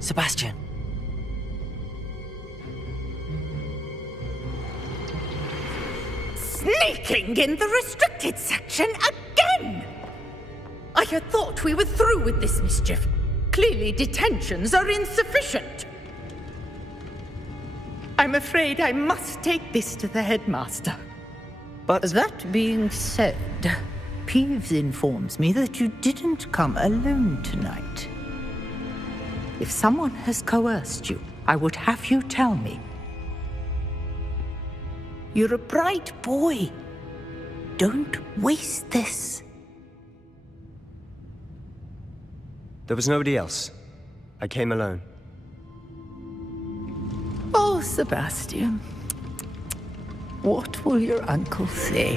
Sebastian. Sneaking in the restricted section again! I had thought we were through with this mischief. Clearly detentions are insufficient. I'm afraid I must take this to the headmaster. But That being said, Peeves informs me that you didn't come alone tonight. If someone has coerced you, I would have you tell me. You're a bright boy. Don't waste this. There was nobody else. I came alone. Oh, Sebastian. What will your uncle say?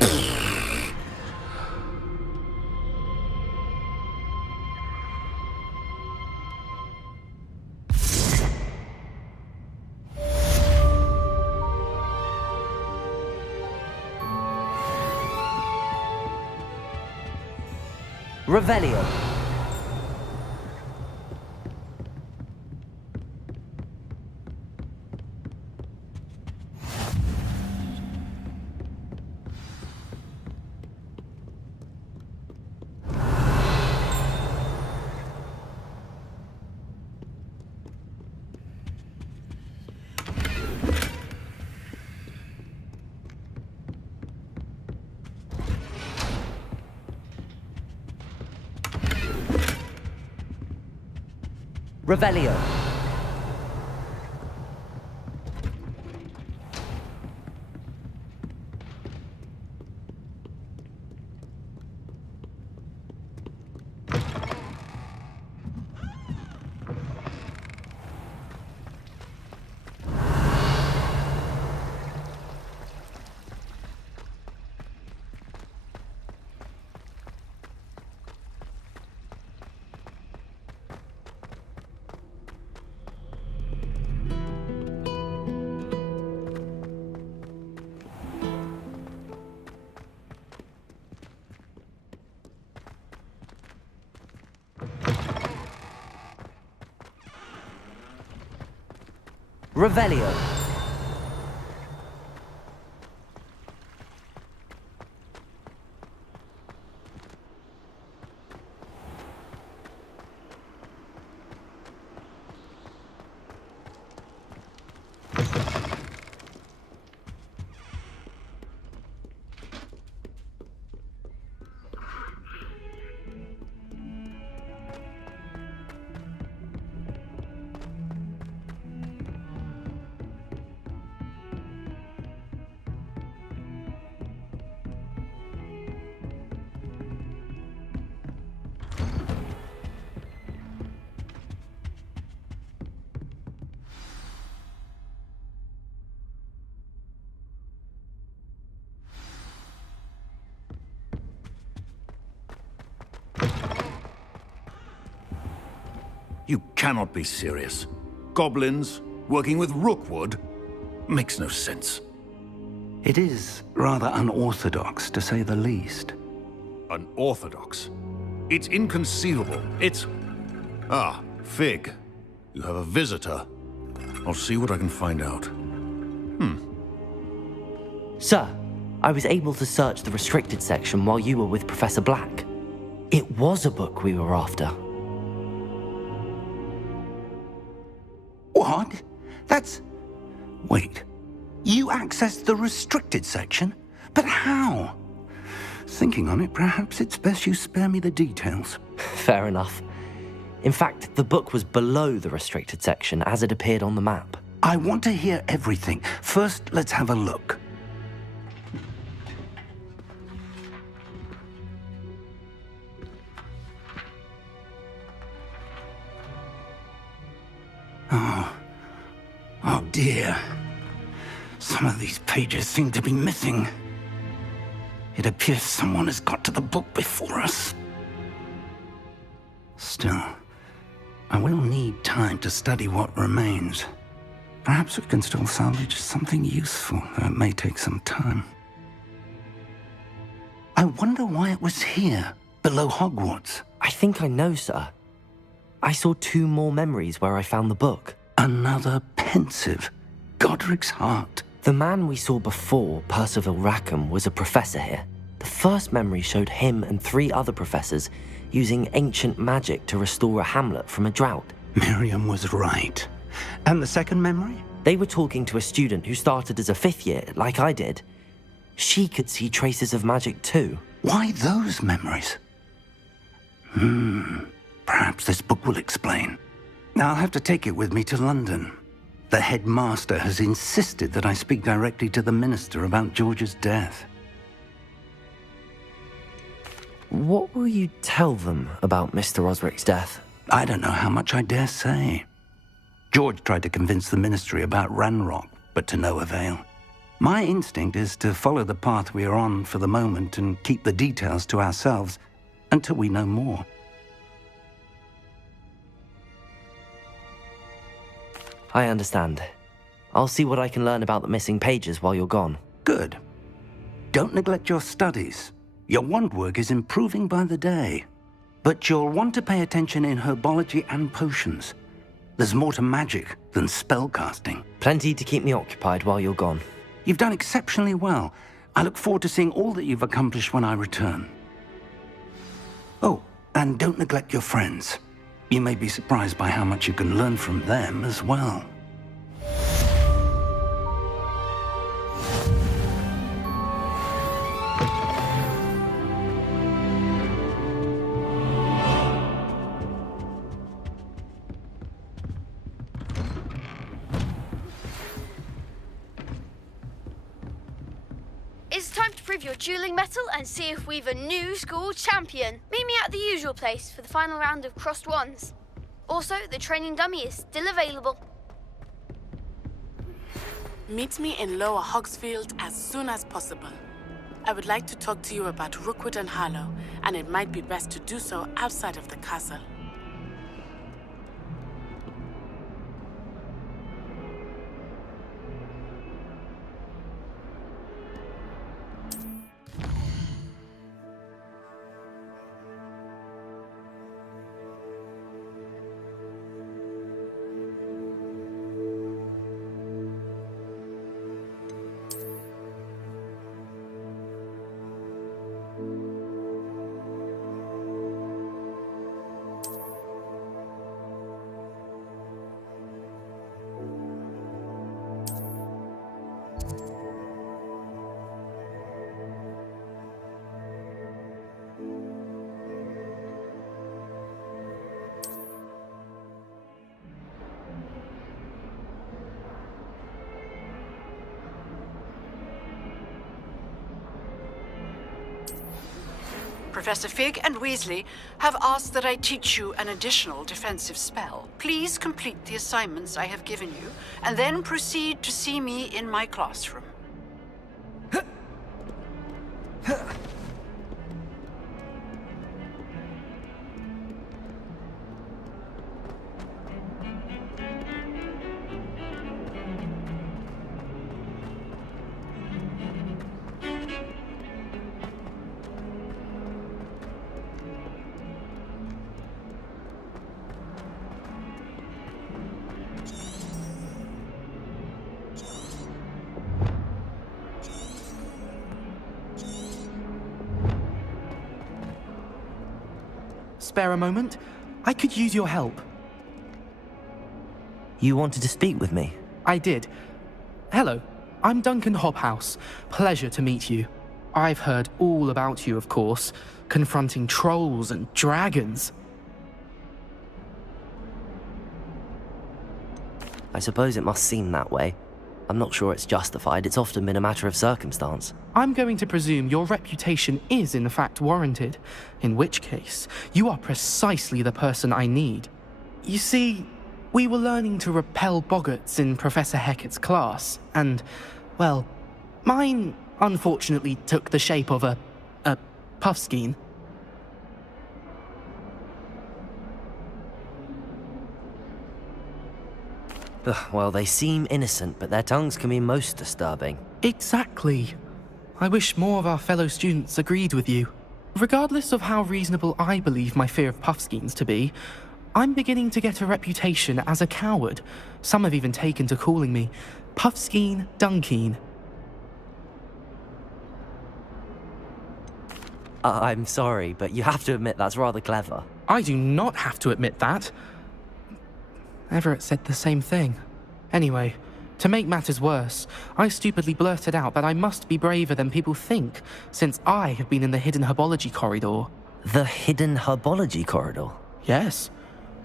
Revelio. Revelio. Revelio. You cannot be serious. Goblins working with Rookwood? Makes no sense. It is rather unorthodox, to say the least. Unorthodox? It's inconceivable. It's... Ah, Fig. You have a visitor. I'll see what I can find out. Sir, I was able to search the restricted section while you were with Professor Black. It was a book we were after. What? That's... Wait. You accessed the restricted section? But how? Thinking on it, perhaps it's best you spare me the details. Fair enough. In fact, the book was below the restricted section as it appeared on the map. I want to hear everything. First, let's have a look. Oh dear. Some of these pages seem to be missing. It appears someone has got to the book before us. Still, I will need time to study what remains. Perhaps we can still salvage something useful, though it may take some time. I wonder why it was here, below Hogwarts. I think I know, sir. I saw 2 more memories where I found the book. Another pensive. Godric's heart. The man we saw before, Percival Rackham, was a professor here. The first memory showed him and 3 other professors using ancient magic to restore a hamlet from a drought. Miriam was right. And the second memory? They were talking to a student who started as a 5th year, like I did. She could see traces of magic too. Why those memories? Perhaps this book will explain. I'll have to take it with me to London. The headmaster has insisted that I speak directly to the minister about George's death. What will you tell them about Mr. Osric's death? I don't know how much I dare say. George tried to convince the ministry about Ranrock, but to no avail. My instinct is to follow the path we are on for the moment and keep the details to ourselves until we know more. I understand. I'll see what I can learn about the missing pages while you're gone. Good. Don't neglect your studies. Your wand work is improving by the day. But you'll want to pay attention in herbology and potions. There's more to magic than spellcasting. Plenty to keep me occupied while you're gone. You've done exceptionally well. I look forward to seeing all that you've accomplished when I return. Oh, and don't neglect your friends. You may be surprised by how much you can learn from them as well. It's time to prove your dueling mettle and see if we've a new school champion. Meet me at the usual place for the final round of crossed wands. Also, the training dummy is still available. Meet me in Lower Hogsfield as soon as possible. I would like to talk to you about Rookwood and Harlow, and it might be best to do so outside of the castle. Professor Fig and Weasley have asked that I teach you an additional defensive spell. Please complete the assignments I have given you, and then proceed to see me in my classroom. Spare a moment? I could use your help. You wanted to speak with me? I did. Hello, I'm Duncan Hobhouse. Pleasure to meet you. I've heard all about you, of course, confronting trolls and dragons. I suppose it must seem that way. I'm not sure it's justified. It's often been a matter of circumstance. I'm going to presume your reputation is in fact warranted, in which case, you are precisely the person I need. You see, we were learning to repel boggarts in Professor Hecat's class, and, well, mine unfortunately took the shape of a puffskein. Ugh, well, they seem innocent, but their tongues can be most disturbing. Exactly. I wish more of our fellow students agreed with you. Regardless of how reasonable I believe my fear of puffskeins to be, I'm beginning to get a reputation as a coward. Some have even taken to calling me Puffskein Dunkeen. I'm sorry, but you have to admit that's rather clever. I do not have to admit that. Everett said the same thing. Anyway, to make matters worse, I stupidly blurted out that I must be braver than people think, since I have been in the hidden herbology corridor. The hidden herbology corridor? Yes.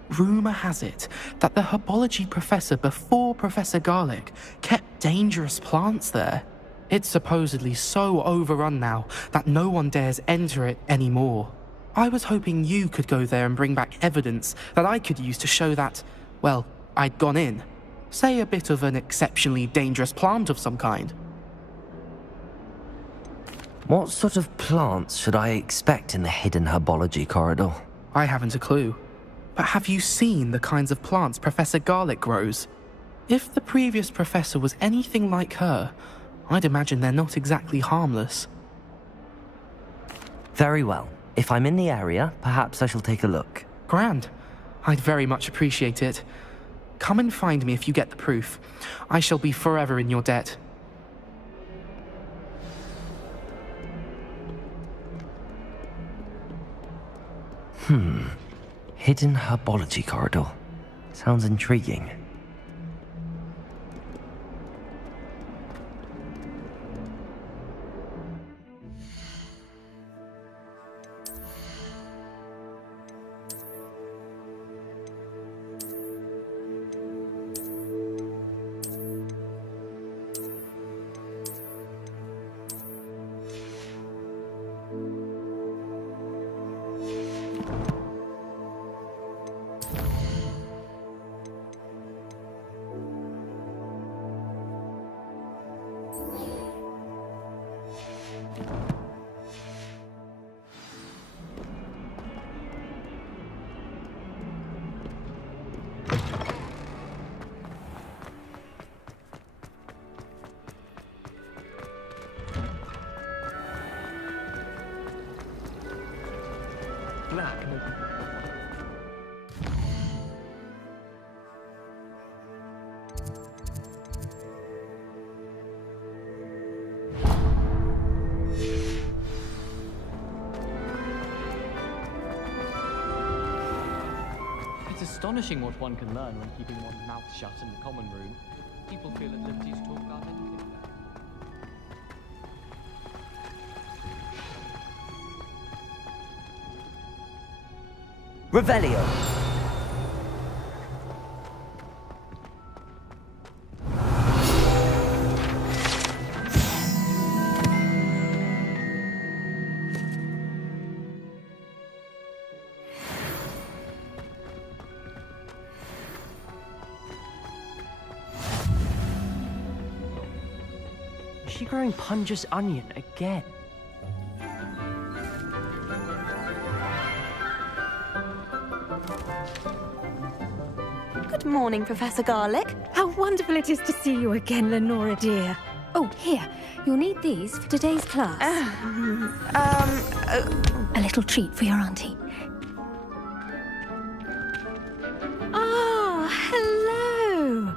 Rumour has it that the herbology professor before Professor Garlick kept dangerous plants there. It's supposedly so overrun now that no one dares enter it anymore. I was hoping you could go there and bring back evidence that I could use to show that, well, I'd gone in. Say a bit of an exceptionally dangerous plant of some kind. What sort of plants should I expect in the hidden herbology corridor? I haven't a clue. But have you seen the kinds of plants Professor Garlick grows? If the previous professor was anything like her, I'd imagine they're not exactly harmless. Very well. If I'm in the area, perhaps I shall take a look. Grand. I'd very much appreciate it. Come and find me if you get the proof. I shall be forever in your debt. Hidden herbology corridor. Sounds intriguing. It's astonishing what one can learn when keeping one's mouth shut in the common room. People feel at liberty to talk about anything. Revelio! Is she growing Punja's onion again? Good morning, Professor Garlick. How wonderful it is to see you again, Lenora dear. Oh, here. You'll need these for today's class. A little treat for your auntie. Ah, hello.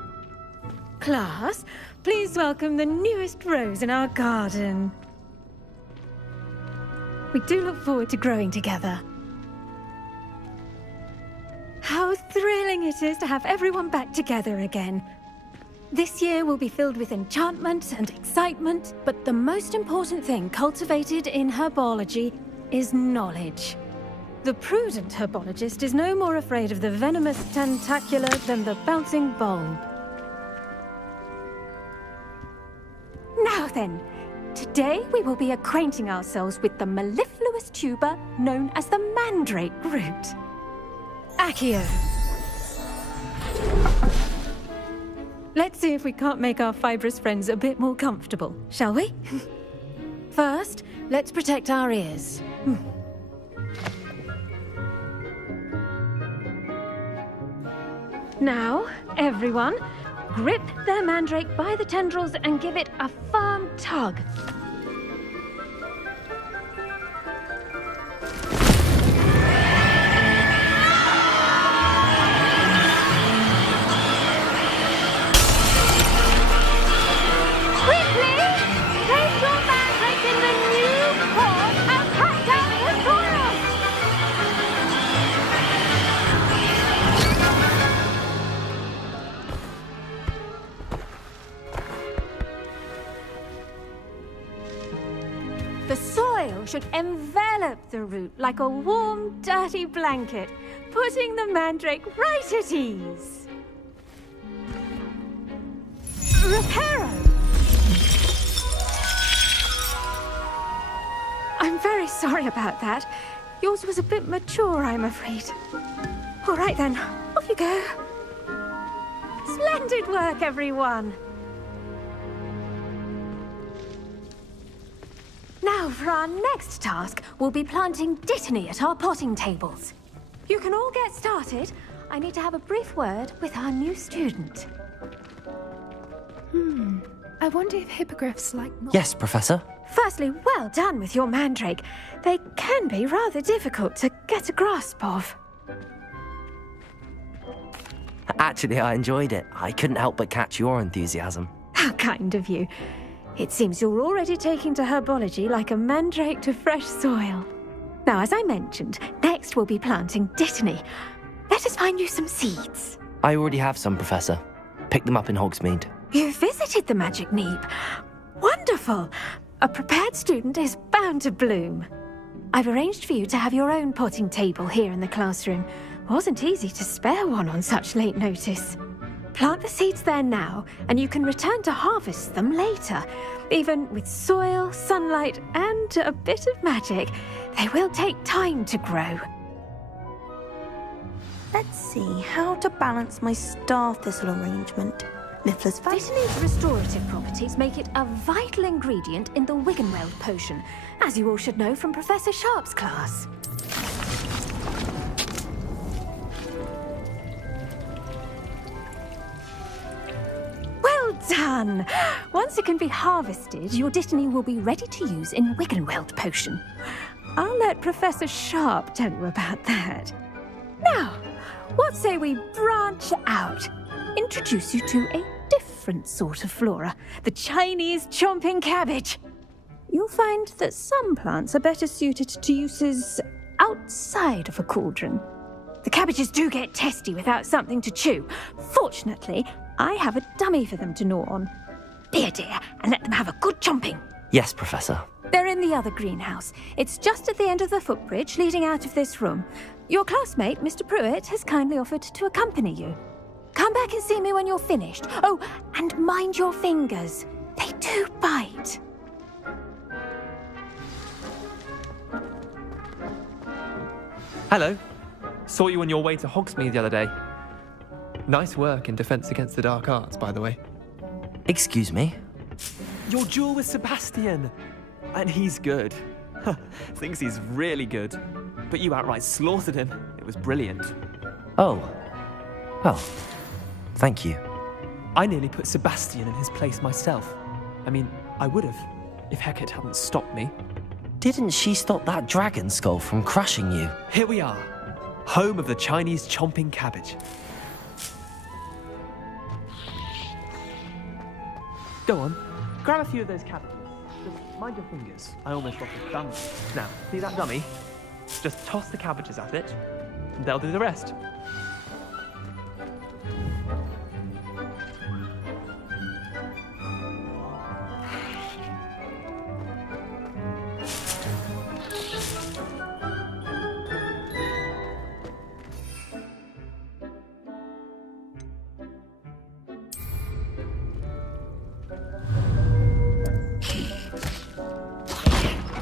Class, please welcome the newest rose in our garden. We do look forward to growing together. How thrilling it is to have everyone back together again. This year will be filled with enchantment and excitement, but the most important thing cultivated in herbology is knowledge. The prudent herbologist is no more afraid of the venomous tentacular than the bouncing bulb. Now then, today we will be acquainting ourselves with the mellifluous tuber known as the mandrake root. Accio. Let's see if we can't make our fibrous friends a bit more comfortable, shall we? First, let's protect our ears. Now, everyone, grip their mandrake by the tendrils and give it a firm tug. oil should envelop the root like a warm, dirty blanket, putting the mandrake right at ease. Reparo! I'm very sorry about that. Yours was a bit mature, I'm afraid. All right then, off you go. Splendid work, everyone. Now, for our next task, we'll be planting dittany at our potting tables. You can all get started. I need to have a brief word with our new student. I wonder if hippogriffs like... Yes, Professor. Firstly, well done with your mandrake. They can be rather difficult to get a grasp of. Actually, I enjoyed it. I couldn't help but catch your enthusiasm. How kind of you. It seems you're already taking to herbology like a mandrake to fresh soil. Now, as I mentioned, next we'll be planting dittany. Let us find you some seeds. I already have some, Professor. Picked them up in Hogsmeade. You visited the Magic Neep. Wonderful. A prepared student is bound to bloom. I've arranged for you to have your own potting table here in the classroom. Wasn't easy to spare one on such late notice. Plant the seeds there now, and you can return to harvest them later. Even with soil, sunlight, and a bit of magic, they will take time to grow. Let's see how to balance my star thistle arrangement. Miffler's Dittany's restorative properties make it a vital ingredient in the Wiggenweld potion, as you all should know from Professor Sharp's class. Well done! Once it can be harvested, your dittany will be ready to use in Wiggenweld potion. I'll let Professor Sharp tell you about that. Now, what say we branch out? Introduce you to a different sort of flora, the Chinese chomping cabbage. You'll find that some plants are better suited to uses outside of a cauldron. The cabbages do get testy without something to chew. Fortunately, I have a dummy for them to gnaw on. Be a dear and let them have a good chomping. Yes, Professor. They're in the other greenhouse. It's just at the end of the footbridge leading out of this room. Your classmate, Mr. Pruitt, has kindly offered to accompany you. Come back and see me when you're finished. Oh, and mind your fingers. They do bite. Hello. Saw you on your way to Hogsmeade the other day. Nice work in Defense Against the Dark Arts, by the way. Excuse me? Your duel with Sebastian. And he's good. Thinks he's really good. But you outright slaughtered him. It was brilliant. Oh. Well, thank you. I nearly put Sebastian in his place myself. I mean, I would have, if Hecate hadn't stopped me. Didn't she stop that dragon skull from crushing you? Here we are, home of the Chinese chomping cabbage. Go on, grab a few of those cabbages. Just mind your fingers. I almost lost a dummy. Now, see that dummy? Just toss the cabbages at it, and they'll do the rest.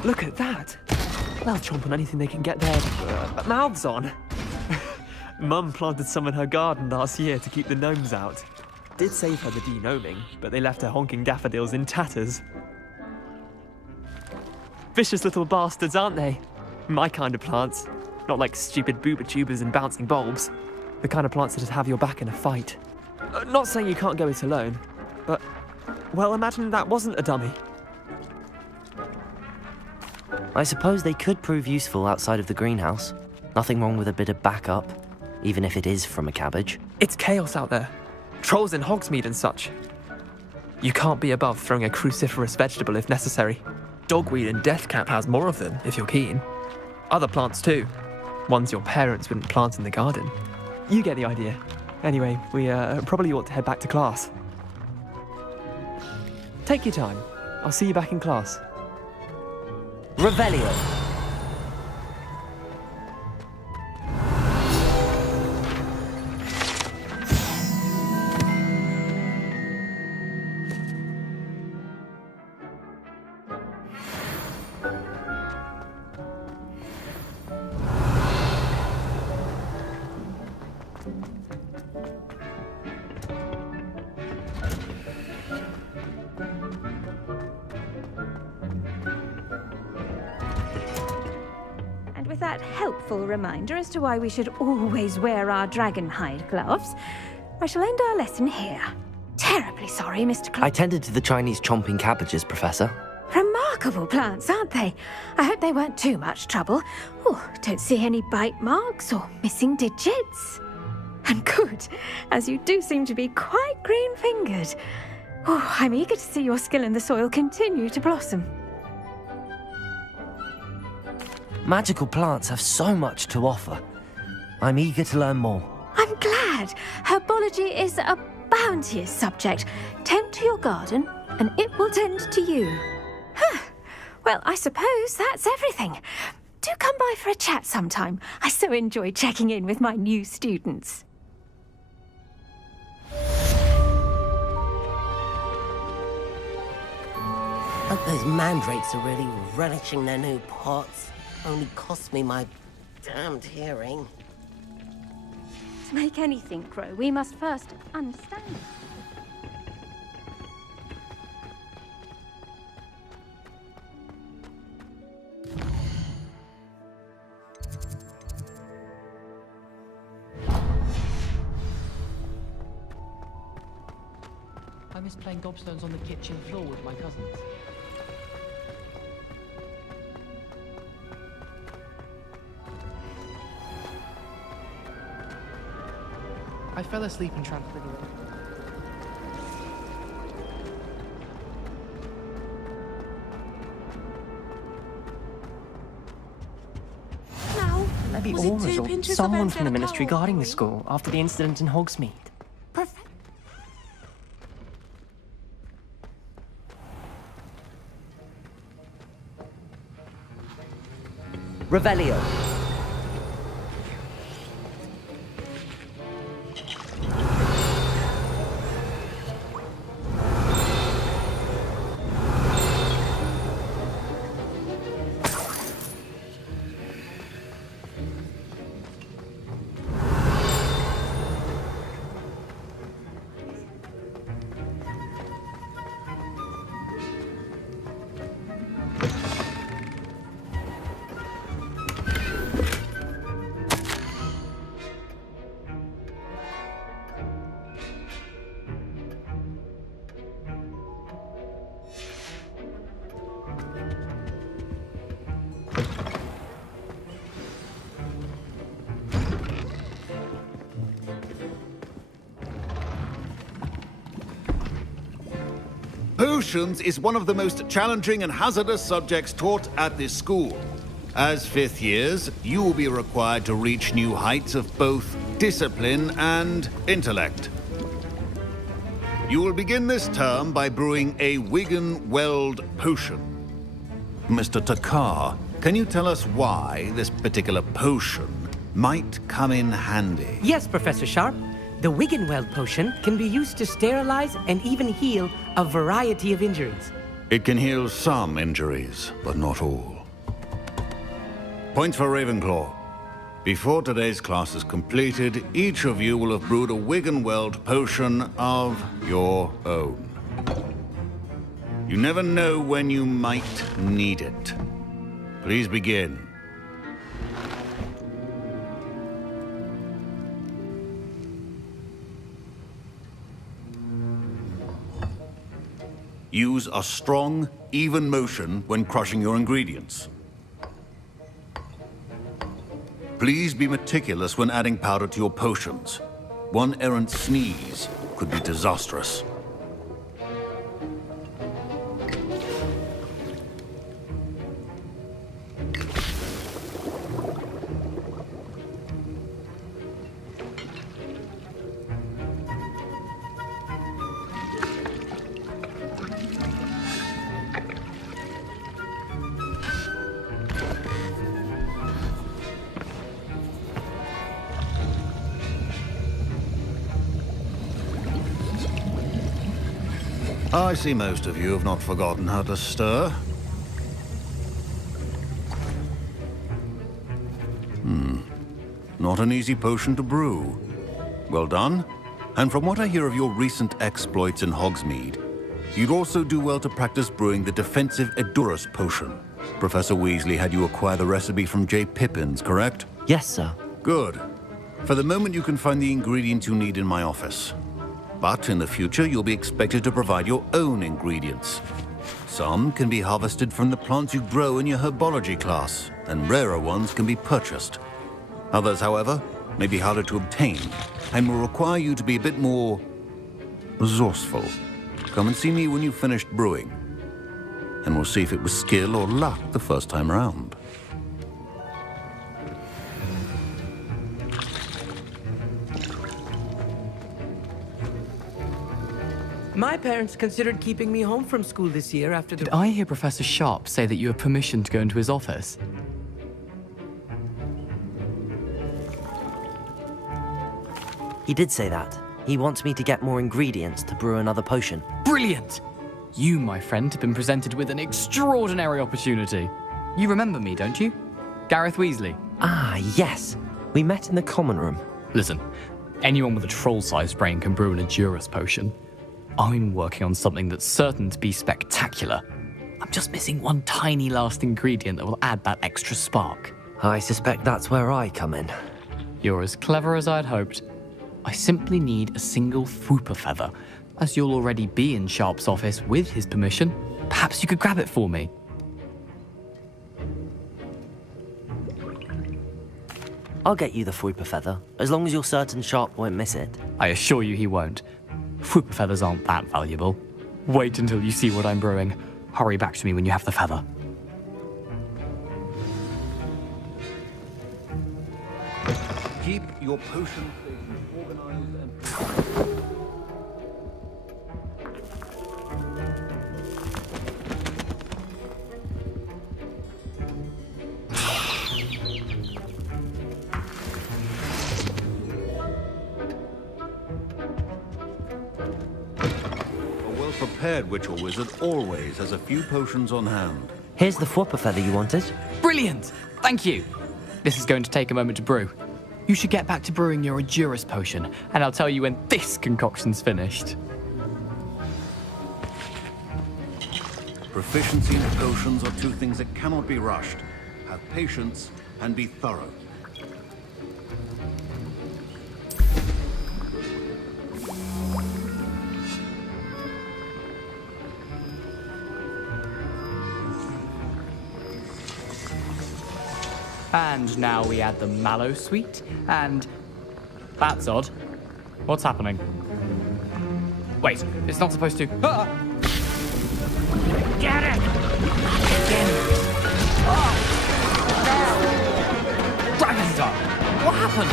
Look at that! They'll chomp on anything they can get their mouths on. Mum planted some in her garden last year to keep the gnomes out. Did save her the de-gnoming, but they left her honking daffodils in tatters. Vicious little bastards, aren't they? My kind of plants. Not like stupid booba tubers and bouncing bulbs. The kind of plants that just have your back in a fight. Not saying you can't go it alone, but, well, imagine that wasn't a dummy. I suppose they could prove useful outside of the greenhouse. Nothing wrong with a bit of backup, even if it is from a cabbage. It's chaos out there. Trolls in Hogsmeade and such. You can't be above throwing a cruciferous vegetable if necessary. Dogweed and deathcap has more of them, if you're keen. Other plants too. Ones your parents wouldn't plant in the garden. You get the idea. Anyway, we probably ought to head back to class. Take your time. I'll see you back in class. Revelio. And with that helpful reminder as to why we should always wear our dragon hide gloves, I shall end our lesson here. Terribly sorry, Mr. I tended to the Chinese chomping cabbages, Professor. Remarkable plants, aren't they? I hope they weren't too much trouble. Oh, don't see any bite marks or missing digits. And good, as you do seem to be quite green-fingered. Oh, I'm eager to see your skill in the soil continue to blossom. Magical plants have so much to offer. I'm eager to learn more. I'm glad. Herbology is a bounteous subject. Tend to your garden, and it will tend to you. Huh. Well, I suppose that's everything. Do come by for a chat sometime. I so enjoy checking in with my new students. Hope those mandrakes are really relishing their new pots. Only cost me my damned hearing. To make anything grow, we must first understand it. I miss playing gobstones on the kitchen floor with my cousins. I fell asleep in Transfiguration. Maybe Aura's or someone from the Ministry guarding the school after the incident in Hogsmeade. Revelio. Potions is one of the most challenging and hazardous subjects taught at this school. As fifth years, you will be required to reach new heights of both discipline and intellect. You will begin this term by brewing a Wigan-Weld potion. Mr. Takar, can you tell us why this particular potion might come in handy? Yes, Professor Sharp. The Wigan-Weld potion can be used to sterilize and even heal a variety of injuries. It can heal some injuries, but not all. Points for Ravenclaw. Before today's class is completed, each of you will have brewed a Wigan-Weld potion of your own. You never know when you might need it. Please begin. Use a strong, even motion when crushing your ingredients. Please be meticulous when adding powder to your potions. One errant sneeze could be disastrous. I see most of you have not forgotten how to stir. Not an easy potion to brew. Well done. And from what I hear of your recent exploits in Hogsmeade, you'd also do well to practice brewing the defensive Edurus potion. Professor Weasley had you acquire the recipe from J. Pippin's, correct? Yes, sir. Good. For the moment, you can find the ingredients you need in my office. But in the future, you'll be expected to provide your own ingredients. Some can be harvested from the plants you grow in your herbology class, and rarer ones can be purchased. Others, however, may be harder to obtain, and will require you to be a bit more resourceful. Come and see me when you've finished brewing, and we'll see if it was skill or luck the first time around. My parents considered keeping me home from school this year after the... Did I hear Professor Sharp say that you have permission to go into his office? He did say that. He wants me to get more ingredients to brew another potion. Brilliant! You, my friend, have been presented with an extraordinary opportunity. You remember me, don't you? Gareth Weasley. Ah, yes. We met in the common room. Listen, anyone with a troll-sized brain can brew an Edurus potion. I'm working on something that's certain to be spectacular. I'm just missing one tiny last ingredient that will add that extra spark. I suspect that's where I come in. You're as clever as I'd hoped. I simply need a single Fwooper feather. As you'll already be in Sharp's office with his permission, perhaps you could grab it for me. I'll get you the Fwooper feather, as long as you're certain Sharp won't miss it. I assure you he won't. Fwooper feathers aren't that valuable. Wait until you see what I'm brewing. Hurry back to me when you have the feather. Keep your potion stations organized and... A well-prepared witch or wizard always has a few potions on hand. Here's the Fwooper feather you wanted. Brilliant! Thank you! This is going to take a moment to brew. You should get back to brewing your Edurus potion, and I'll tell you when this concoction's finished. Proficiency in potions are two things that cannot be rushed. Have patience and be thorough. And now we add the mallow sweet, and... That's odd. What's happening? Wait, it's not supposed to... Ah! Get it! Again! Oh! Dragon Dog! What happened?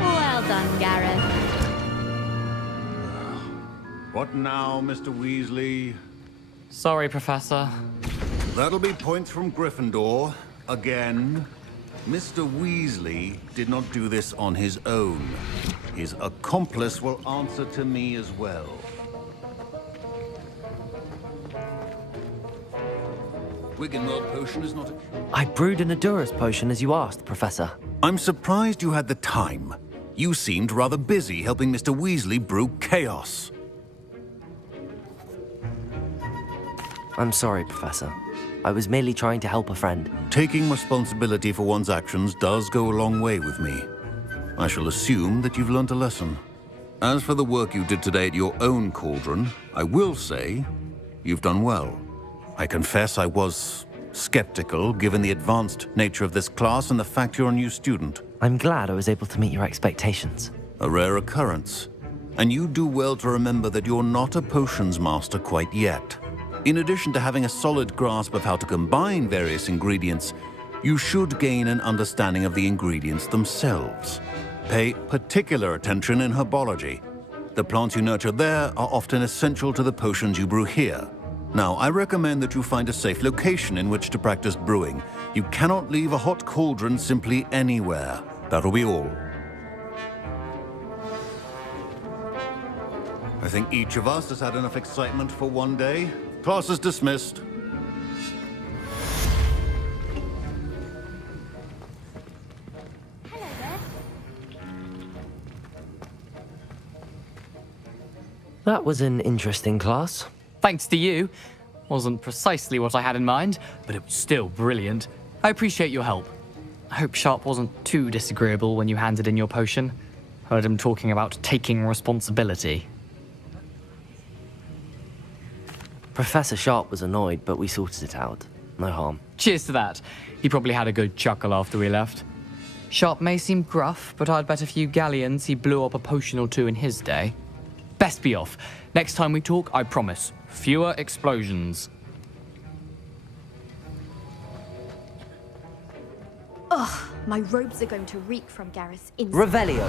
Well done, Gareth. What now, Mr. Weasley? Sorry, Professor. That'll be points from Gryffindor. Again. Mr. Weasley did not do this on his own. His accomplice will answer to me as well. Wiggenweld potion is not... I brewed an Edurus potion as you asked, Professor. I'm surprised you had the time. You seemed rather busy helping Mr. Weasley brew chaos. I'm sorry, Professor. I was merely trying to help a friend. Taking responsibility for one's actions does go a long way with me. I shall assume that you've learnt a lesson. As for the work you did today at your own cauldron, I will say you've done well. I confess I was skeptical, given the advanced nature of this class and the fact you're a new student. I'm glad I was able to meet your expectations. A rare occurrence. And you do well to remember that you're not a potions master quite yet. In addition to having a solid grasp of how to combine various ingredients, you should gain an understanding of the ingredients themselves. Pay particular attention in herbology. The plants you nurture there are often essential to the potions you brew here. Now, I recommend that you find a safe location in which to practice brewing. You cannot leave a hot cauldron simply anywhere. That'll be all. I think each of us has had enough excitement for one day. Class is dismissed. That was an interesting class. Thanks to you. Wasn't precisely what I had in mind, but it was still brilliant. I appreciate your help. I hope Sharp wasn't too disagreeable when you handed in your potion. Heard him talking about taking responsibility. Professor Sharp was annoyed, but we sorted it out. No harm. Cheers to that. He probably had a good chuckle after we left. Sharp may seem gruff, but I'd bet a few galleons he blew up a potion or two in his day. Best be off. Next time we talk, I promise, fewer explosions. Ugh, my robes are going to reek from Gareth's inside. Revelio.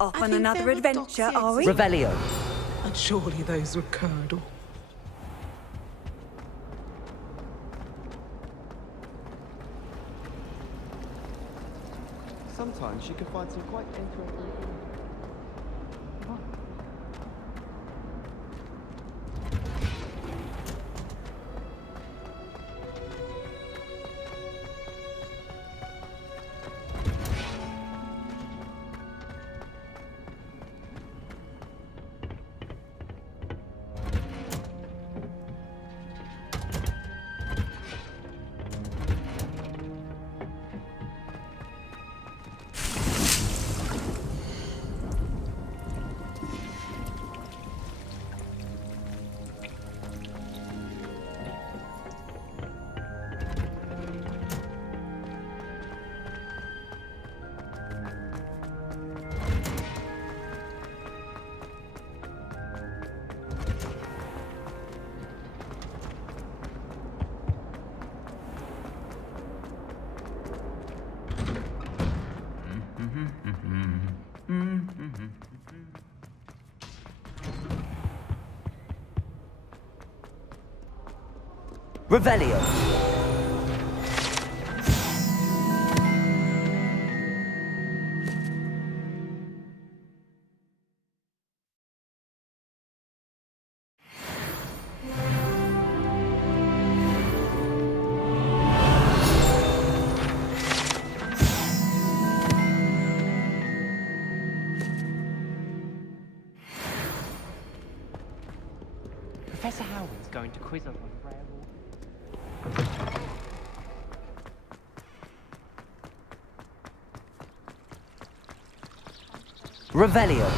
Off on another adventure, are we? Revelio. And surely those were curdle. Sometimes you can find some quite interesting things. Revelio. Professor Howard's going to quiz us on rare water. Revelio.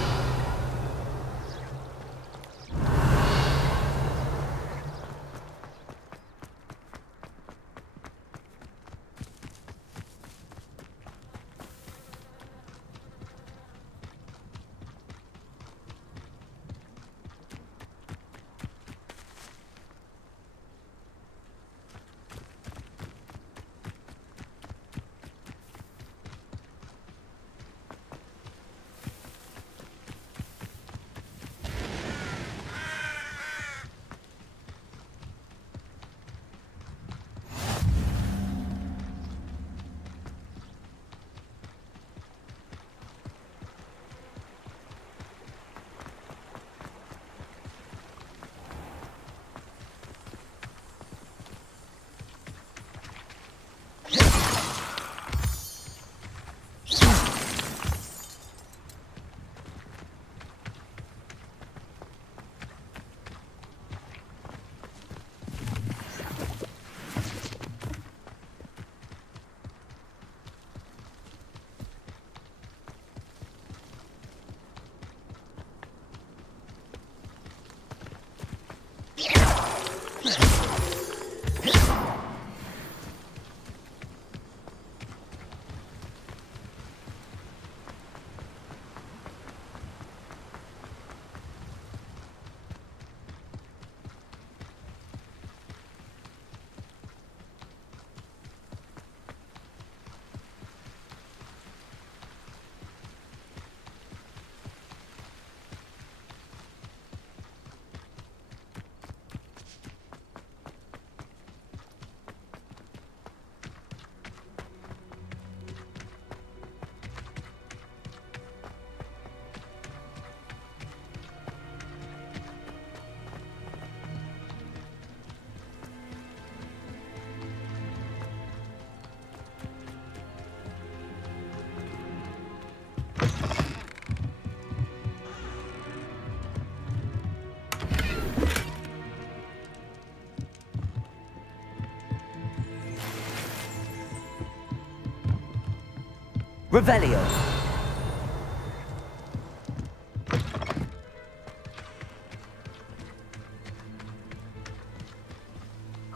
Revelio.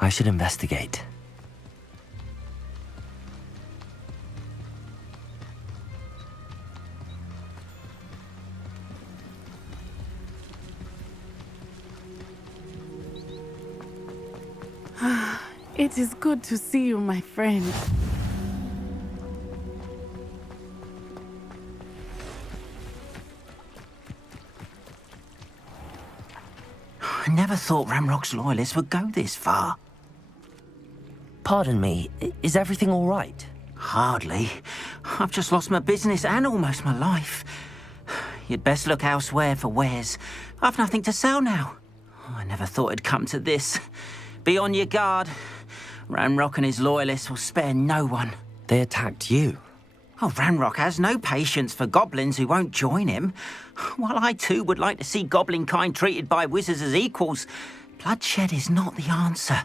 I should investigate. It is good to see you, my friend. I never thought Ranrock's loyalists would go this far. Pardon me, is everything all right? Hardly. I've just lost my business and almost my life. You'd best look elsewhere for wares. I've nothing to sell now. I never thought it'd come to this. Be on your guard. Ranrock and his loyalists will spare no one. They attacked you? Oh, Ranrock has no patience for goblins who won't join him. While I too would like to see goblin kind treated by wizards as equals, bloodshed is not the answer.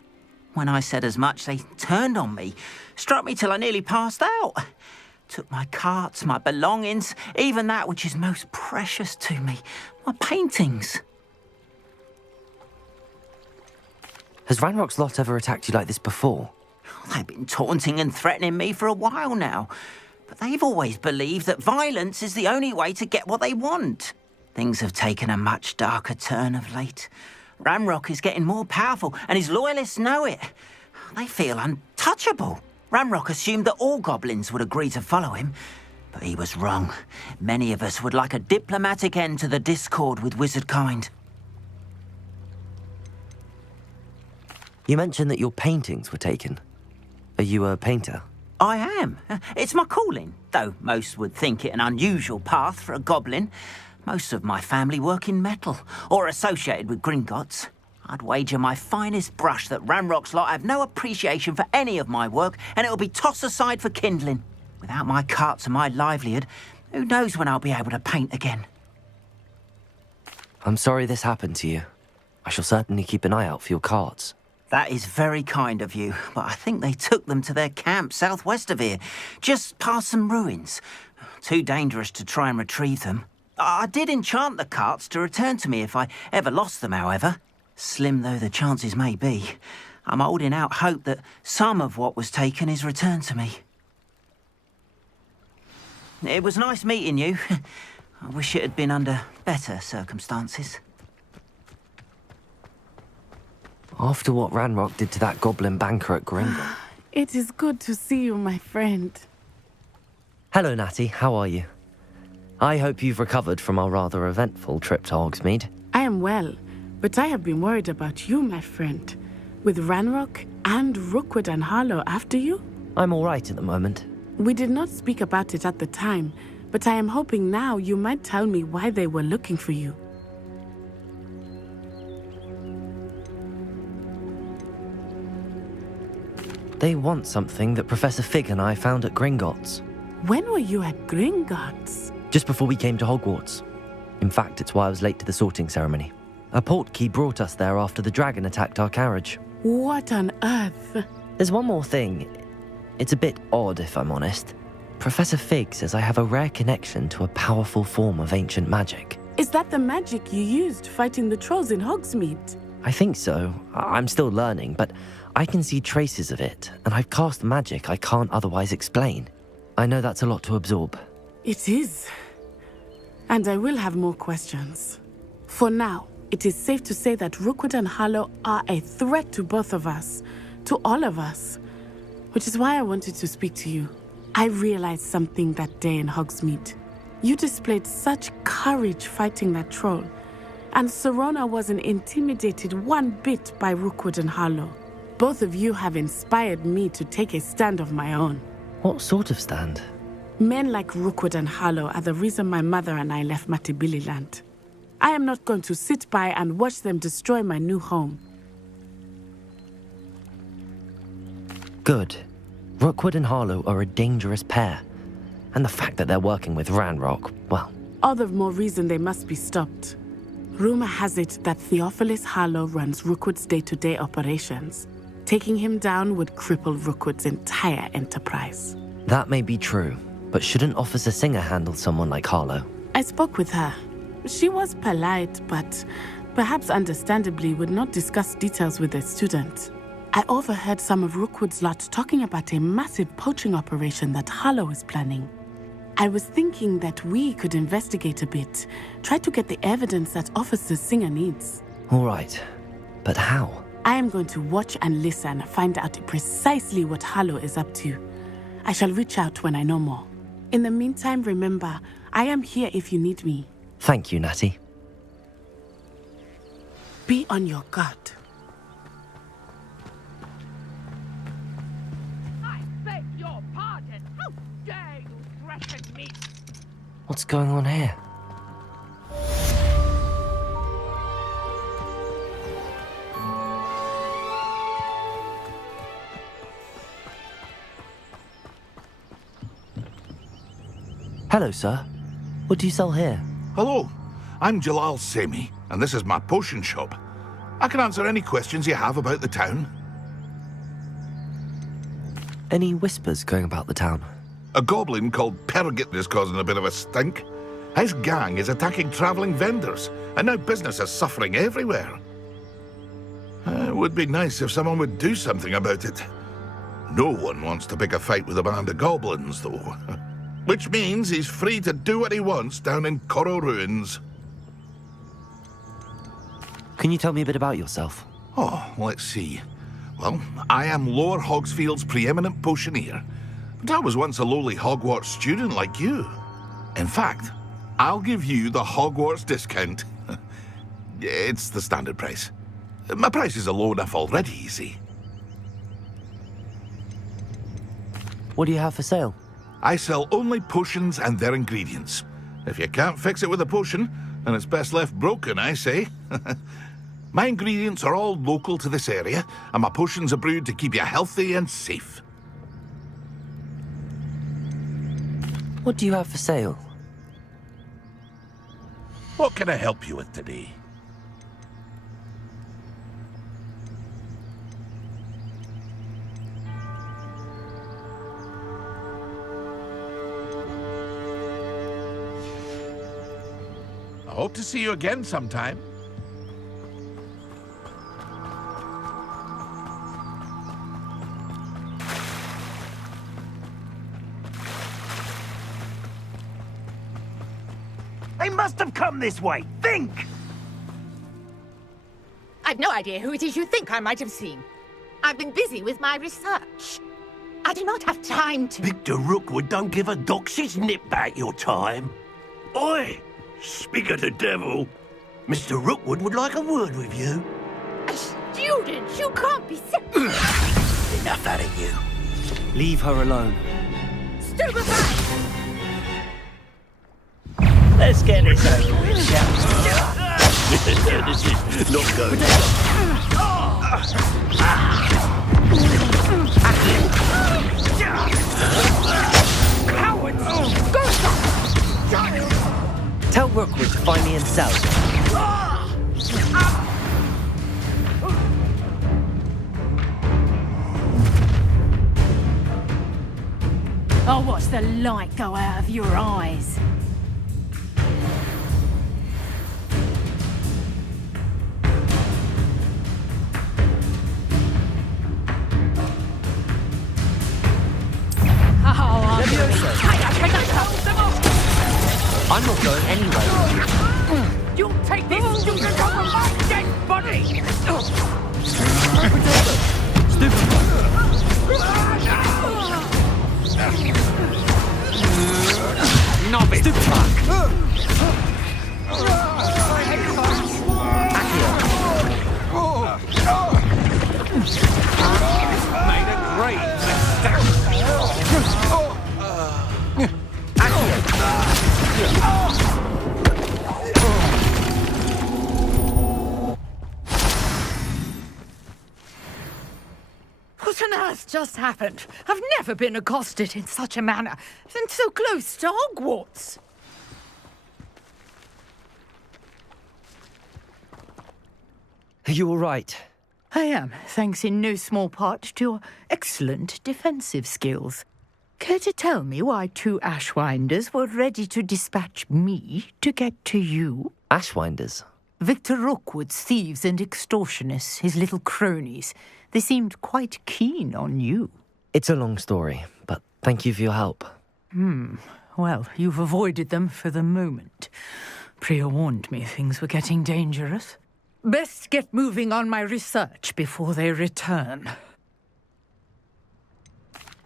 When I said as much, they turned on me, struck me till I nearly passed out. Took my carts, my belongings, even that which is most precious to me, my paintings. Has Ranrock's lot ever attacked you like this before? They've been taunting and threatening me for a while now. But they've always believed that violence is the only way to get what they want. Things have taken a much darker turn of late. Ranrock is getting more powerful, and his loyalists know it. They feel untouchable. Ranrock assumed that all goblins would agree to follow him, but he was wrong. Many of us would like a diplomatic end to the discord with wizard kind. You mentioned that your paintings were taken. Are you a painter? I am. It's my calling, though most would think it an unusual path for a goblin. Most of my family work in metal, or associated with Gringotts. I'd wager my finest brush that Ranrock's lot have no appreciation for any of my work, and it'll be tossed aside for kindling. Without my carts and my livelihood, who knows when I'll be able to paint again? I'm sorry this happened to you. I shall certainly keep an eye out for your carts. That is very kind of you, but I think they took them to their camp southwest of here, just past some ruins. Too dangerous to try and retrieve them. I did enchant the carts to return to me if I ever lost them, however. Slim though the chances may be, I'm holding out hope that some of what was taken is returned to me. It was nice meeting you. I wish it had been under better circumstances. After what Ranrock did to that goblin banker at Gringotts. It is good to see you, my friend. Hello, Natty. How are you? I hope you've recovered from our rather eventful trip to Hogsmeade. I am well, but I have been worried about you, my friend. With Ranrock and Rookwood and Harlow after you? I'm all right at the moment. We did not speak about it at the time, but I am hoping now you might tell me why they were looking for you. They want something that Professor Fig and I found at Gringotts. When were you at Gringotts? Just before we came to Hogwarts. In fact, it's why I was late to the sorting ceremony. A portkey brought us there after the dragon attacked our carriage. What on earth? There's one more thing. It's a bit odd, if I'm honest. Professor Fig says I have a rare connection to a powerful form of ancient magic. Is that the magic you used fighting the trolls in Hogsmeade? I think so. I'm still learning, but I can see traces of it, and I've cast magic I can't otherwise explain. I know that's a lot to absorb. It is. And I will have more questions. For now, it is safe to say that Rookwood and Harlow are a threat to both of us, to all of us. Which is why I wanted to speak to you. I realized something that day in Hogsmeade. You displayed such courage fighting that troll, and Serona wasn't intimidated one bit by Rookwood and Harlow. Both of you have inspired me to take a stand of my own. What sort of stand? Men like Rookwood and Harlow are the reason my mother and I left Matibililand. I am not going to sit by and watch them destroy my new home. Good. Rookwood and Harlow are a dangerous pair. And the fact that they're working with Ranrock, well... All the more reason they must be stopped. Rumor has it that Theophilus Harlow runs Rookwood's day-to-day operations. Taking him down would cripple Rookwood's entire enterprise. That may be true, But shouldn't Officer Singer handle someone like Harlow? I spoke with her. She was polite, but perhaps understandably would not discuss details with a student. I overheard some of Rookwood's lot talking about a massive poaching operation that Harlow is planning. I was thinking that we could investigate a bit, try to get the evidence that Officer Singer needs. All right, but how? I am going to watch and listen, find out precisely what Harlow is up to. I shall reach out when I know more. In the meantime, remember, I am here if you need me. Thank you, Natty. Be on your guard. I beg your pardon. How dare you threaten me? What's going on here? Hello, sir. What do you sell here? Hello, I'm Jalal Semi, and this is my potion shop. I can answer any questions you have about the town. Any whispers going about the town? A goblin called Pergit is causing a bit of a stink. His gang is attacking travelling vendors, and now business is suffering everywhere. It would be nice if someone would do something about it. No one wants to pick a fight with a band of goblins, though. Which means he's free to do what he wants down in Coral Ruins. Can you tell me a bit about yourself? Oh, let's see. Well, I am Lower Hogsfield's preeminent potioneer. But I was once a lowly Hogwarts student like you. In fact, I'll give you the Hogwarts discount. It's the standard price. My prices are low enough already, you see. What do you have for sale? I sell only potions and their ingredients. If you can't fix it with a potion, then it's best left broken, I say. My ingredients are all local to this area, and my potions are brewed to keep you healthy and safe. What do you have for sale? What can I help you with today? I hope to see you again sometime. They must have come this way. Think! I've no idea who it is you think I might have seen. I've been busy with my research. I do not have time to... Victor Rookwood don't give a doxy's nip back your time. Oi! Speak of the devil. Mr. Rookwood would like a word with you. A student? You can't be serious. Enough out of you. Leave her alone. Stupid man! Let's get this over with, shall we? This is not going Cowards! Go! Tell Rookwood to find me himself. I'll watch the light go out of your eyes. I'm not going anywhere. You'll take this student over my dead body! Novice! Stupid fuck! Made a great mistake. What on earth just happened? I've never been accosted in such a manner, and so close to Hogwarts. Are you all right? I am, thanks in no small part to your excellent defensive skills. Care to tell me why 2 Ashwinders were ready to dispatch me to get to you? Ashwinders? Victor Rookwood's thieves and extortionists, his little cronies. They seemed quite keen on you. It's a long story, but thank you for your help. Well, you've avoided them for the moment. Priya warned me things were getting dangerous. Best get moving on my research before they return.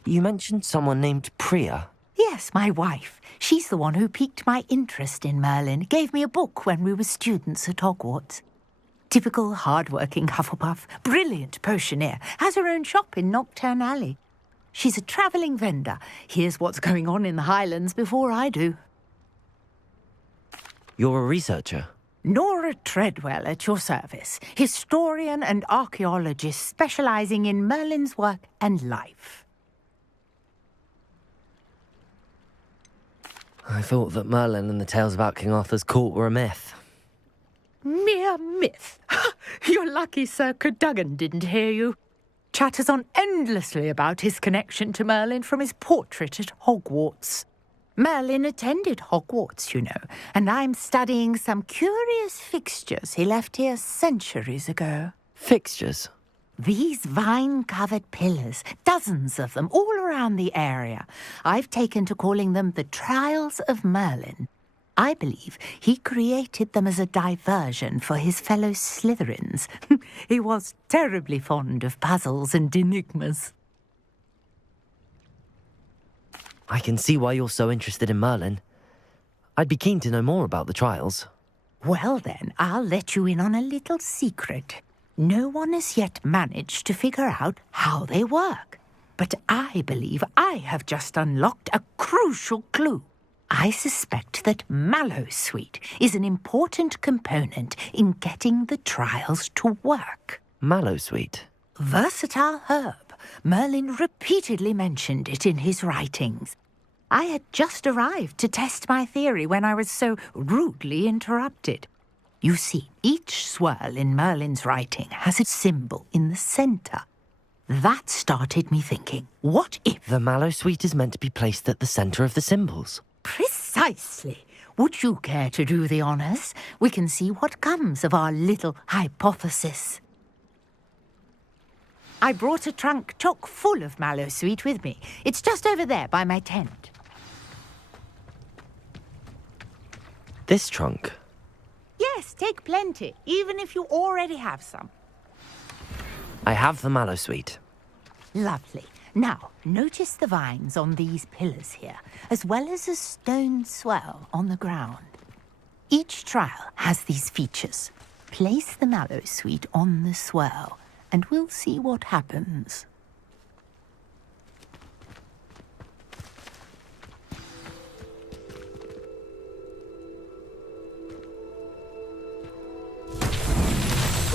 You mentioned someone named Priya. Yes, my wife. She's the one who piqued my interest in Merlin. Gave me a book when we were students at Hogwarts. Typical hard-working Hufflepuff, brilliant potioneer, has her own shop in Knockturn Alley. She's a travelling vendor. Hears what's going on in the Highlands before I do. You're a researcher? Nora Treadwell at your service. Historian and archaeologist specialising in Merlin's work and life. I thought that Merlin and the tales about King Arthur's court were a myth. Mere myth. You're lucky Sir Cadogan didn't hear you. Chatters on endlessly about his connection to Merlin from his portrait at Hogwarts. Merlin attended Hogwarts, you know, and I'm studying some curious fixtures he left here centuries ago. Fixtures? These vine-covered pillars, dozens of them, all around the area. I've taken to calling them the Trials of Merlin. I believe he created them as a diversion for his fellow Slytherins. He was terribly fond of puzzles and enigmas. I can see why you're so interested in Merlin. I'd be keen to know more about the trials. Well then, I'll let you in on a little secret. No one has yet managed to figure out how they work. But I believe I have just unlocked a crucial clue. I suspect that Mallowsweet is an important component in getting the trials to work. Mallowsweet? Versatile herb. Merlin repeatedly mentioned it in his writings. I had just arrived to test my theory when I was so rudely interrupted. You see, each swirl in Merlin's writing has a symbol in the centre. That started me thinking, what if... The Mallowsweet is meant to be placed at the centre of the symbols. Precisely. Would you care to do the honours? We can see what comes of our little hypothesis. I brought a trunk chock full of Mallowsweet with me. It's just over there by my tent. This trunk? Yes, take plenty, even if you already have some. I have the Mallowsweet. Lovely. Now, notice the vines on these pillars here, as well as a stone swell on the ground. Each trial has these features. Place the Mallowsweet on the swell, and we'll see what happens.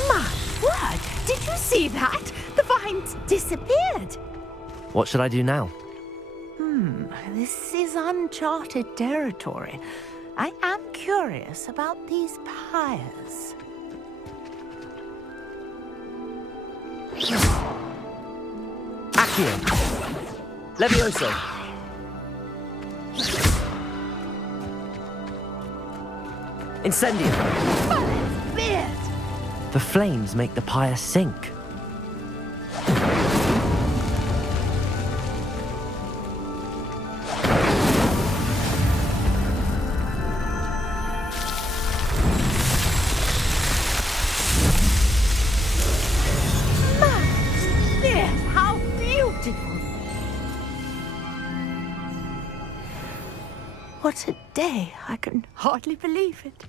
My word! Did you see that? The vines disappeared. What should I do now? This is uncharted territory. I am curious about these pyres. Accio! Levioso! Incendio! The flames make the pyre sink. How beautiful! What a day! I can hardly believe it.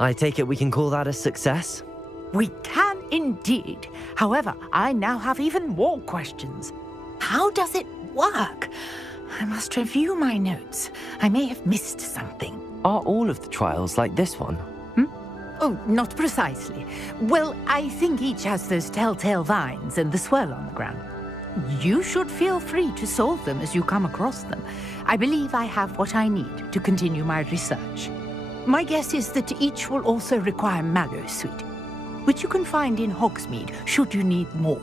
I take it we can call that a success? We can indeed. However, I now have even more questions. How does it work? I must review my notes. I may have missed something. Are all of the trials like this one? Oh, not precisely. Well, I think each has those telltale vines and the swirl on the ground. You should feel free to solve them as you come across them. I believe I have what I need to continue my research. My guess is that each will also require Mallowsweet. which you can find in Hogsmeade should you need more.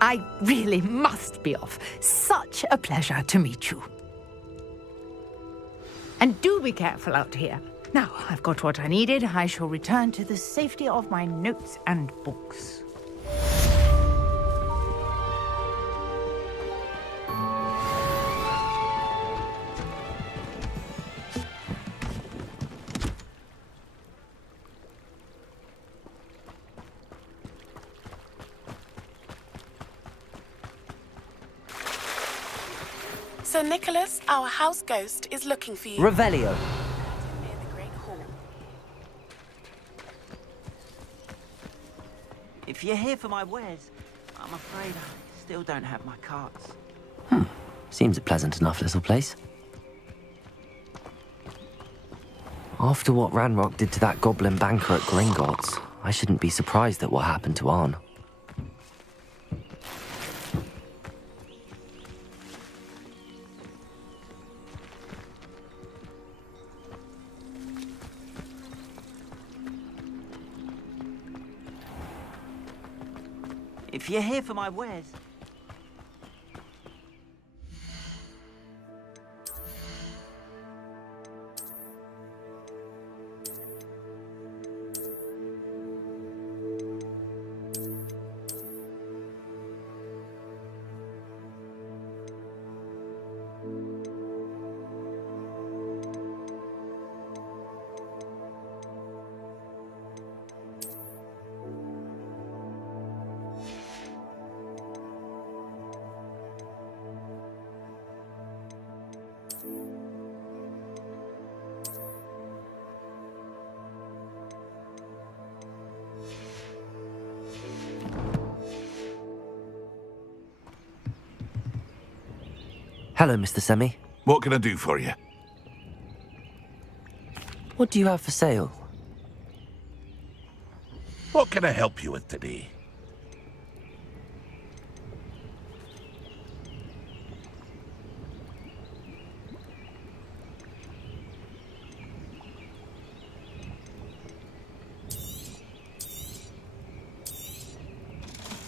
I really must be off. Such a pleasure to meet you. And do be careful out here. Now, I've got what I needed. I shall return to the safety of my notes and books. Sir Nicholas, our house ghost, is looking for you. Revelio. If you're here for my wares, I'm afraid I still don't have my carts. Seems a pleasant enough little place. After what Ranrock did to that goblin banker at Gringotts, I shouldn't be surprised at what happened to Arn. If you're here for my wares... Hello, Mr. Semi. What can I do for you? What do you have for sale? What can I help you with today?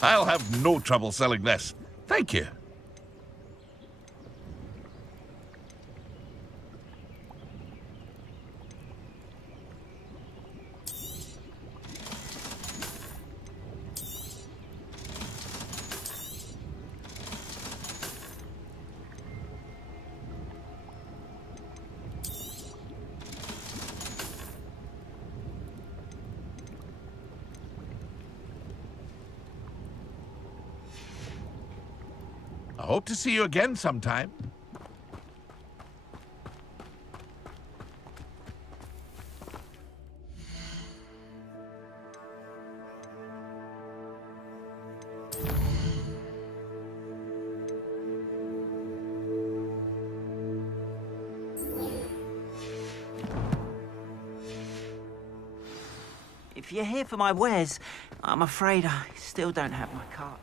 I'll have no trouble selling this. Thank you. I hope to see you again sometime. If you're here for my wares, I'm afraid I still don't have my cart.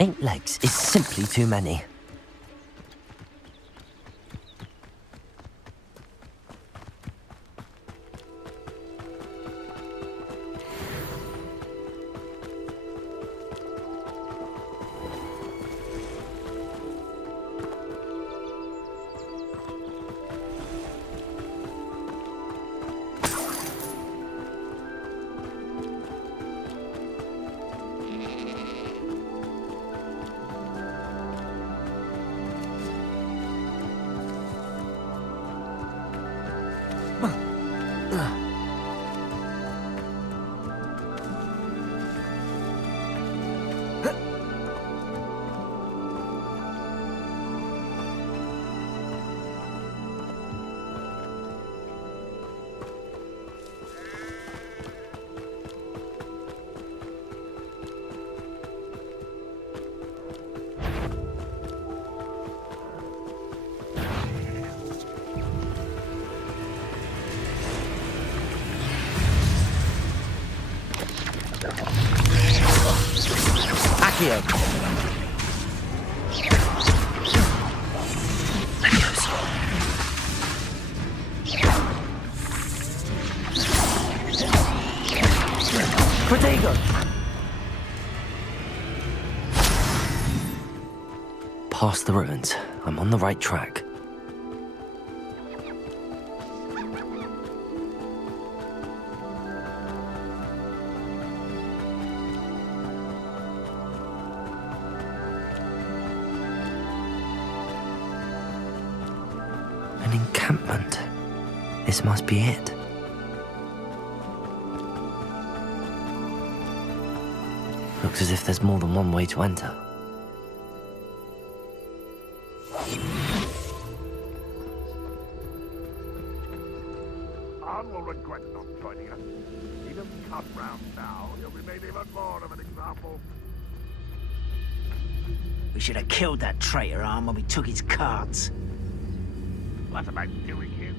Eight legs is simply too many. Accio. Protego! Past the ruins. I'm on the right track. An encampment. This must be it. Looks as if there's more than one way to enter. Anne will regret not joining us. He doesn't come round now. He'll be made even more of an example. We should have killed that traitor, Arm, when we took his cards. What am I doing here?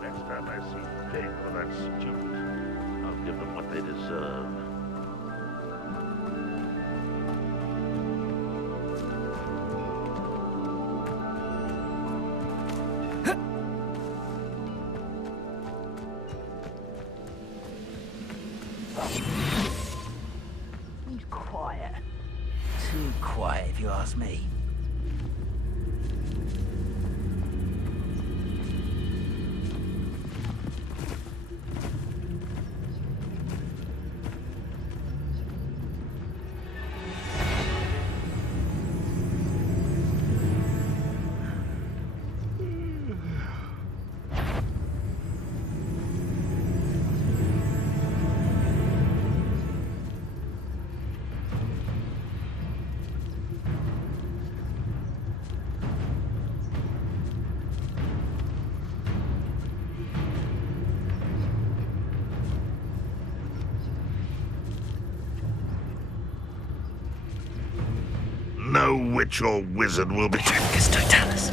Next time I see Dave or that student, I'll give them what they deserve. He's quiet. Too quiet, if you ask me. No witch or wizard will be... Totalis.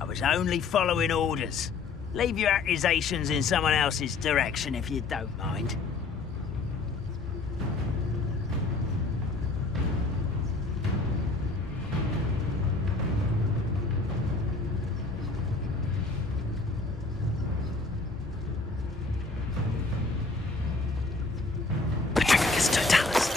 I was only following orders. Leave your accusations in someone else's direction if you don't mind. Totalis.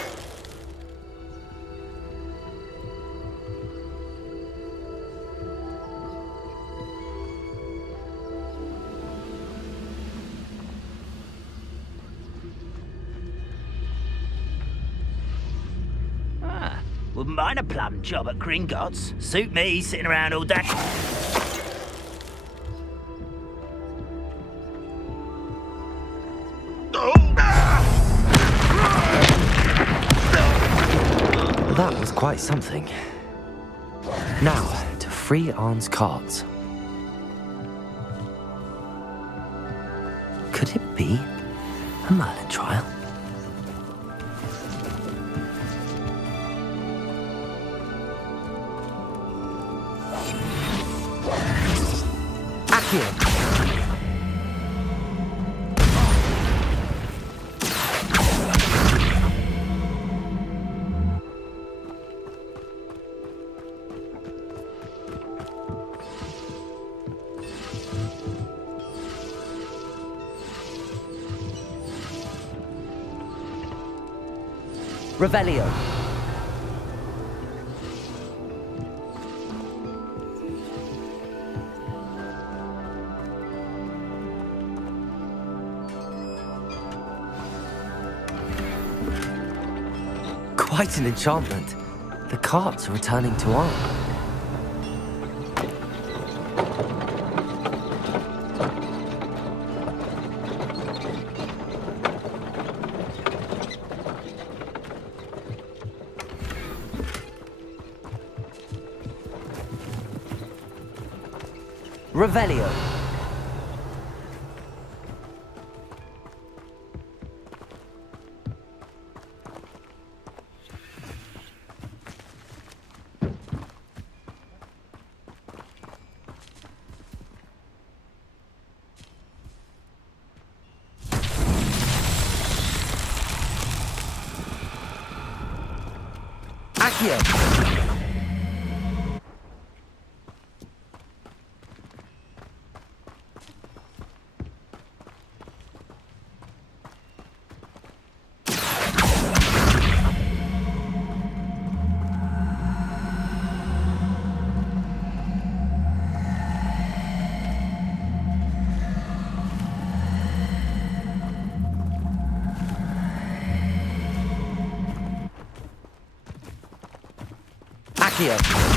Wouldn't mind a plum job at Gringotts. Suit me, sitting around all day. That was quite something. Now, to free Arne's cards. Could it be a Merlin trial? Accio. Revelio. Heightened enchantment. The carts are returning to Orin. Revelio. Accio. Accio.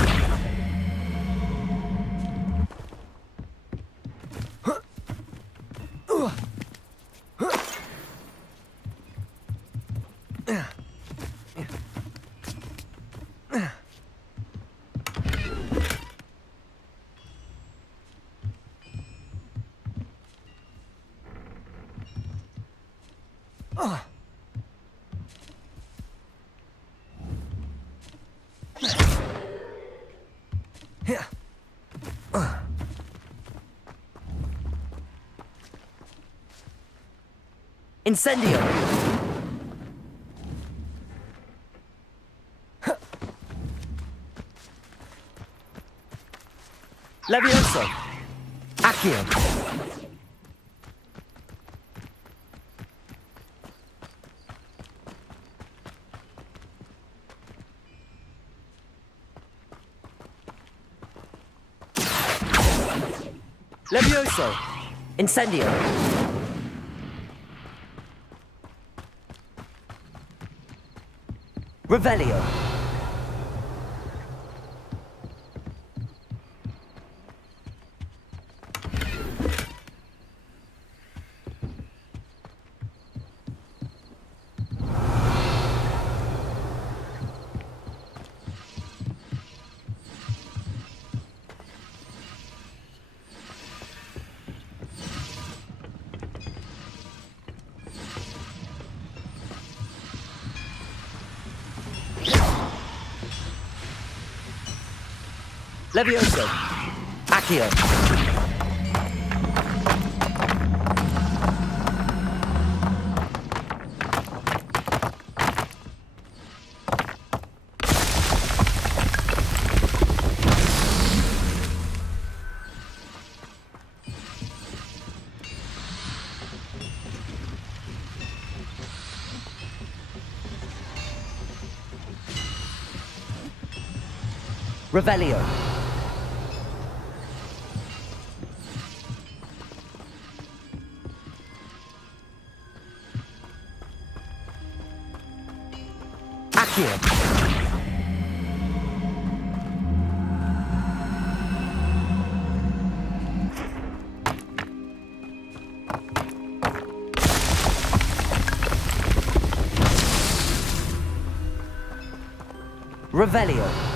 Incendio! Levioso! Accio! Levioso! Incendio! Revelio. Levioso. Accio. Revelio. Accio. Revelio.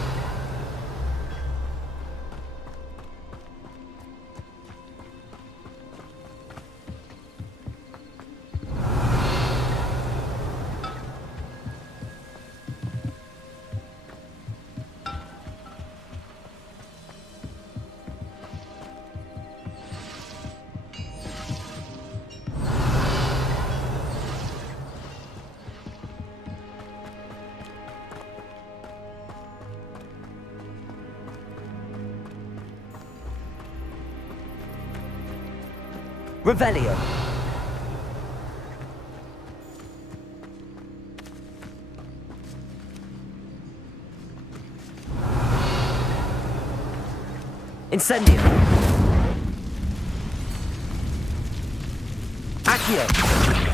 Revelio. Incendio. Accio.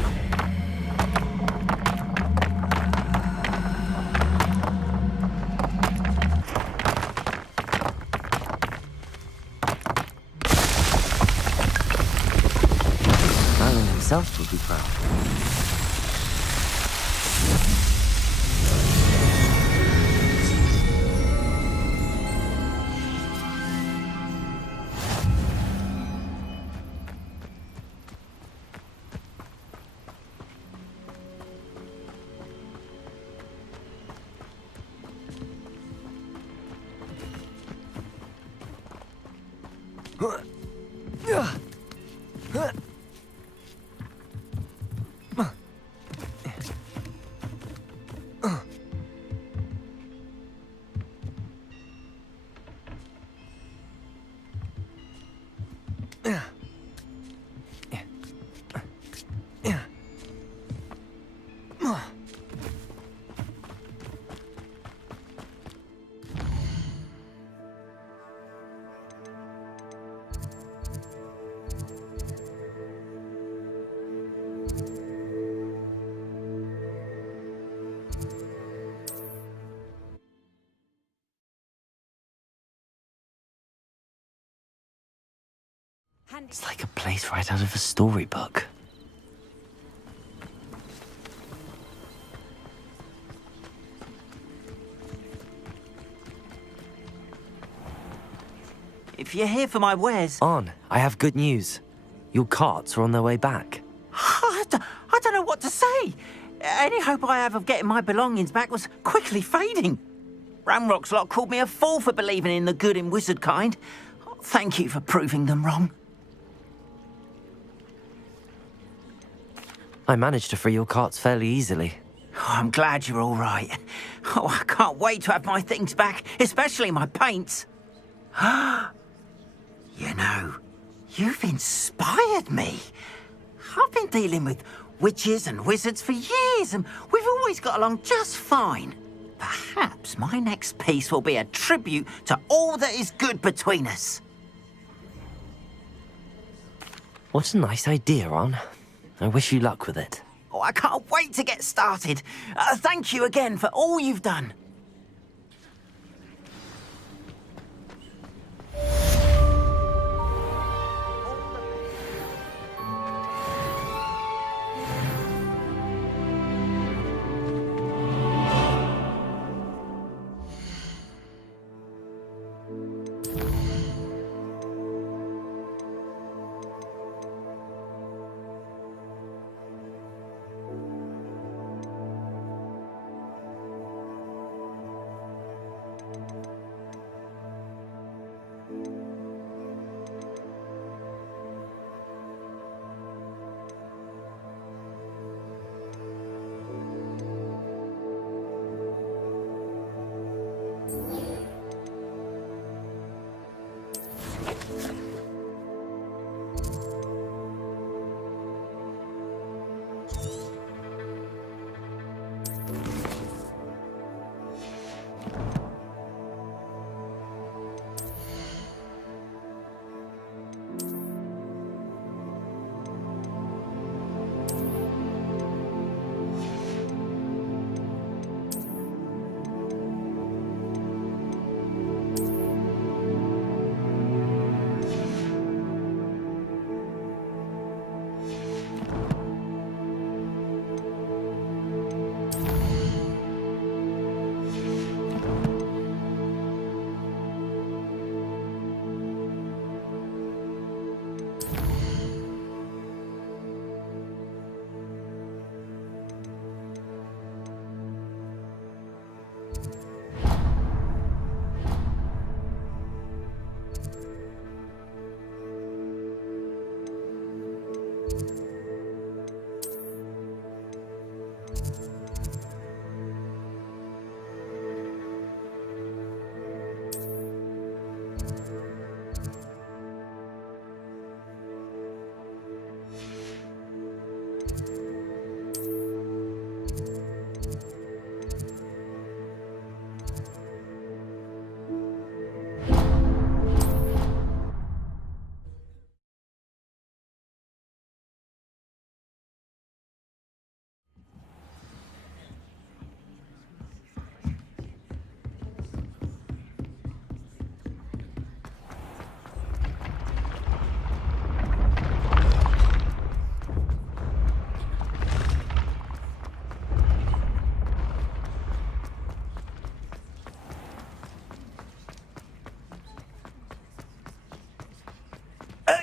themselves would be proud. It's like a place right out of a storybook. If you're here for my wares... On, I have good news. Your carts are on their way back. I don't know what to say. Any hope I have of getting my belongings back was quickly fading. Ranrock's lot called me a fool for believing in the good in wizard kind. Thank you for proving them wrong. I managed to free your carts fairly easily. Oh, I'm glad you're all right. Oh, I can't wait to have my things back, especially my paints. You know, you've inspired me. I've been dealing with witches and wizards for years, and we've always got along just fine. Perhaps my next piece will be a tribute to all that is good between us. What a nice idea, Ron. I wish you luck with it. Oh, I can't wait to get started. Thank you again for all you've done.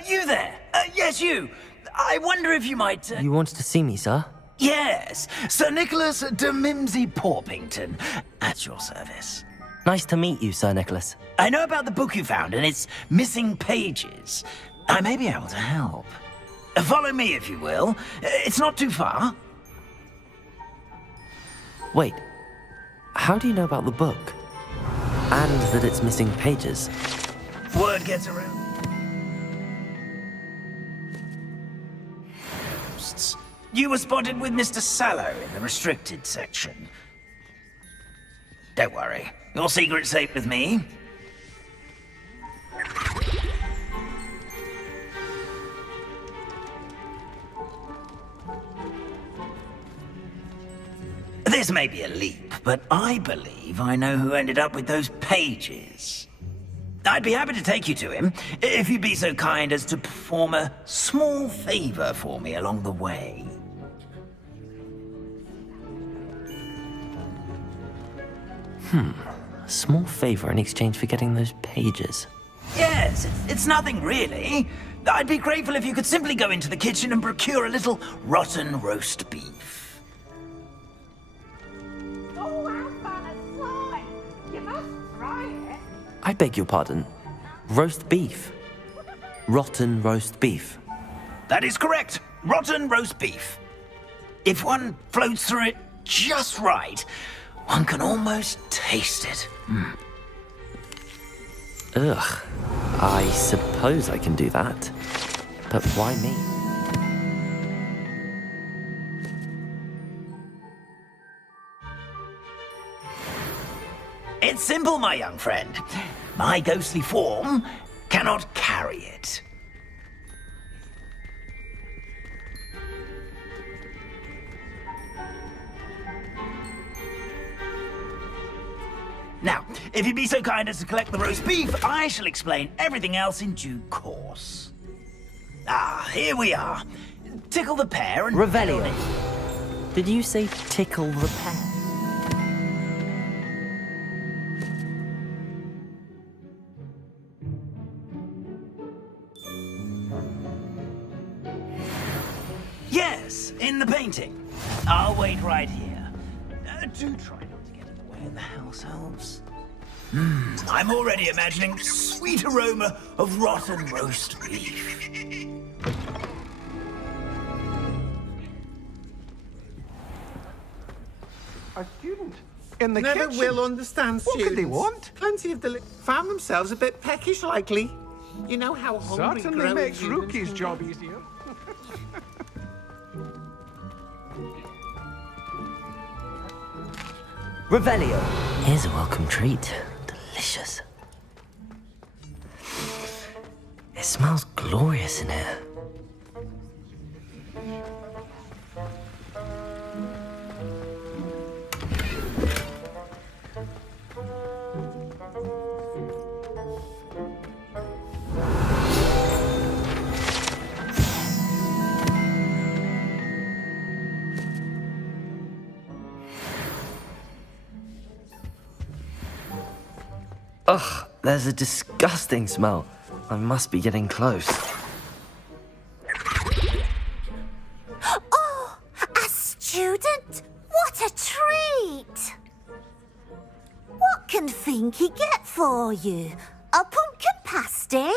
You there? Yes, you. I wonder if you might... You wanted to see me, sir? Yes, Sir Nicholas de Mimsy Porpington, at your service. Nice to meet you, Sir Nicholas. I know about the book you found and its missing pages. I may be able to help. Follow me, if you will. It's not too far. Wait, how do you know about the book? And that it's missing pages? Word gets around. You were spotted with Mr. Sallow in the restricted section. Don't worry, your secret's safe with me. This may be a leap, but I believe I know who ended up with those pages. I'd be happy to take you to him, if you'd be so kind as to perform a small favor for me along the way. A small favor in exchange for getting those pages. Yes, it's nothing really. I'd be grateful if you could simply go into the kitchen and procure a little rotten roast beef. Oh, I've found a slime. You must try it. I beg your pardon. Roast beef. Rotten roast beef. That is correct. Rotten roast beef. If one floats through it just right, one can almost taste it. Ugh. I suppose I can do that. But why me? It's simple, my young friend. My ghostly form cannot carry it. Now, if you'd be so kind as to collect the roast beef, I shall explain everything else in due course. Ah, here we are. Tickle the pear and... Revelio. Did you say tickle the pear? Yes, in the painting. I'll wait right here. Do try not to get in the way of the house elves. I'm already imagining sweet aroma of rotten roast beef. A student in the Never kitchen. will understand What students. could they want? Plenty of found themselves a bit peckish, likely. You know how hungry Certainly growing makes humans Rookie's can job get. easier. Revelio. Here's a welcome treat. Delicious. It smells glorious in here. Ugh, there's a disgusting smell. I must be getting close. Oh, a student? What a treat! What can Finky get for you? A pumpkin pasty?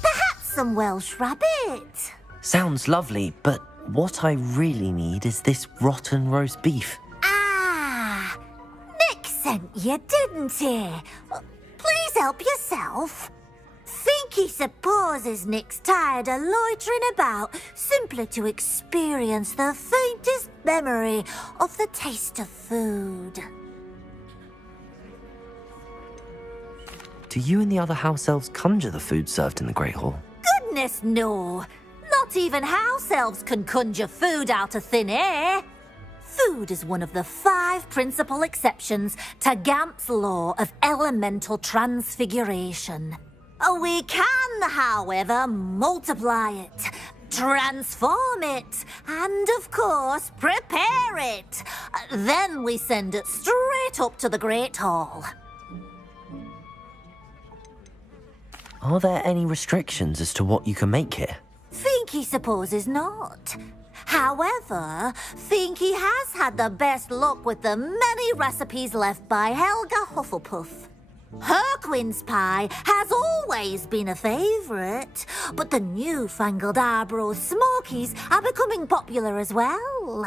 Perhaps some Welsh rabbit? Sounds lovely, but what I really need is this rotten roast beef. Ah, Nick sent you, didn't he? Please help yourself. Finky supposes Nick's tired of loitering about simply to experience the faintest memory of the taste of food. Do you and the other house elves conjure the food served in the Great Hall? Goodness, no. Not even house elves can conjure food out of thin air. Food is one of the 5 principal exceptions to Gamp's law of elemental transfiguration. We can, however, multiply it, transform it, and, of course, prepare it. Then we send it straight up to the Great Hall. Are there any restrictions as to what you can make here? Finky supposes not. However, Finky has had the best luck with the many recipes left by Helga Hufflepuff. Her quince pie has always been a favourite, but the newfangled Arborough Smokies are becoming popular as well.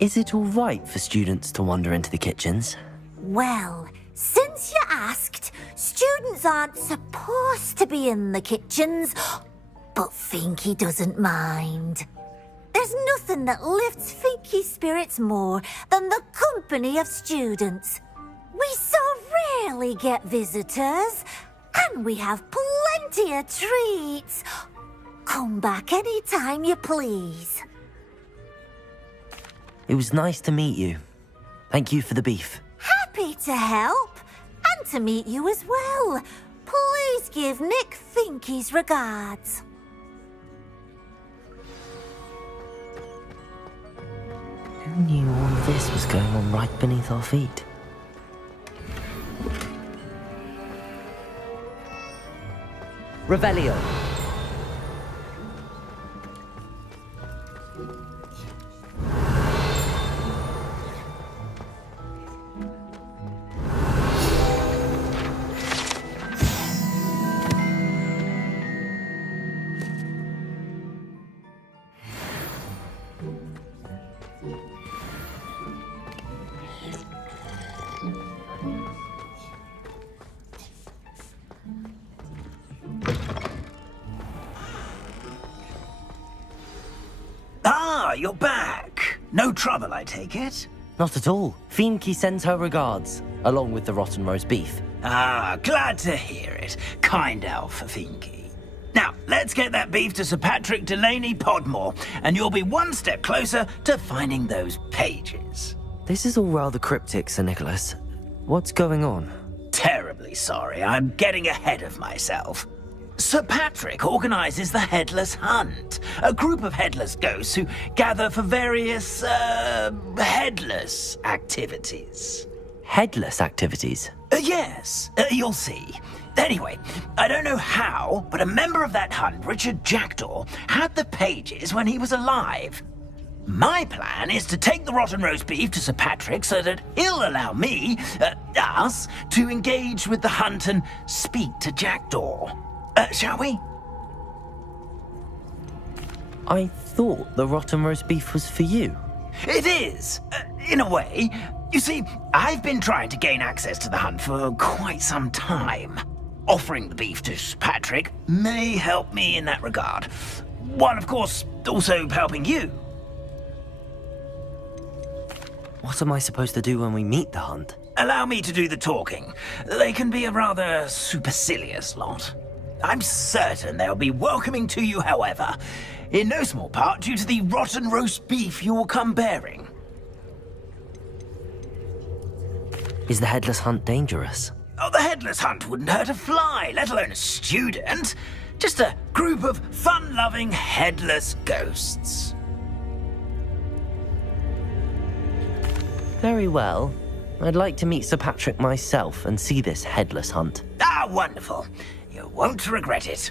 Is it all right for students to wander into the kitchens? Well, since you asked, students aren't supposed to be in the kitchens, but Finky doesn't mind. There's nothing that lifts Finky's spirits more than the company of students. We so rarely get visitors, and we have plenty of treats. Come back any time you please. It was nice to meet you. Thank you for the beef. Happy to help, and to meet you as well. Please give Nick Finky's regards. Who knew all of this was going on right beneath our feet? Revelio. Ah, you're back. No trouble, I take it? Not at all. Finky sends her regards, along with the rotten roast beef. Ah, glad to hear it. Kind elf, Finky. Now, let's get that beef to Sir Patrick Delaney Podmore, and you'll be one step closer to finding those pages. This is all rather cryptic, Sir Nicholas. What's going on? Terribly sorry, I'm getting ahead of myself. Sir Patrick organises the Headless Hunt, a group of headless ghosts who gather for various, headless activities. Headless activities? Yes, you'll see. Anyway, I don't know how, but a member of that hunt, Richard Jackdaw, had the pages when he was alive. My plan is to take the rotten roast beef to Sir Patrick so that he'll allow me, us, to engage with the hunt and speak to Jackdaw. Shall we? I thought the rotten roast beef was for you. It is, in a way. You see, I've been trying to gain access to the hunt for quite some time. Offering the beef to Sir Patrick may help me in that regard. While, of course, also helping you. What am I supposed to do when we meet the hunt? Allow me to do the talking. They can be a rather supercilious lot. I'm certain they'll be welcoming to you, however, in no small part due to the rotten roast beef you will come bearing. Is the Headless Hunt dangerous? Oh, the Headless Hunt wouldn't hurt a fly, let alone a student. Just a group of fun-loving headless ghosts. Very well. I'd like to meet Sir Patrick myself and see this Headless Hunt. Ah, wonderful. You won't regret it.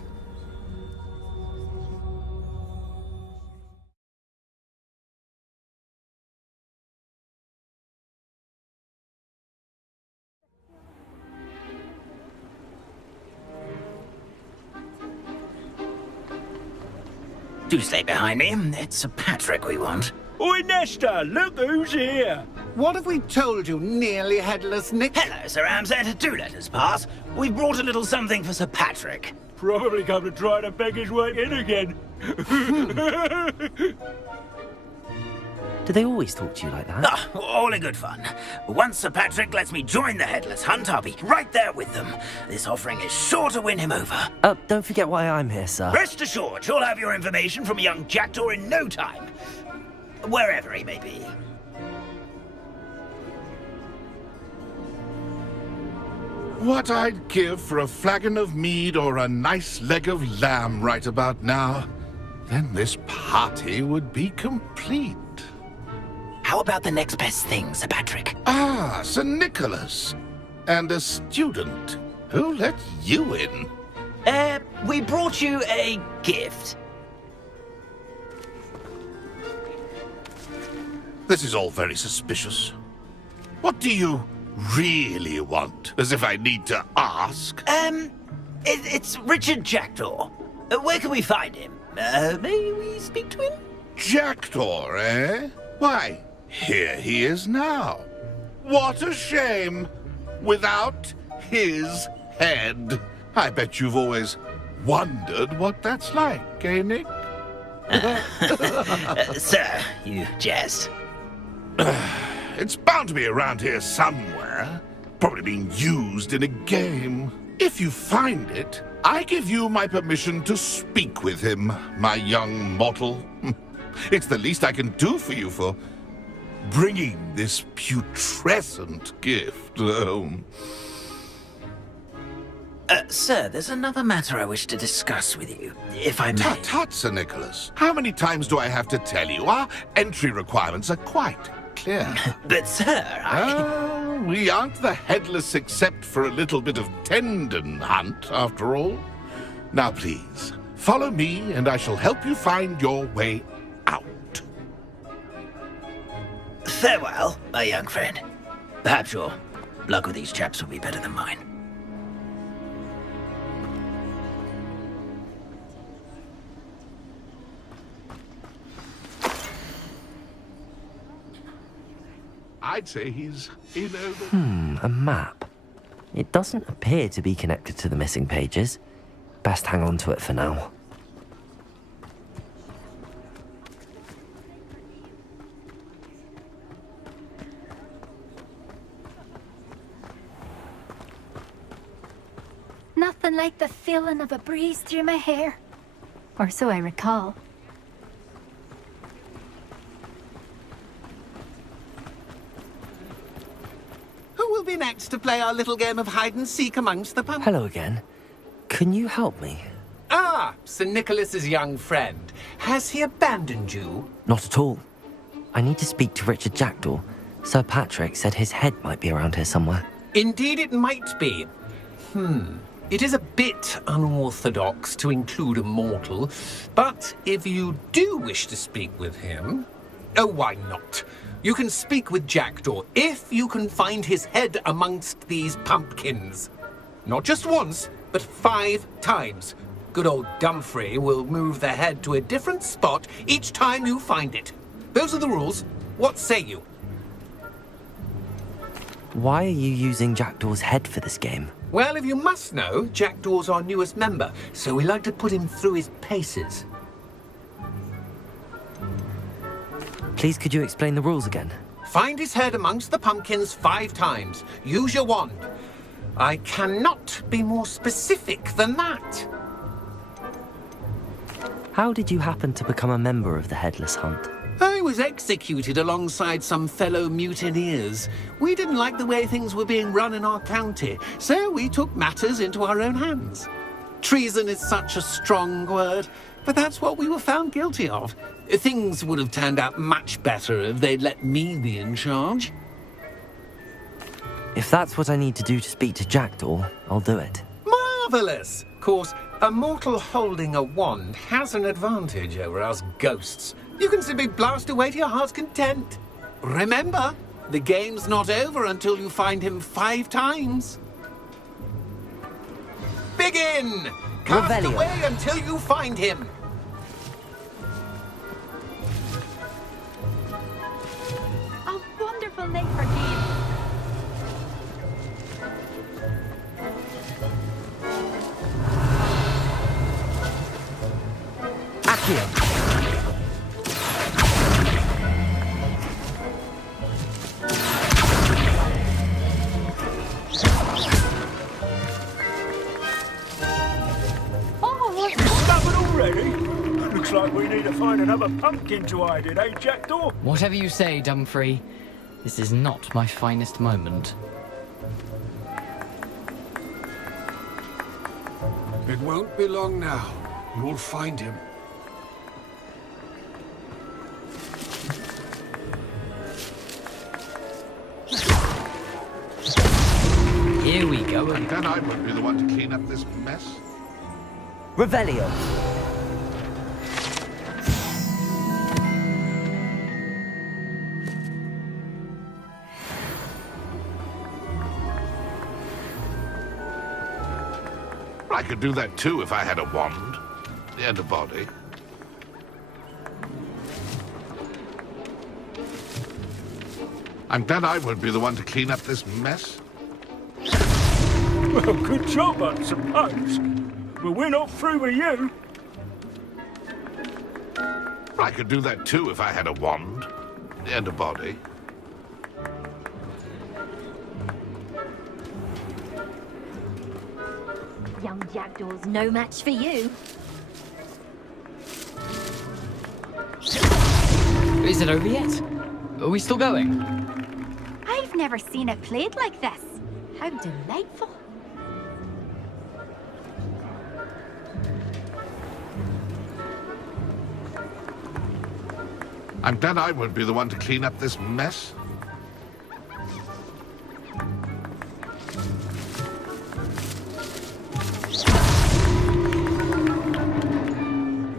Do stay behind me. It's Sir Patrick we want. Oi, Nesta, look who's here. What have we told you, nearly headless Nick? Hello, Sir Ramsed. Do let us pass. We've brought a little something for Sir Patrick. Probably come to try to beg his way in again. Do they always talk to you like that? Ah, all in good fun. Once Sir Patrick lets me join the Headless Hunt, I'll be right there with them. This offering is sure to win him over. Don't forget why I'm here, sir. Rest assured, you'll have your information from a young Jackdaw in no time. Wherever he may be. What I'd give for a flagon of mead or a nice leg of lamb right about now. Then this party would be complete. How about the next best thing, Sir Patrick? Ah, Sir Nicholas. And a student? Who let you in? We brought you a gift. This is all very suspicious. What do you really want? As if I need to ask. It's Richard Jackdaw. Where can we find him? May we speak to him? Jackdaw, eh? Why, here he is now. What a shame. Without his head. I bet you've always wondered what that's like, eh, Nick? Sir, you jest. It's bound to be around here somewhere. Probably being used in a game. If you find it, I give you my permission to speak with him, my young mortal. It's the least I can do for you for bringing this putrescent gift home. Sir, there's another matter I wish to discuss with you, if I may. Tut, Sir Nicholas. How many times do I have to tell you? Our entry requirements are quite clear. But, sir, we aren't the headless except for a little bit of tendon hunt, after all. Now, please, follow me, and I shall help you find your way out. Farewell, my young friend. Perhaps your luck with these chaps will be better than mine. I'd say he's in over... A map. It doesn't appear to be connected to the missing pages. Best hang on to it for now. Nothing like the feeling of a breeze through my hair. Or so I recall. Who will be next to play our little game of hide-and-seek amongst the pumpkins? Hello again. Can you help me? Ah, Sir Nicholas's young friend. Has he abandoned you? Not at all. I need to speak to Richard Jackdaw. Sir Patrick said his head might be around here somewhere. Indeed it might be. It is a bit unorthodox to include a mortal, but if you do wish to speak with him... Oh, why not? You can speak with Jackdaw if you can find his head amongst these pumpkins. Not just once, but 5 times. Good old Dumfrey will move the head to a different spot each time you find it. Those are the rules. What say you? Why are you using Jackdaw's head for this game? Well, if you must know, Jackdaw's our newest member, so we like to put him through his paces. Please, could you explain the rules again? Find his head amongst the pumpkins 5 times. Use your wand. I cannot be more specific than that. How did you happen to become a member of the Headless Hunt? I was executed alongside some fellow mutineers. We didn't like the way things were being run in our county, so we took matters into our own hands. Treason is such a strong word, but that's what we were found guilty of. Things would have turned out much better if they'd let me be in charge. If that's what I need to do to speak to Jackdaw, I'll do it. Marvellous! Of course, a mortal holding a wand has an advantage over us ghosts. You can simply blast away to your heart's content. Remember, the game's not over until you find him 5 times. Begin! Cast Revelio. away until you find him. A wonderful name for game. Accio. Looks like we need to find another pumpkin to hide in, eh, Jackdaw? Whatever you say, Dumfrey. This is not my finest moment. It won't be long now. You'll find him. Here we go. And then I would be the one to clean up this mess. Revelio. I could do that too if I had a wand and a body. I'm glad I would be the one to clean up this mess. Well, good job, I suppose. But we're not through with you. I could do that too if I had a wand and a body. Young Jackdaw's no match for you. Is it over yet? Are we still going? I've never seen it played like this. How delightful. I'm glad I would be the one to clean up this mess.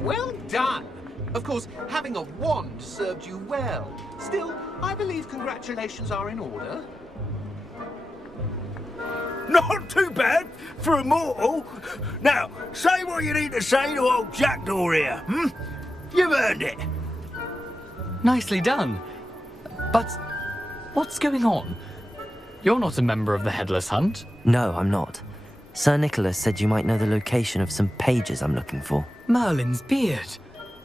Well done! Of course, having a wand served you well. Still, I believe congratulations are in order. Not too bad for a mortal. Now, say what you need to say to old Jackdaw here, hmm? You've earned it. Nicely done. But what's going on? You're not a member of the Headless Hunt. No, I'm not. Sir Nicholas said you might know the location of some pages I'm looking for. Merlin's beard.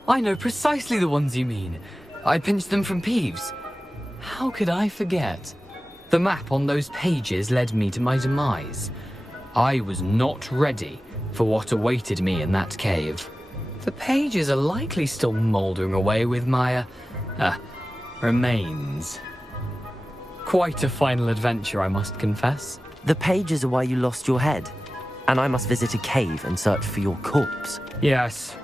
I know precisely the ones you mean. I pinched them from Peeves. How could I forget? The map on those pages led me to my demise. I was not ready for what awaited me in that cave. The pages are likely still mouldering away with my, remains. Quite a final adventure, I must confess. The pages are why you lost your head, and I must visit a cave and search for your corpse. Yes.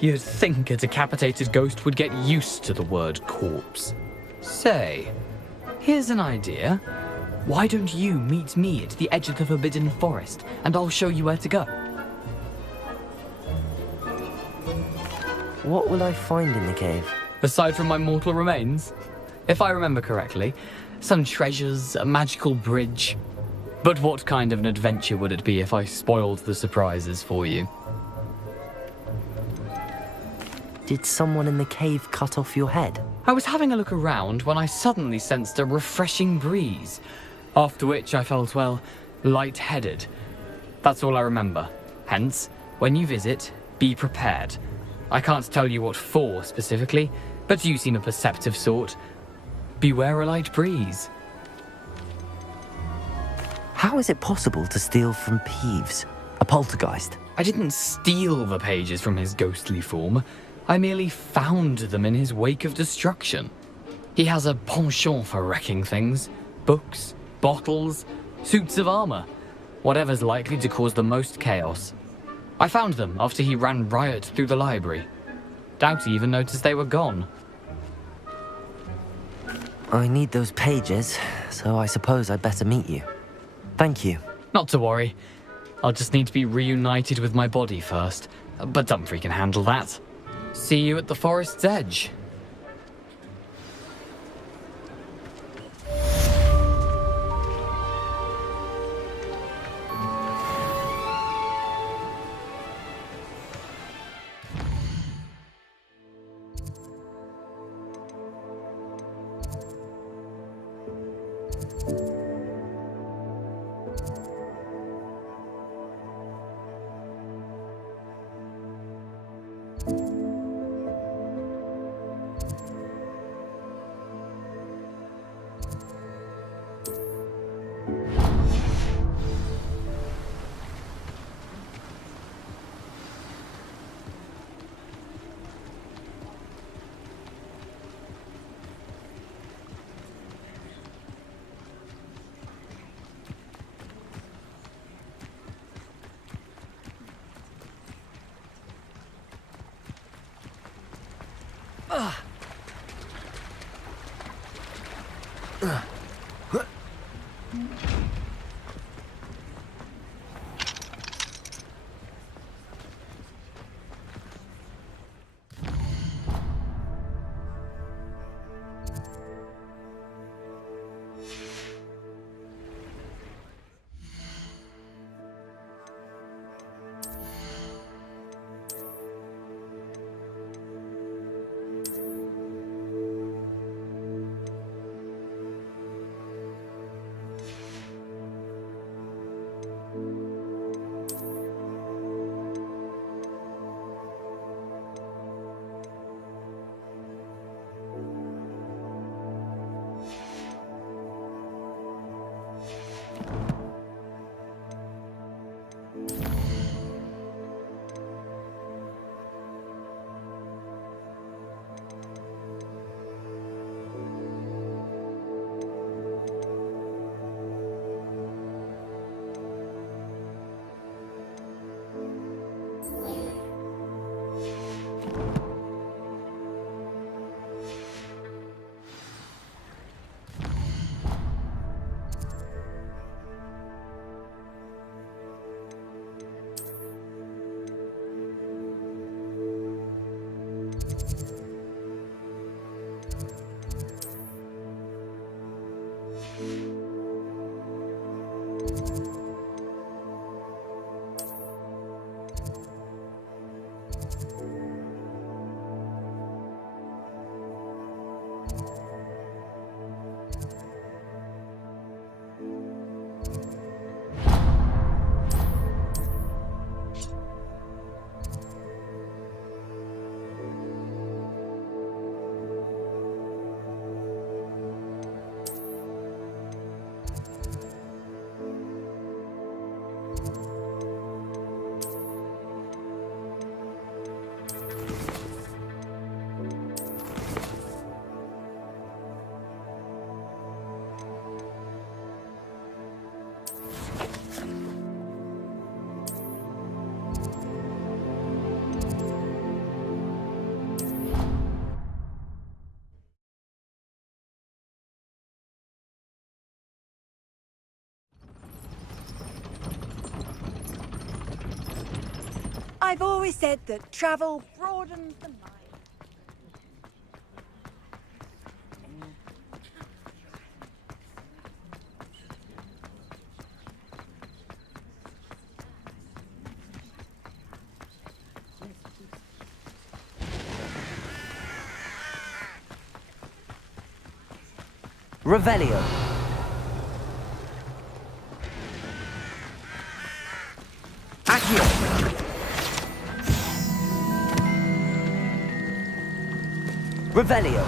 You'd think a decapitated ghost would get used to the word corpse. Say, here's an idea. Why don't you meet me at the edge of the Forbidden Forest, and I'll show you where to go? What will I find in the cave? Aside from my mortal remains? If I remember correctly, some treasures, a magical bridge. But what kind of an adventure would it be if I spoiled the surprises for you? Did someone in the cave cut off your head? I was having a look around when I suddenly sensed a refreshing breeze, after which I felt, well, lightheaded. That's all I remember. Hence, when you visit, be prepared. I can't tell you what for specifically, but you seem a perceptive sort. Beware a light breeze. How is it possible to steal from Peeves, a poltergeist? I didn't steal the pages from his ghostly form. I merely found them in his wake of destruction. He has a penchant for wrecking things. Books, bottles, suits of armor. Whatever's likely to cause the most chaos. I found them after he ran riot through the library. Doubt he even noticed they were gone. I need those pages, so I suppose I'd better meet you. Thank you. Not to worry. I'll just need to be reunited with my body first. But Dumfries can handle that. See you at the forest's edge. I've always said that travel broadens the mind. Revelio. Accio. Revelio.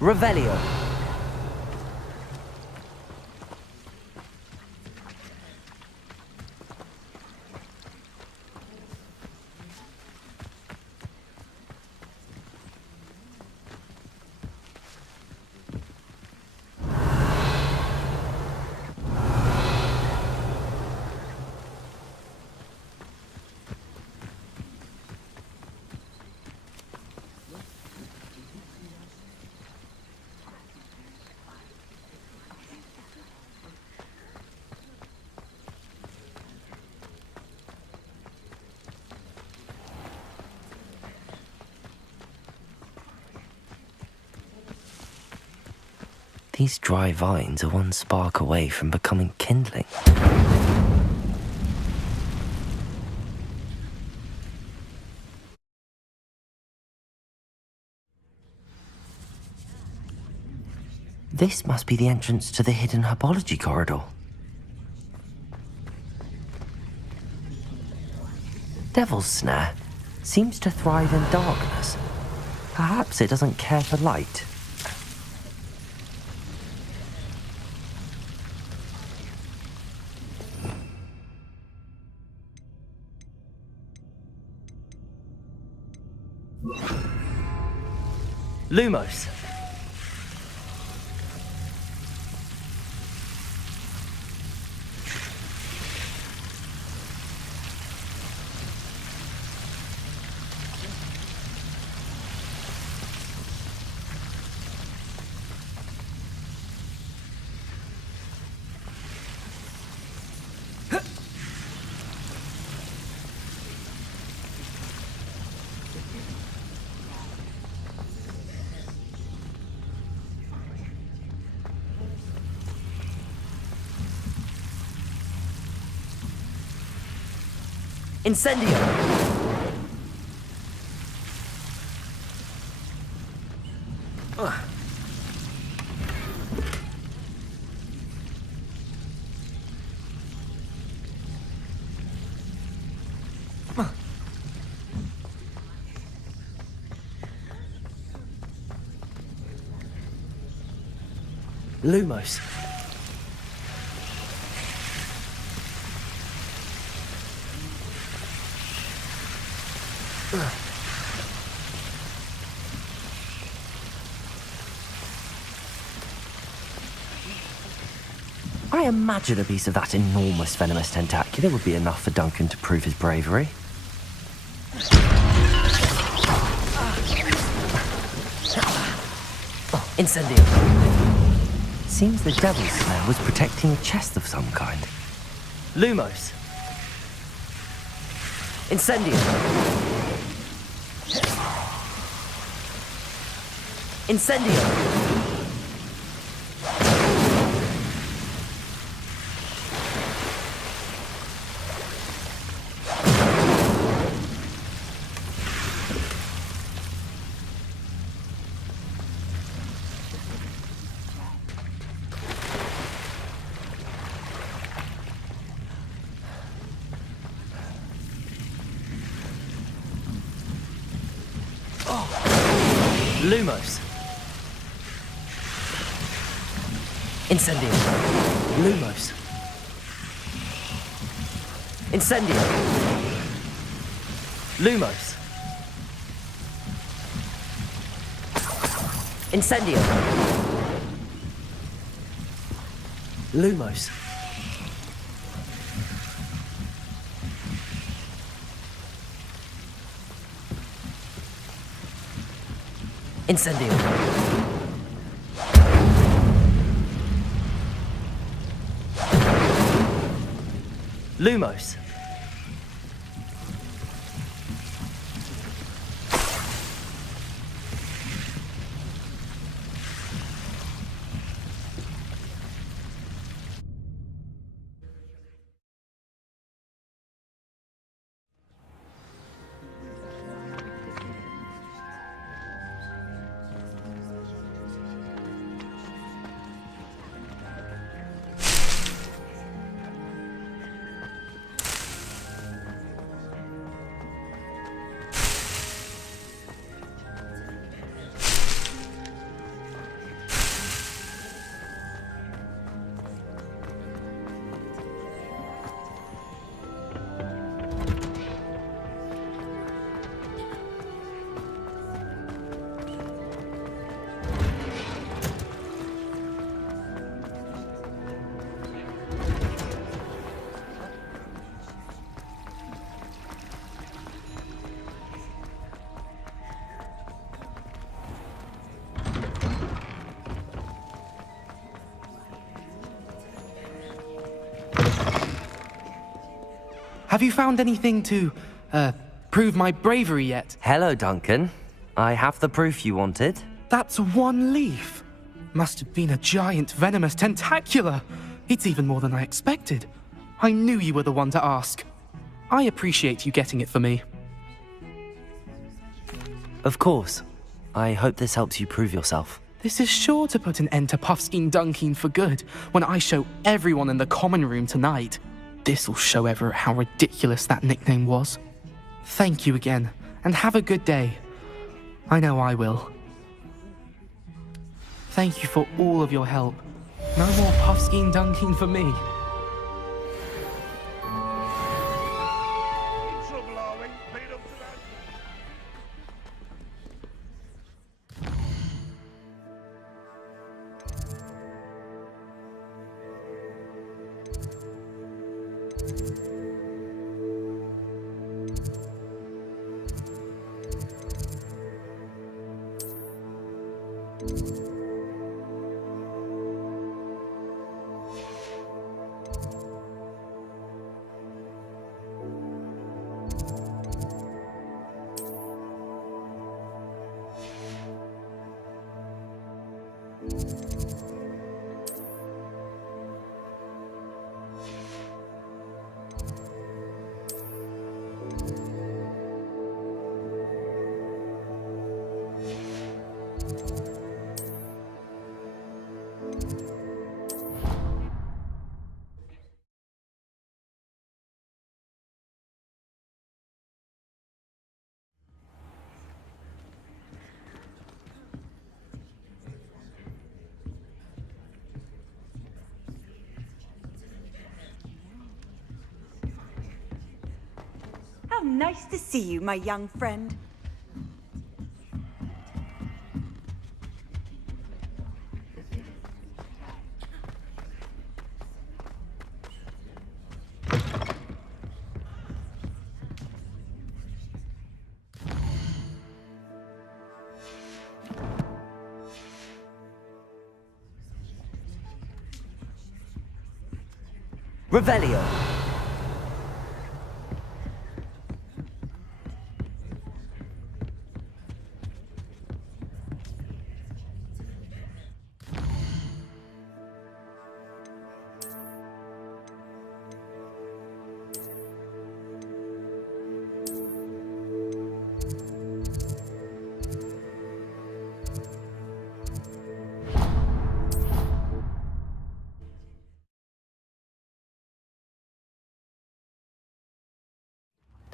Revelio. These dry vines are one spark away from becoming kindling. This must be the entrance to the hidden herbology corridor. Devil's Snare seems to thrive in darkness. Perhaps it doesn't care for light. Lumos. Incendio! Lumos. I imagine a piece of that enormous venomous tentacular would be enough for Duncan to prove his bravery. Oh, incendio. Seems the devil's snare was protecting a chest of some kind. Lumos. Incendio. Incendio. Lumos. Incendio. Lumos. Incendio. Lumos. Incendio. Lumos. Incendio. Lumos. Have you found anything to, prove my bravery yet? Hello, Duncan. I have the proof you wanted. That's one leaf. Must have been a giant venomous tentacula. It's even more than I expected. I knew you were the one to ask. I appreciate you getting it for me. Of course. I hope this helps you prove yourself. This is sure to put an end to Puffskein Dunkeen for good when I show everyone in the common room tonight. This'll show Everett how ridiculous that nickname was. Thank you again, and have a good day. I know I will. Thank you for all of your help. No more Puffskein Dunkeen for me. How nice to see you, my young friend. Revelio.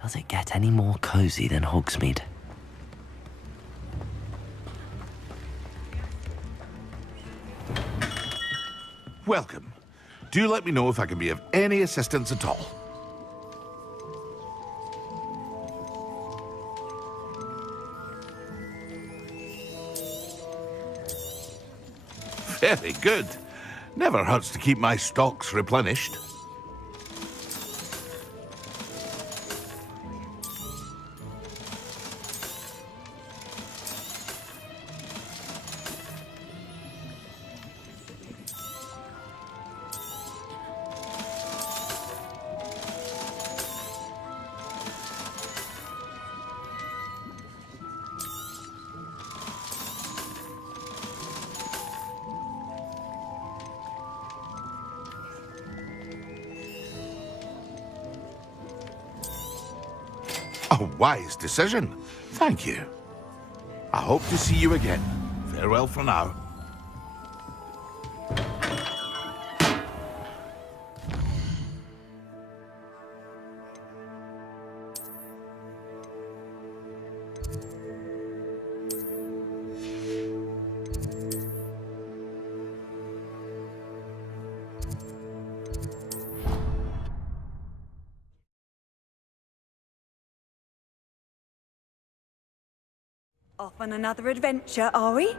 Does it get any more cozy than Hogsmeade? Welcome. Do let me know if I can be of any assistance at all. Very good. Never hurts to keep my stocks replenished. A wise decision. Thank you. I hope to see you again. Farewell for now. Off on another adventure, are we?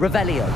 Revelio.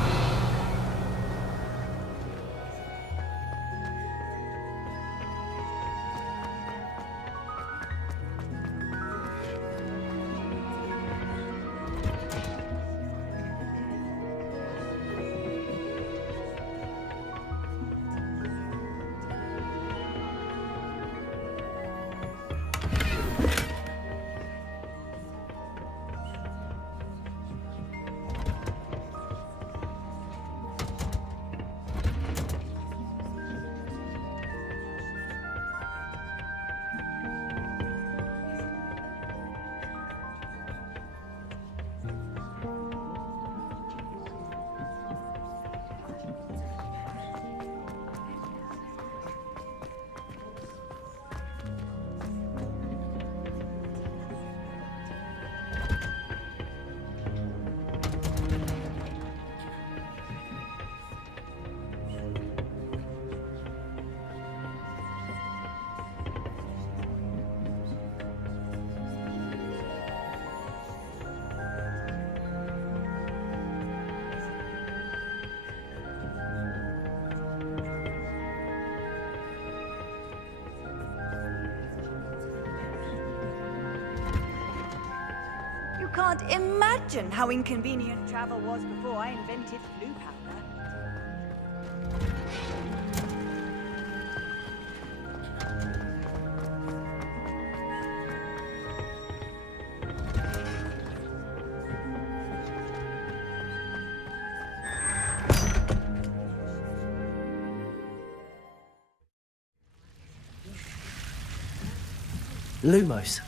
Can't imagine how inconvenient travel was before I invented flu powder. Lumos.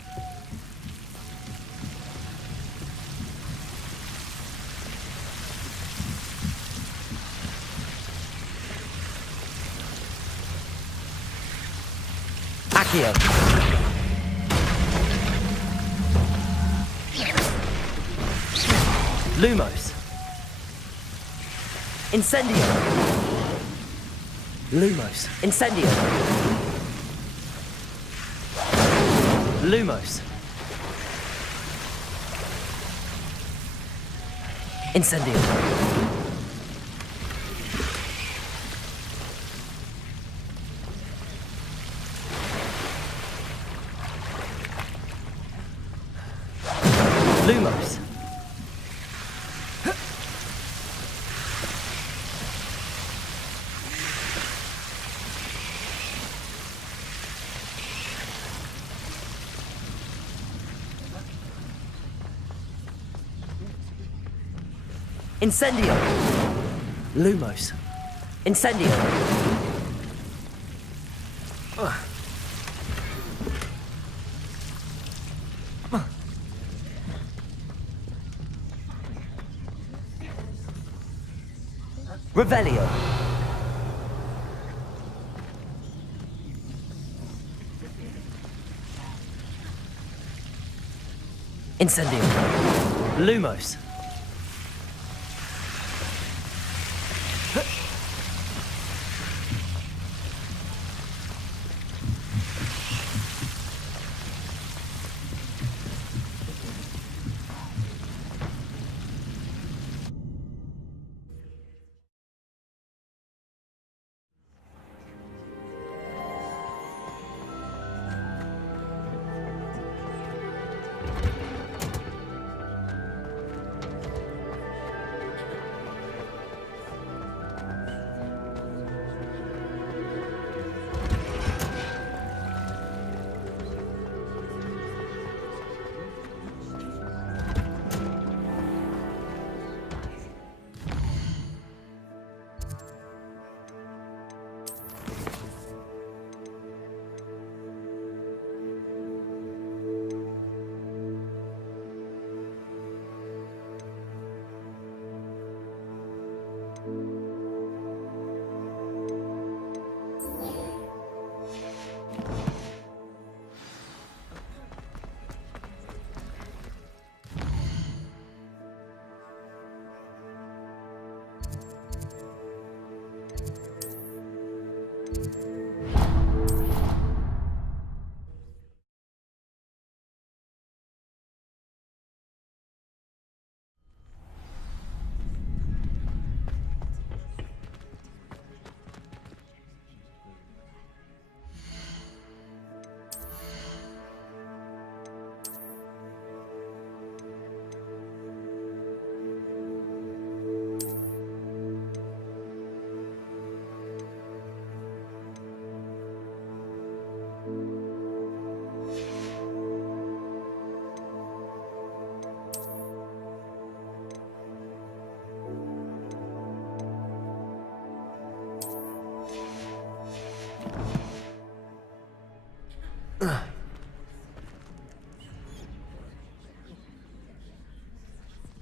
Accio. Lumos. Incendio. Lumos. Incendio. Lumos. Incendio. Lumos. Incendio. Lumos. Incendio. Revelio. Incendio. Lumos.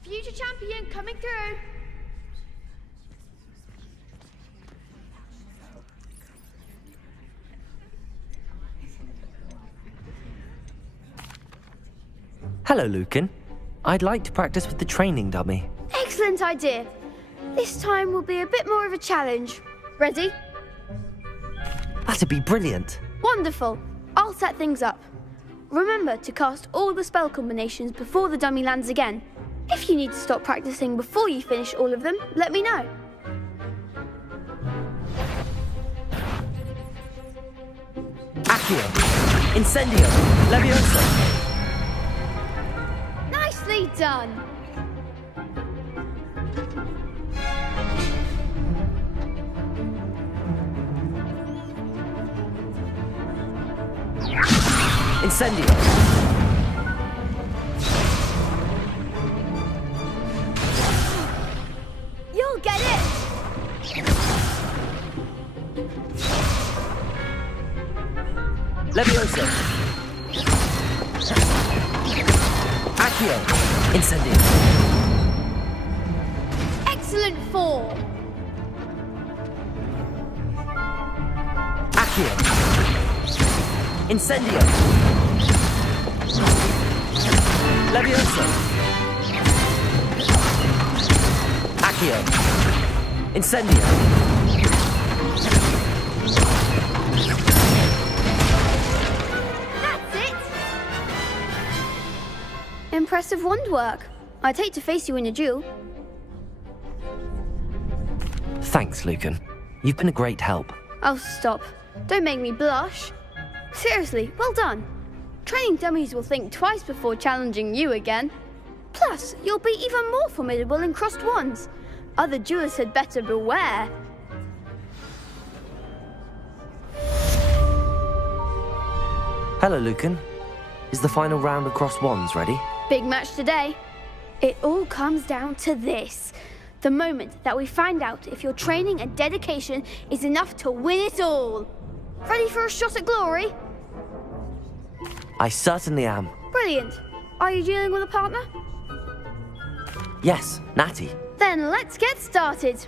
Future champion coming through. Hello, Lucan. I'd like to practice with the training dummy. Excellent idea. This time will be a bit more of a challenge. Ready? That'd be brilliant. Wonderful. I'll set things up. Remember to cast all the spell combinations before the dummy lands again. If you need to stop practicing before you finish all of them, let me know. Accio. Incendio. Leviosa. Nicely done. Incendio. You'll get it. Leviosa. Accio! Incendio! Excellent form. Accio! Incendio! Levioso! Accio! Incendio! That's it. Impressive wand work. I'd hate to face you in a duel. Thanks, Lucan. You've been a great help. Oh, stop. Don't make me blush. Seriously, well done. Training dummies will think twice before challenging you again. Plus, you'll be even more formidable in crossed wands. Other duelists had better beware. Hello, Lucan. Is the final round of crossed wands ready? Big match today. It all comes down to this. The moment that we find out if your training and dedication is enough to win it all. Ready for a shot at glory? I certainly am. Brilliant. Are you dealing with a partner? Yes, Natty. Then let's get started.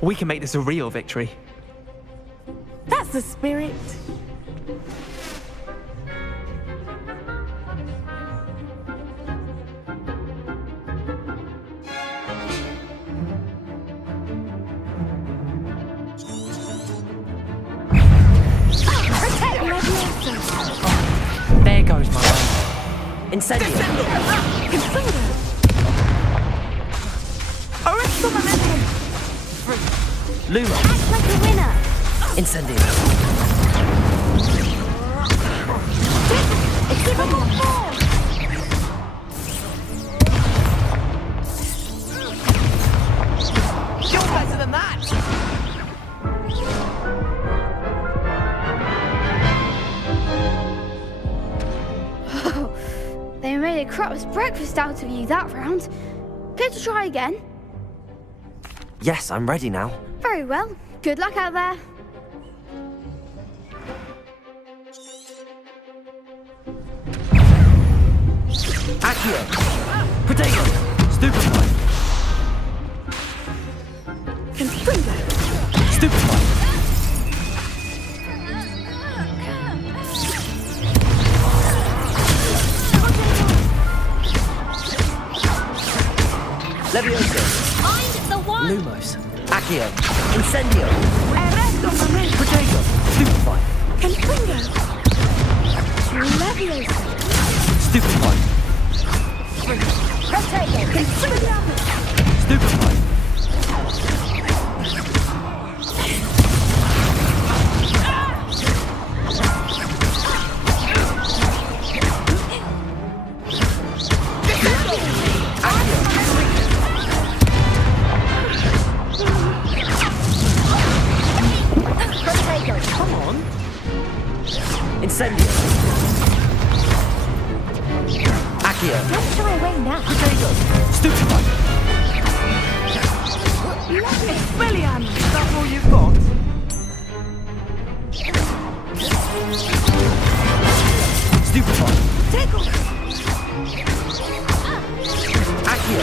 We can make this a real victory. That's the spirit. There goes my way. Incendio! Arresto momentum! Luma! Act like a winner! Incendio! Give him more form! You're better than that! They made a crap's breakfast out of you that round. Care to try again? Yes, I'm ready now. Very well. Good luck out there. Accio! Potato! Stupefy! Stupefy! Levioso! Find the one! Lumos! Accio! Incendio! Potato! Stupefy! Stupefy! Stupefy! Come on. Incendio! Accio! Don't shy away now. Potato! Stupefy! Expelliarm! Is that all you've got? Stupefy! Accio!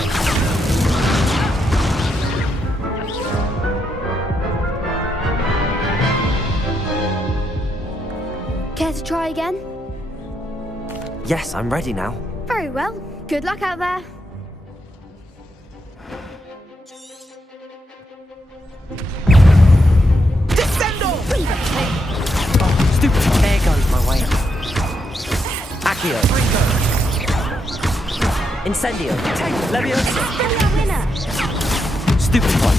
Care to try again? Yes, I'm ready now. Very well. Good luck out there. Stupefy! There goes my way. Accio! Incendio! Levioso! Stupefy!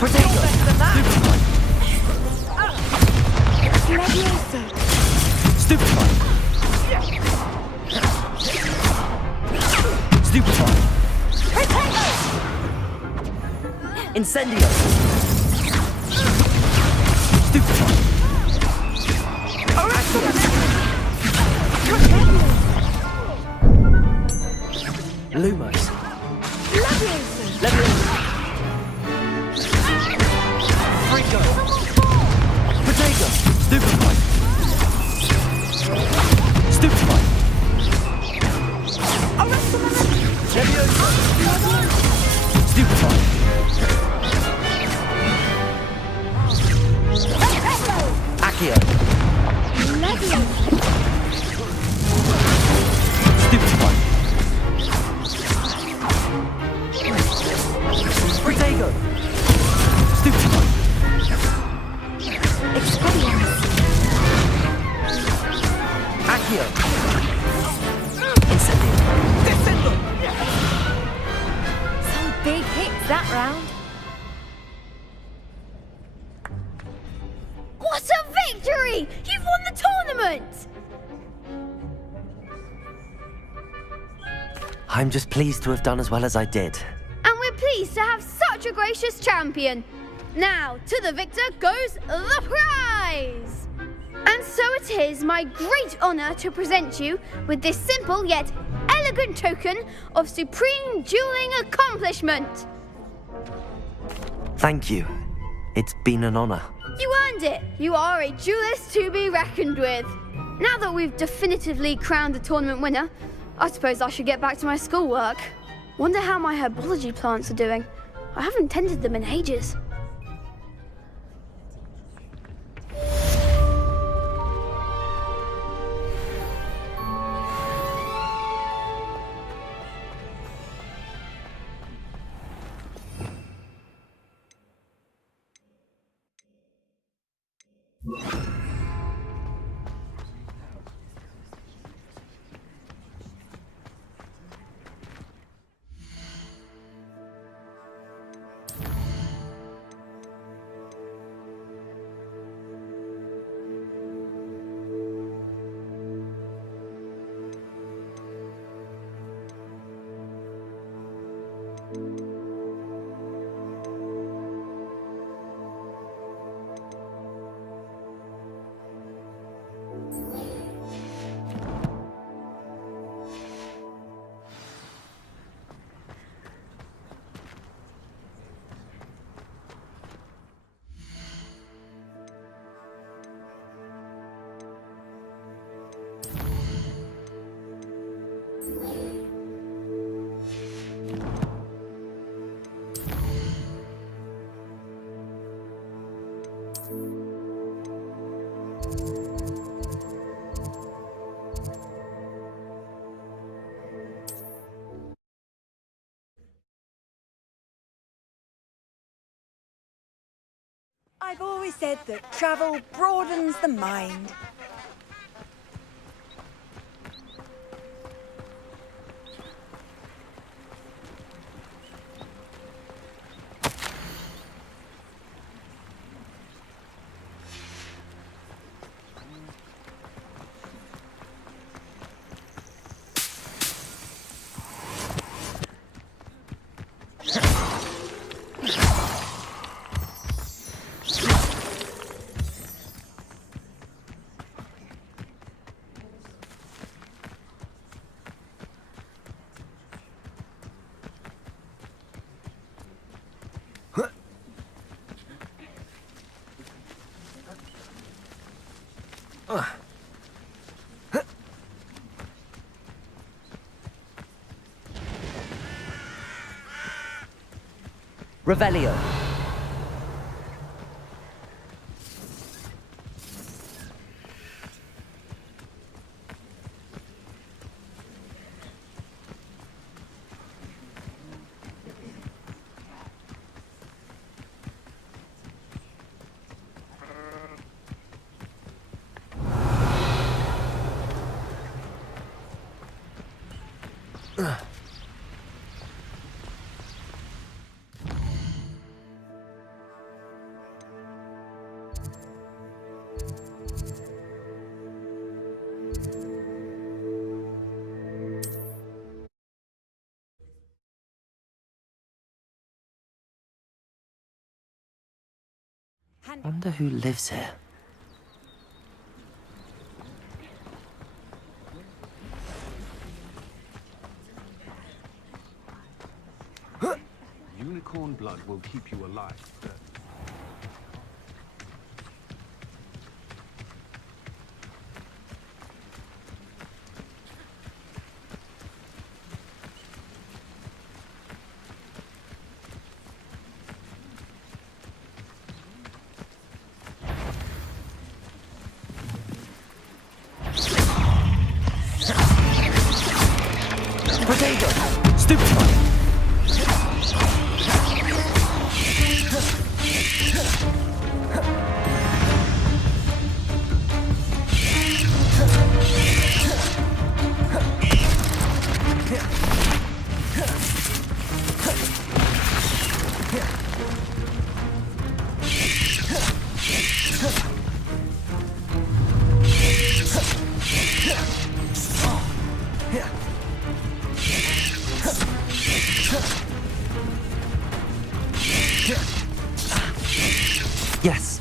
Potato! Stupefy! Stupefy! Incendio! Stupefy! Lumos! Levioso! Stupid one. Protego. Stupid one. Expelliarmus. Accio. Incendio. Descendo. Some big hits that round. What a victory! You've won the tournament! I'm just pleased to have done as well as I did. And we're pleased to have such a gracious champion. Now, to the victor goes the prize! And so it is my great honour to present you with this simple yet elegant token of supreme dueling accomplishment. Thank you. It's been an honour. You earned it. You are a duelist to be reckoned with. Now that we've definitively crowned the tournament winner, I suppose I should get back to my schoolwork. Wonder how my herbology plants are doing. I haven't tended them in ages. I've always said that travel broadens the mind. Revelio. Wonder who lives here. Unicorn blood will keep you alive. Potato! Stupid one! Yes.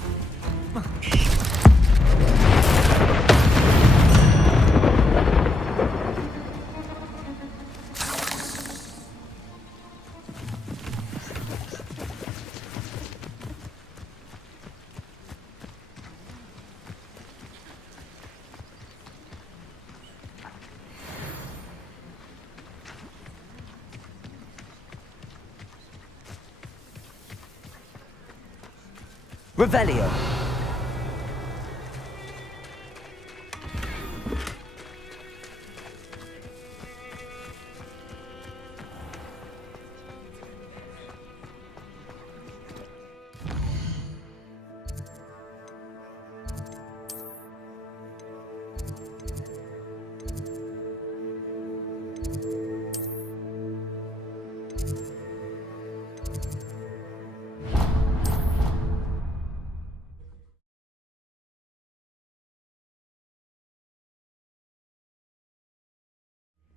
Revelio.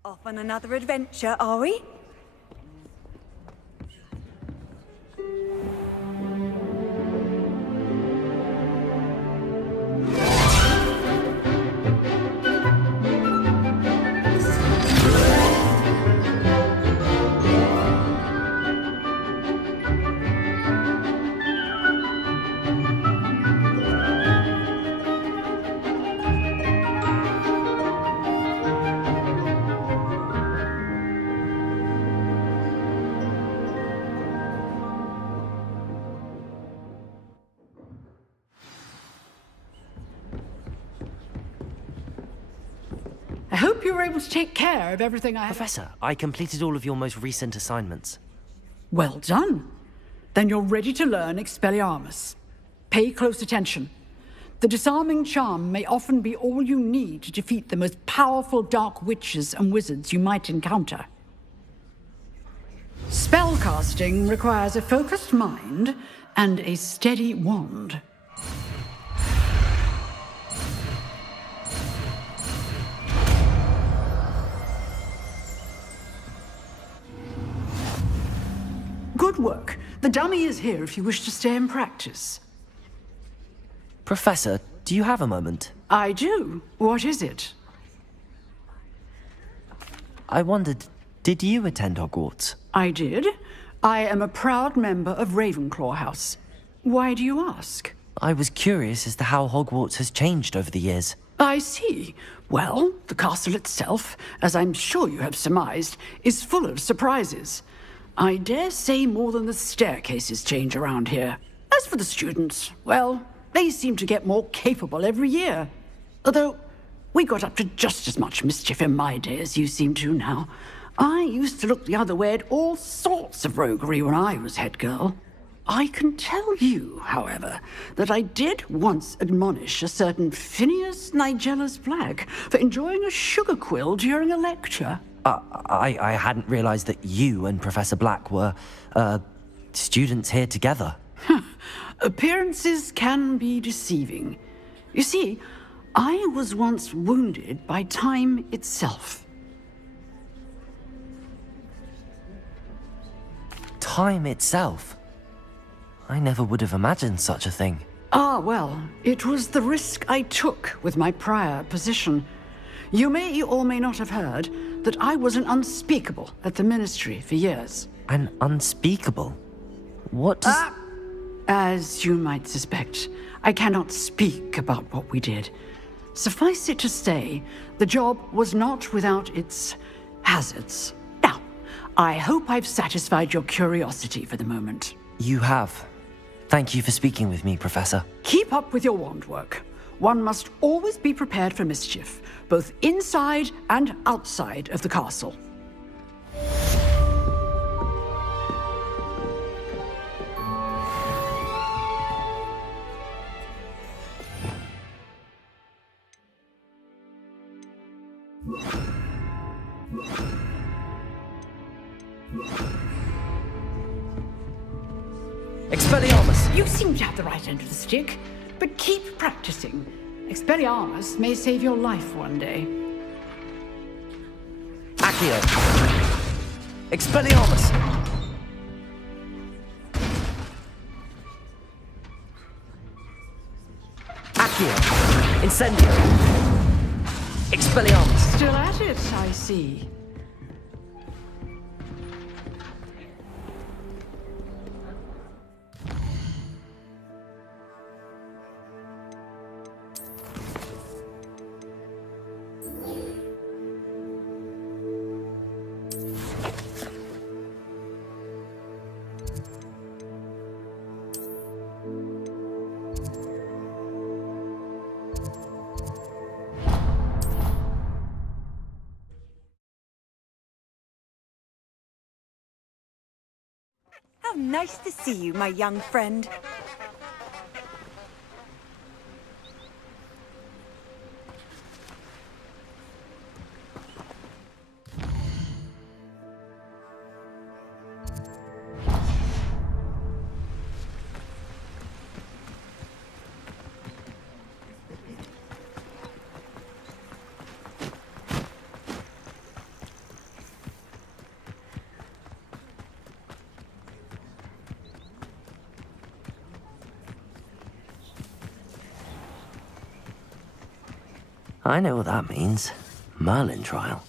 Off on another adventure, are we? I hope you were able to take care of everything I... Professor, I completed all of your most recent assignments. Well done. Then you're ready to learn Expelliarmus. Pay close attention. The disarming charm may often be all you need to defeat the most powerful dark witches and wizards you might encounter. Spellcasting requires a focused mind and a steady wand. Good work. The dummy is here if you wish to stay and practice. Professor, do you have a moment? I do. What is it? I wondered, did you attend Hogwarts? I did. I am a proud member of Ravenclaw House. Why do you ask? I was curious as to how Hogwarts has changed over the years. I see. Well, the castle itself, as I'm sure you have surmised, is full of surprises. I dare say more than the staircases change around here. As for the students, well, they seem to get more capable every year. Although, we got up to just as much mischief in my day as you seem to now. I used to look the other way at all sorts of roguery when I was head girl. I can tell you, however, that I did once admonish a certain Phineas Nigellus Black for enjoying a sugar quill during a lecture. I hadn't realized that you and Professor Black were, students here together. Appearances can be deceiving. You see, I was once wounded by time itself. Time itself? I never would have imagined such a thing. Ah, well, it was the risk I took with my prior position. You may or may not have heard that I was an unspeakable at the Ministry for years. An unspeakable? What does... As you might suspect, I cannot speak about what we did. Suffice it to say, the job was not without its hazards. Now, I hope I've satisfied your curiosity for the moment. You have. Thank you for speaking with me, Professor. Keep up with your wand work. One must always be prepared for mischief, both inside and outside of the castle. Expelliarmus! You seem to have the right end of the stick, but keep practicing. Expelliarmus may save your life one day. Accio! Expelliarmus! Accio! Incendio! Expelliarmus! Still at it, I see. How nice to see you, my young friend. I know what that means. Merlin trial.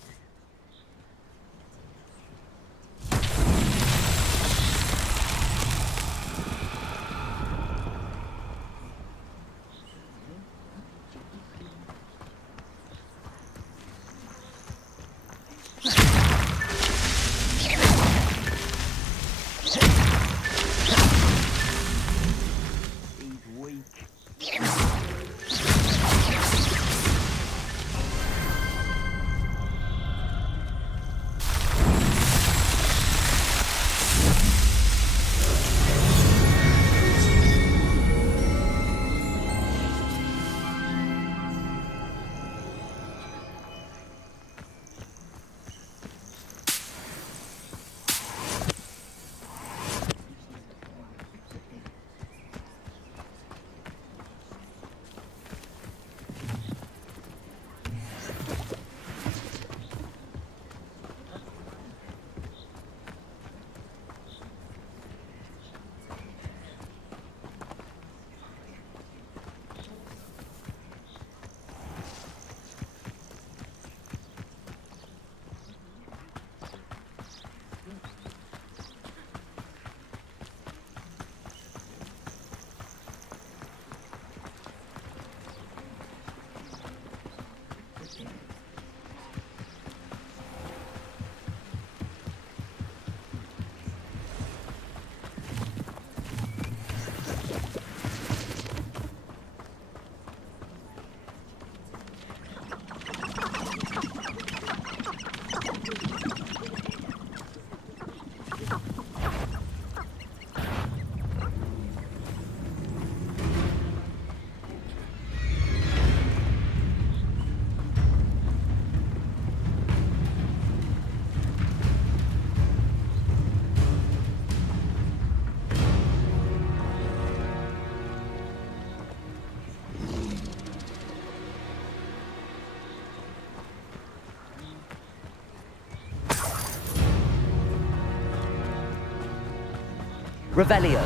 Revelio.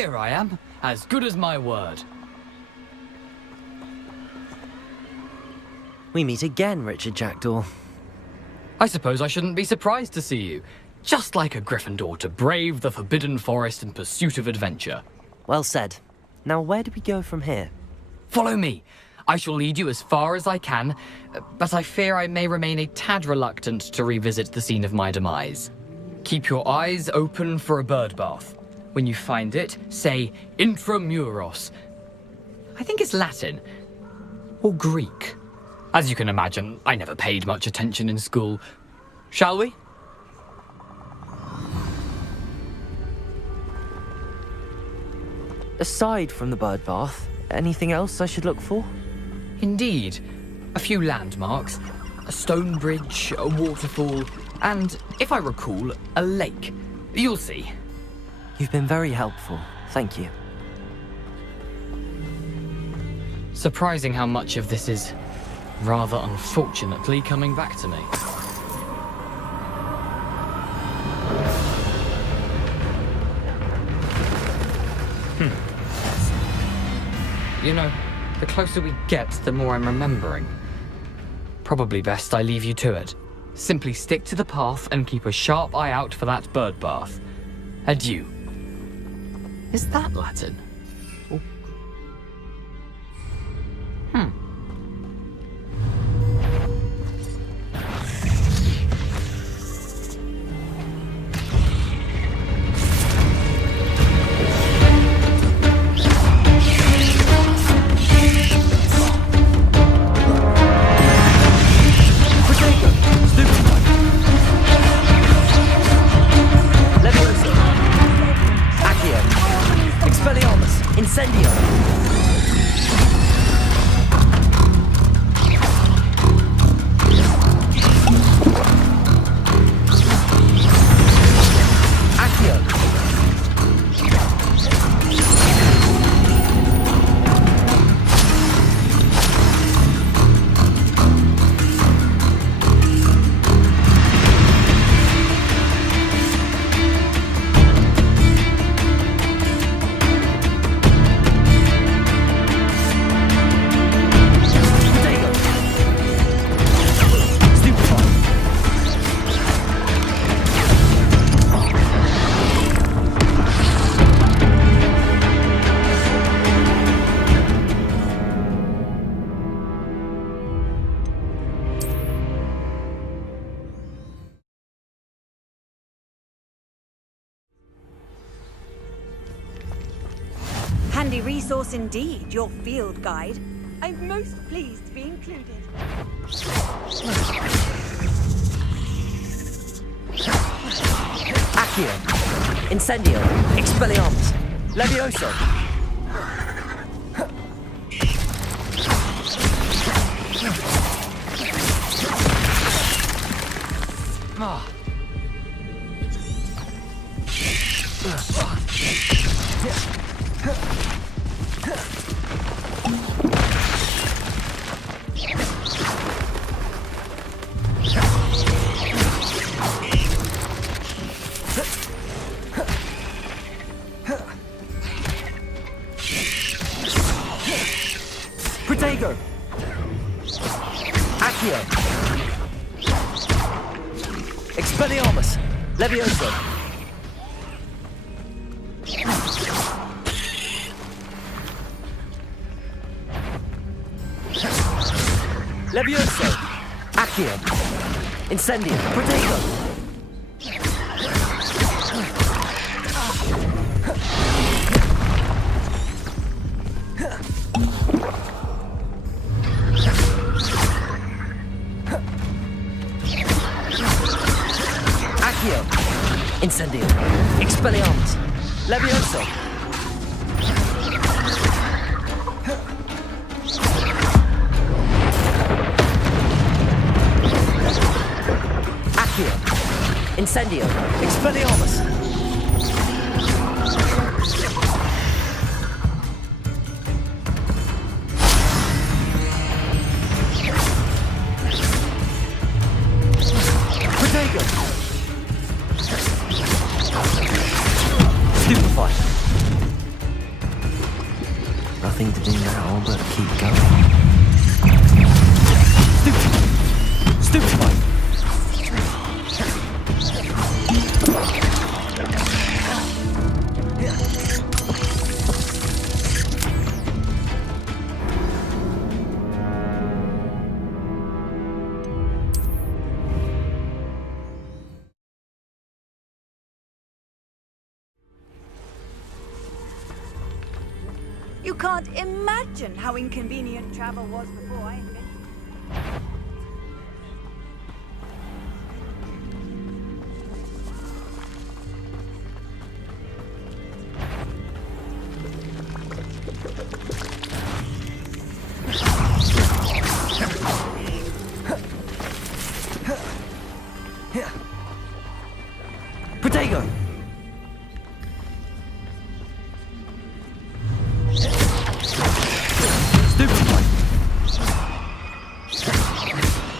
Here I am, as good as my word. We meet again, Richard Jackdaw. I suppose I shouldn't be surprised to see you. Just like a Gryffindor to brave the Forbidden Forest in pursuit of adventure. Well said. Now where do we go from here? Follow me. I shall lead you as far as I can, but I fear I may remain a tad reluctant to revisit the scene of my demise. Keep your eyes open for a bird bath. When you find it, say intramuros. I think it's Latin. Or Greek. As you can imagine, I never paid much attention in school. Shall we? Aside from the bird bath, anything else I should look for? Indeed. A few landmarks, a stone bridge, a waterfall, and, if I recall, a lake. You'll see. You've been very helpful. Thank you. Surprising how much of this is, rather unfortunately, coming back to me. You know, the closer we get, the more I'm remembering. Probably best I leave you to it. Simply stick to the path and keep a sharp eye out for that bird bath. Adieu. Is that Latin? Handy resource indeed, your field guide. I'm most pleased to be included. Accio, Incendio, Expelliarmus, Levioso. Protego! Accio! Expelliarmus! Levioso! Levioso! Accio! Incendio! Protego! Incendio, Expelliarmus, Levioso. Accio, Incendio, Expelliarmus. Stupefy. Nothing to do now but keep going. Stupefy! You can't imagine how inconvenient travel was before I invented it. Protego! Stupefy!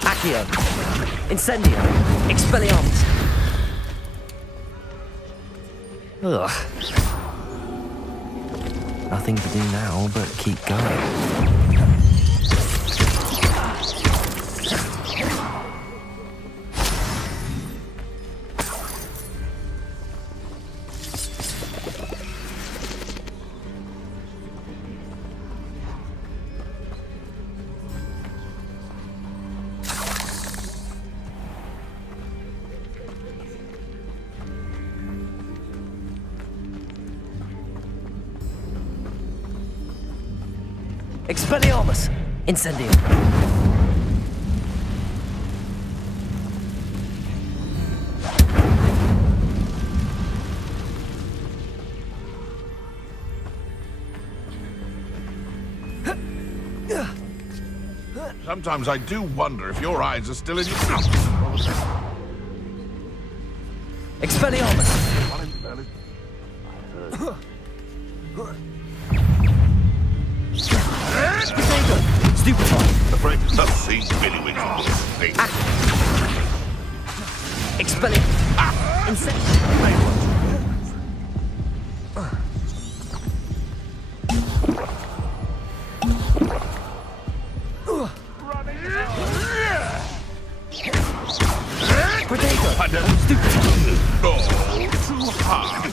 Accio! Incendio! Expelliarmus! Ugh. Nothing to do now but keep going. Expelliarmus! Incendio! Sometimes I do wonder if your eyes are still in your mouth. Expelliarmus! Stupefy! Afraid that seems really weak. Expelliarmus! Incendio! Too hard.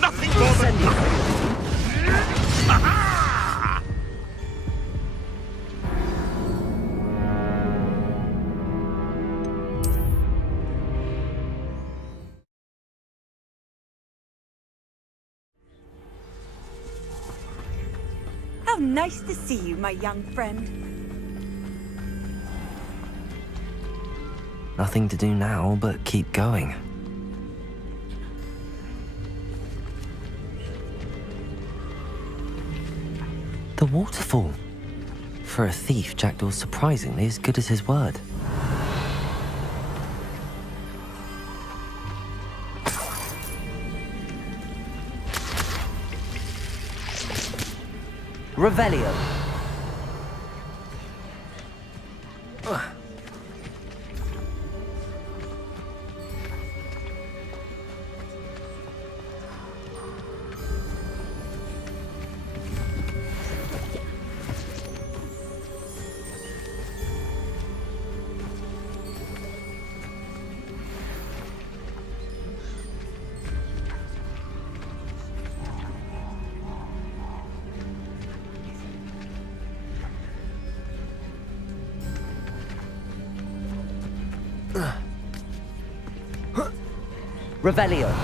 Nothing more than How nice to see you, my young friend. Nothing to do now but keep going. The waterfall. For a thief, Jackdaw's surprisingly as good as his word. Revelio. Revelio.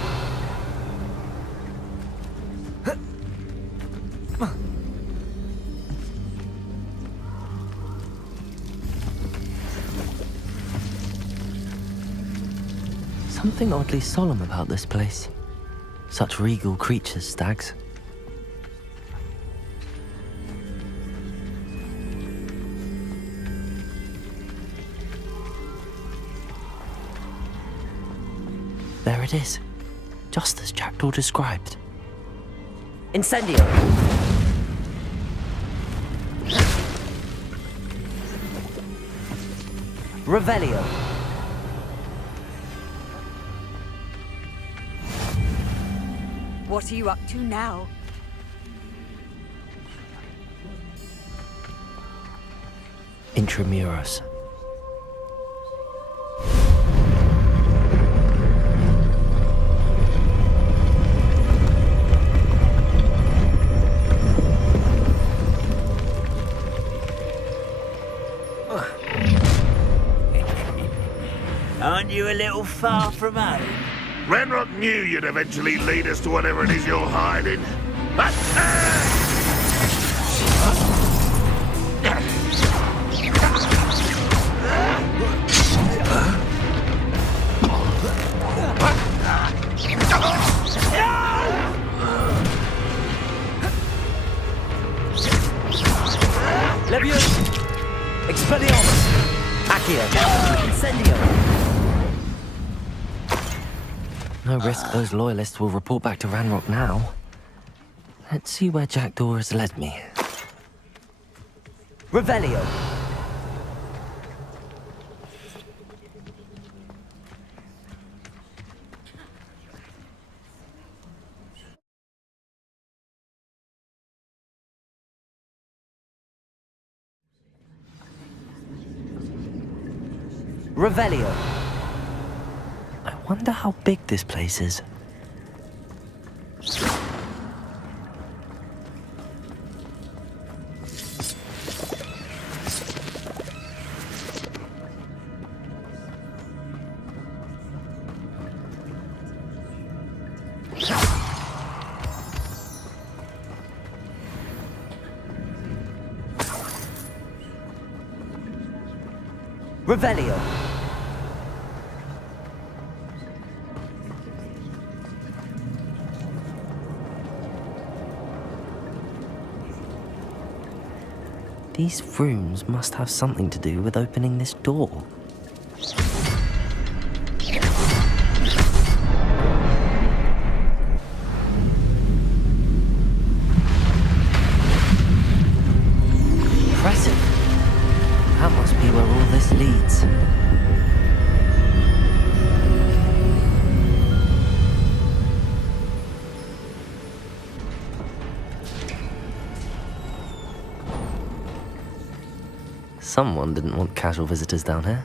Something oddly solemn about this place. Such regal creatures, stags. There it is, just as Jackdaw described. Incendio! Revelio! What are you up to now? Intramuros. Aren't you a little far from home? Renrock knew you'd eventually lead us to whatever it is you're hiding. Leviosa! Expelliarmus! Accio! Incendio! No risk those loyalists will report back to Ranrock now. Let's see where Jackdaw has led me. Revelio! Revelio. I wonder how big this place is. Revelio. These rooms must have something to do with opening this door. Impressive. That must be where all this leads. Someone didn't want casual visitors down here.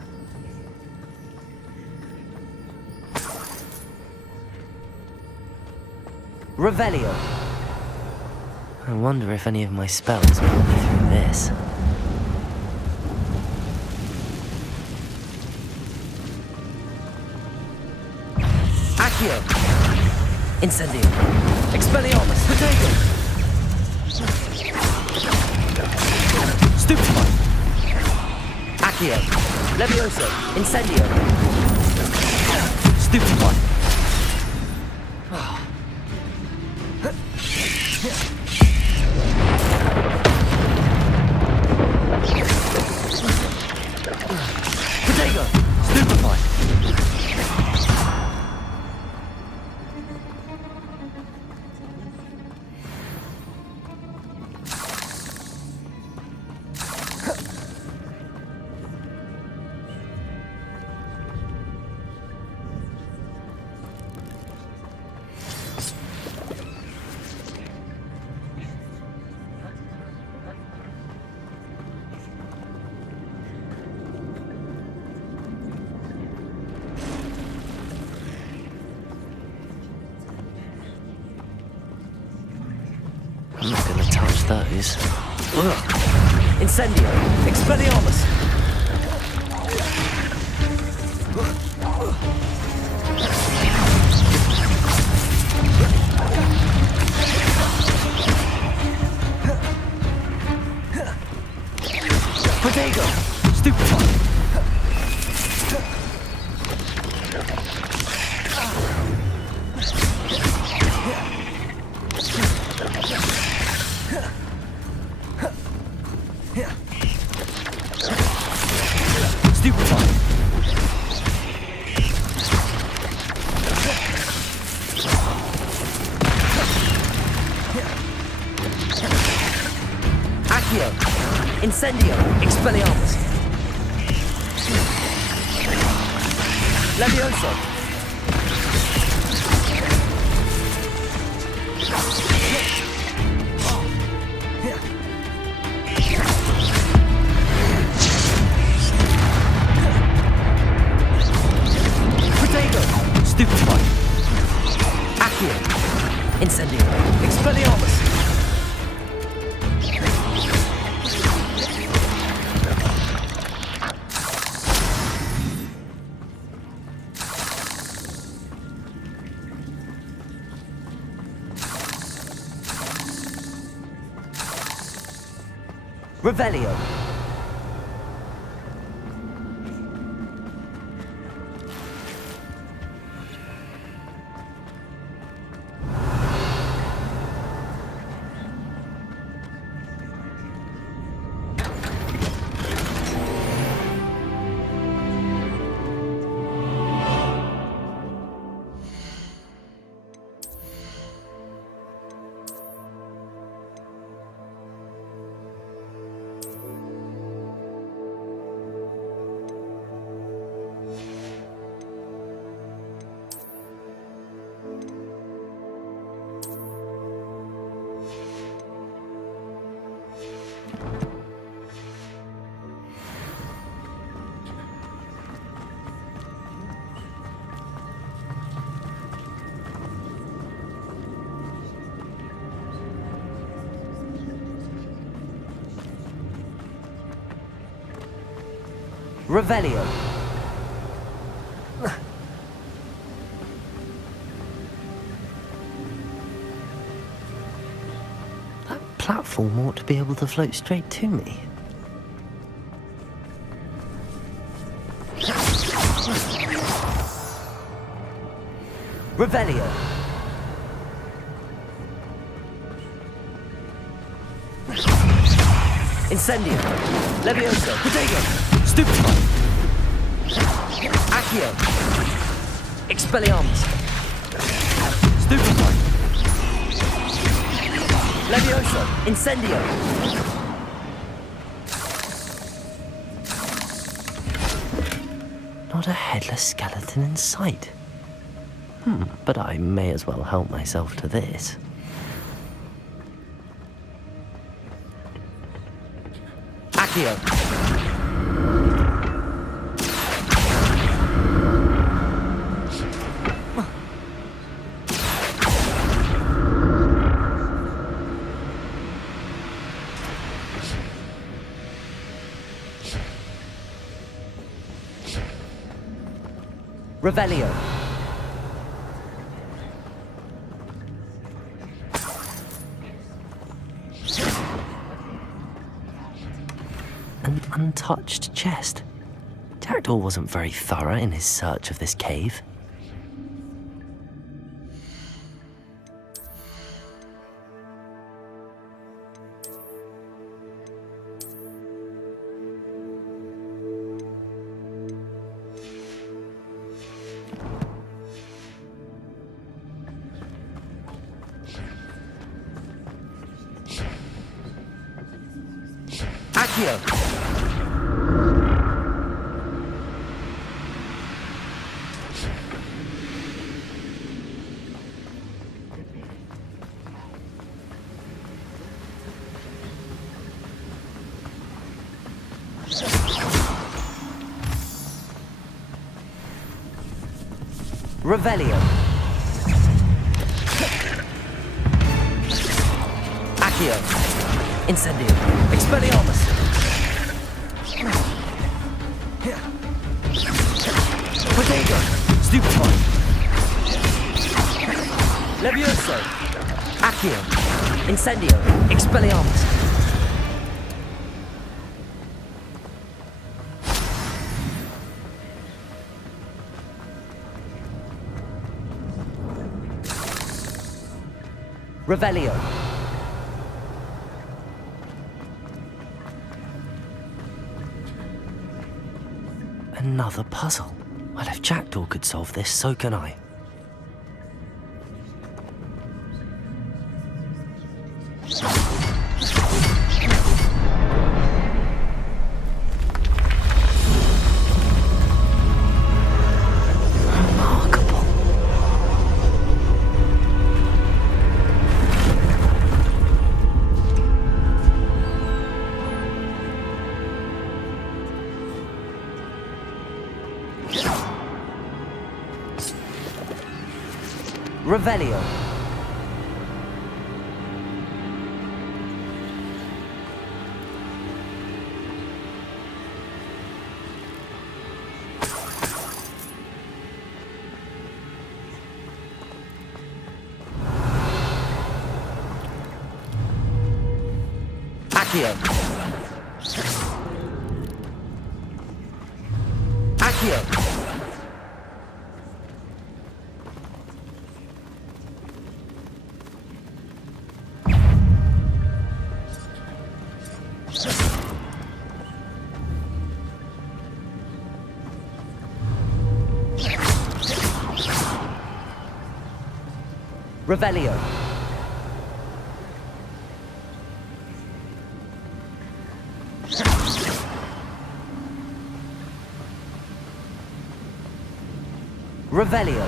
Revelio. I wonder if any of my spells pull me through this. Accio. Incendio. Expelliarmus. Potato. Stupefy. Accio. Levioso. Incendio. Stupefy. Potato. Stupefy. I'm not gonna touch those. Ugh. Incendio! Expelliarmus! Potato! Stupefy! Accio! Incendio! Expelliarmus! Levioso! Expelliarmus! Revelio. Revelio. That platform ought to be able to float straight to me. Revelio. Incendio. Levioso. Protego. Stupefy. Accio. Expelliarmus. Stupefy. Levioso. Incendio. Not a headless skeleton in sight. But I may as well help myself to this. Accio. Revelio. An untouched chest. Jackdaw wasn't very thorough in his search of this cave. Accio. Revelio. Accio. Incendio. Expelliarmus. Protego. Stupefy. Levioso. Accio. Incendio. Expelliarmus. Revelio. Another puzzle. Well, if Jackdaw could solve this, so can I. Revelio. Accio. Accio. Revelio. Revelio.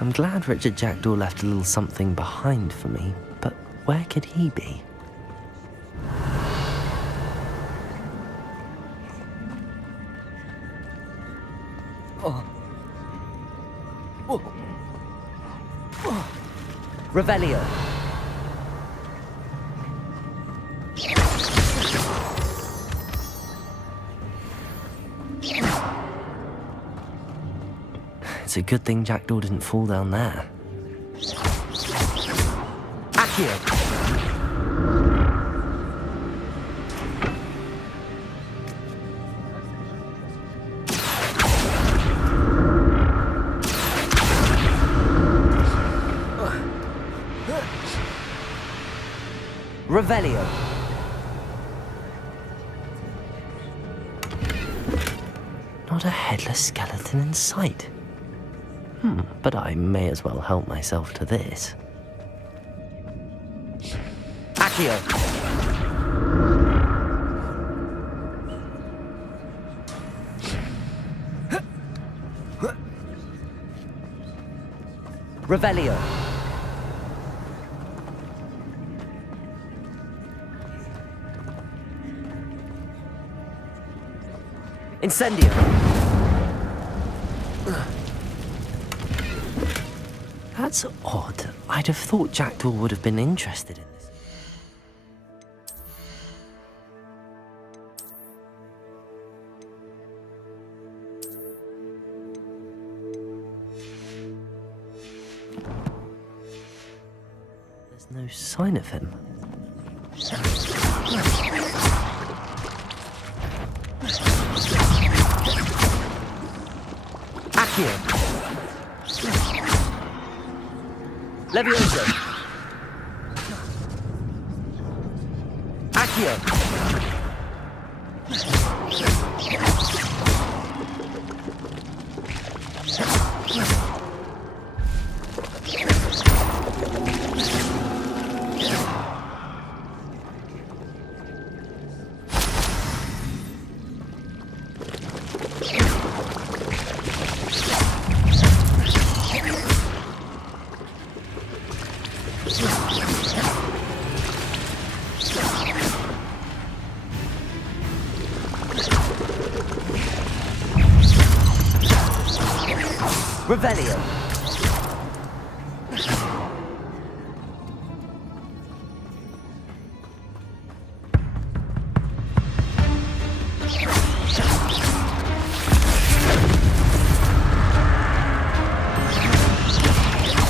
I'm glad Richard Jackdaw left a little something behind for me, but where could he be? Revelio. It's a good thing Jackdaw didn't fall down there. Accio. Revelio. Not a headless skeleton in sight. But I may as well help myself to this. Accio. Revelio. Incendio. That's odd. I'd have thought Jackdaw would have been interested in this. There's no sign of him. Accio. Levioso. Accio. Revelio.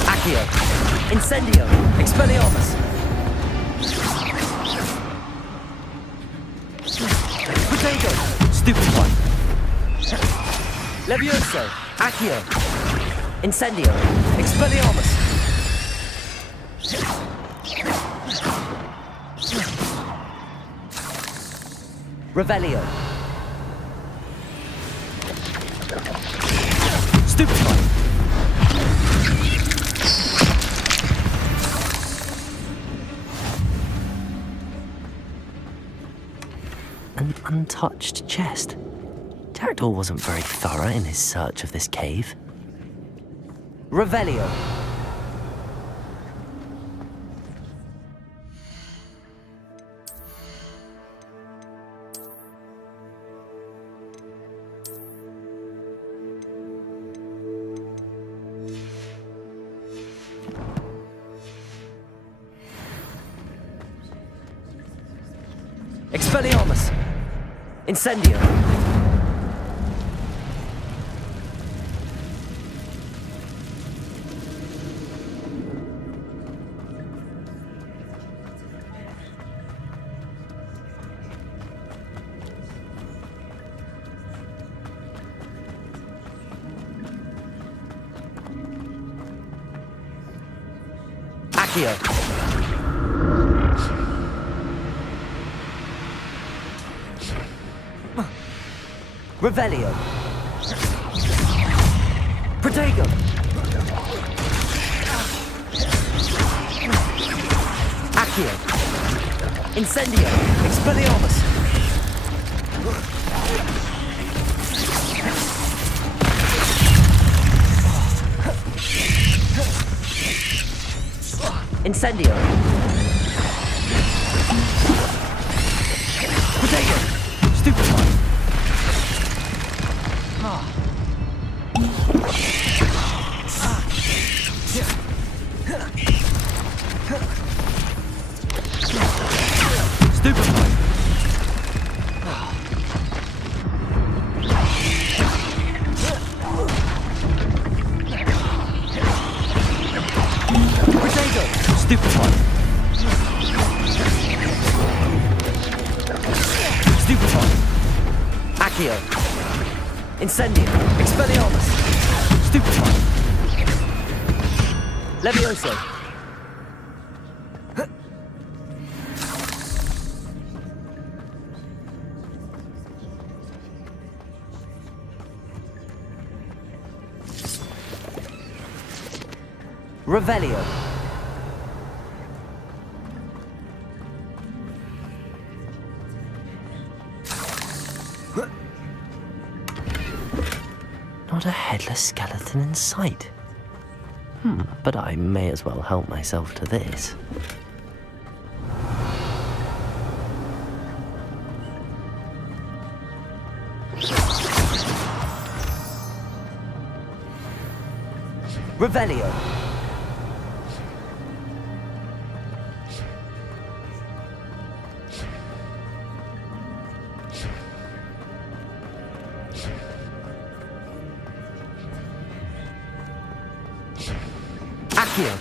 Accio. Incendio. Expelliarmus. Potato. Stupid one. Levioso. Accio. Incendio. Expelliarmus. Revelio. Stupefy. An untouched chest. Jackdaw wasn't very thorough in his search of this cave. Revelio. Expelliarmus! Incendio! Accio! Revelio! Protego! Accio! Incendio! Expelliarmus! Incendio! Protego! Stupefy! Stupefy! Protego! Stupefy! Stupefy! Accio! Incendio! Expelliarmus! Stupefy! Levioso! Revelio! Not a headless skeleton in sight. But I may as well help myself to this. Revelio! Accio!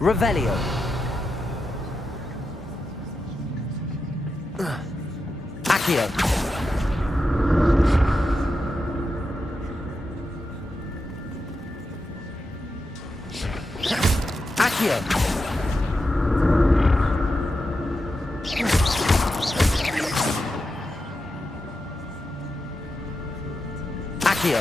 Revelio! Accio! Accio! Accio!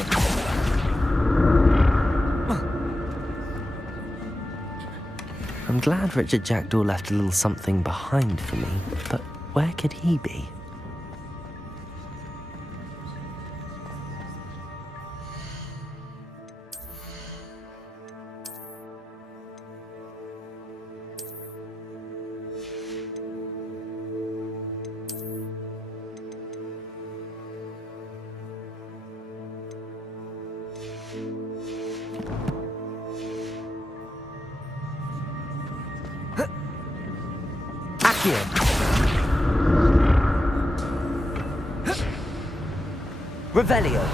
I'm glad Richard Jackdaw left a little something behind for me, but where could he be? Accio! Revelio!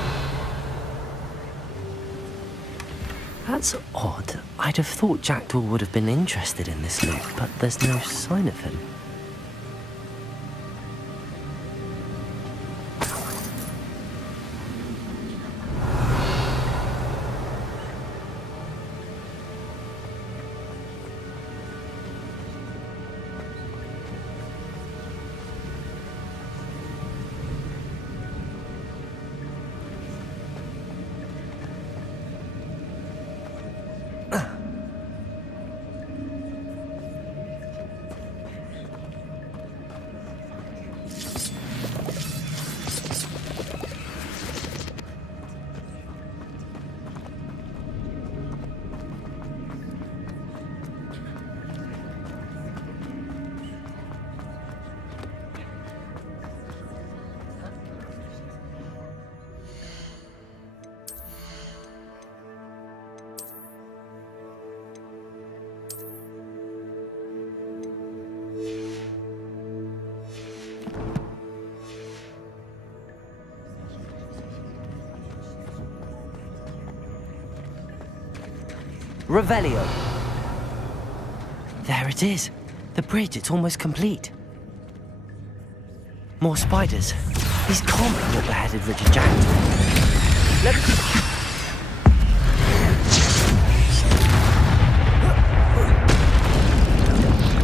That's odd. I'd have thought Jackdaw would have been interested in this loot, but there's no sign of him. Revelio. There it is. The bridge, it's almost complete. More spiders. These can't be what beheaded Richard Jackdaw.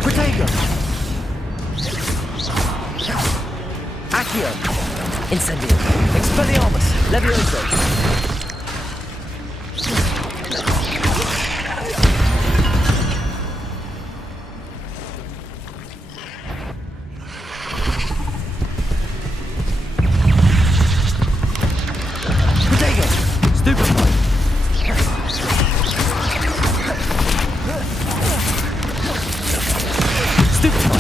Protego! Accio! Incendio! Expelliarmus! Levioso! Protego! Stupefy! Stupefy!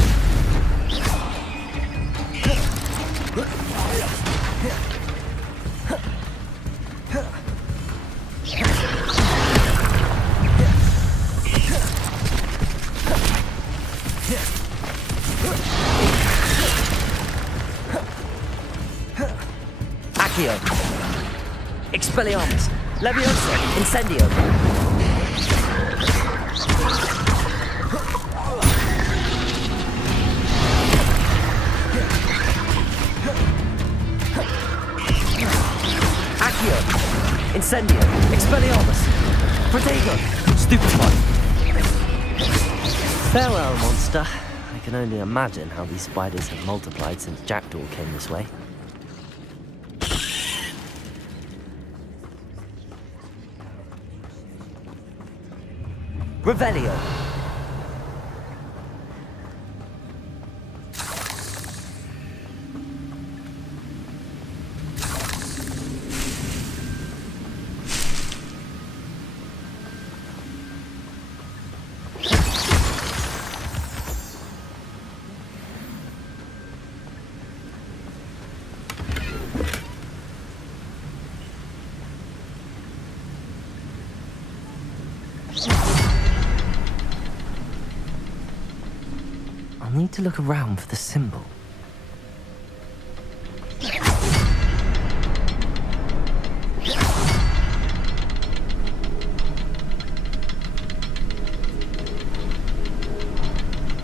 Accio! Expelliarmus! Levioso! Incendio! Accio! Incendio! Expelliarmus! Protego! Stupefy! Farewell, monster. I can only imagine how these spiders have multiplied since Jackdaw came this way. Revelio. I'll need to look around for the symbol.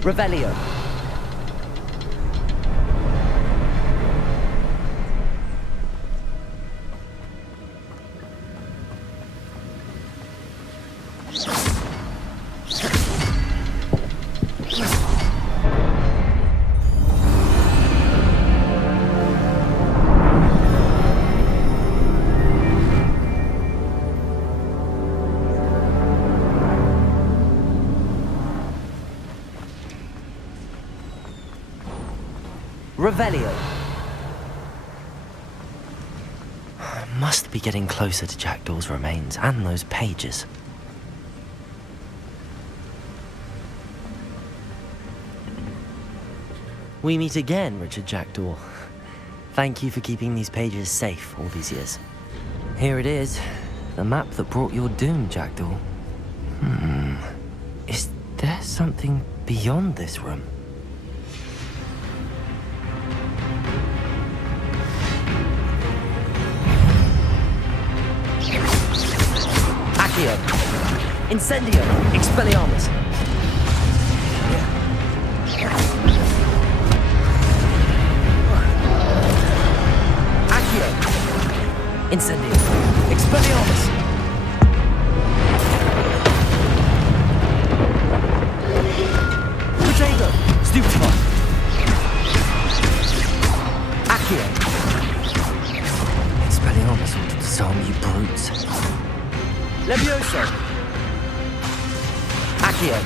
Revelio. Revelio. Must be getting closer to Jackdaw's remains and those pages. We meet again, Richard Jackdaw. Thank you for keeping these pages safe all these years. Here it is, the map that brought your doom, Jackdaw. Is there something beyond this room? Incendio! Expelliarmus! Accio! Incendio! Expelliarmus! Protego! Stupefy! Accio! Expelliarmus ought to disarm you brutes. Levioso! Accio!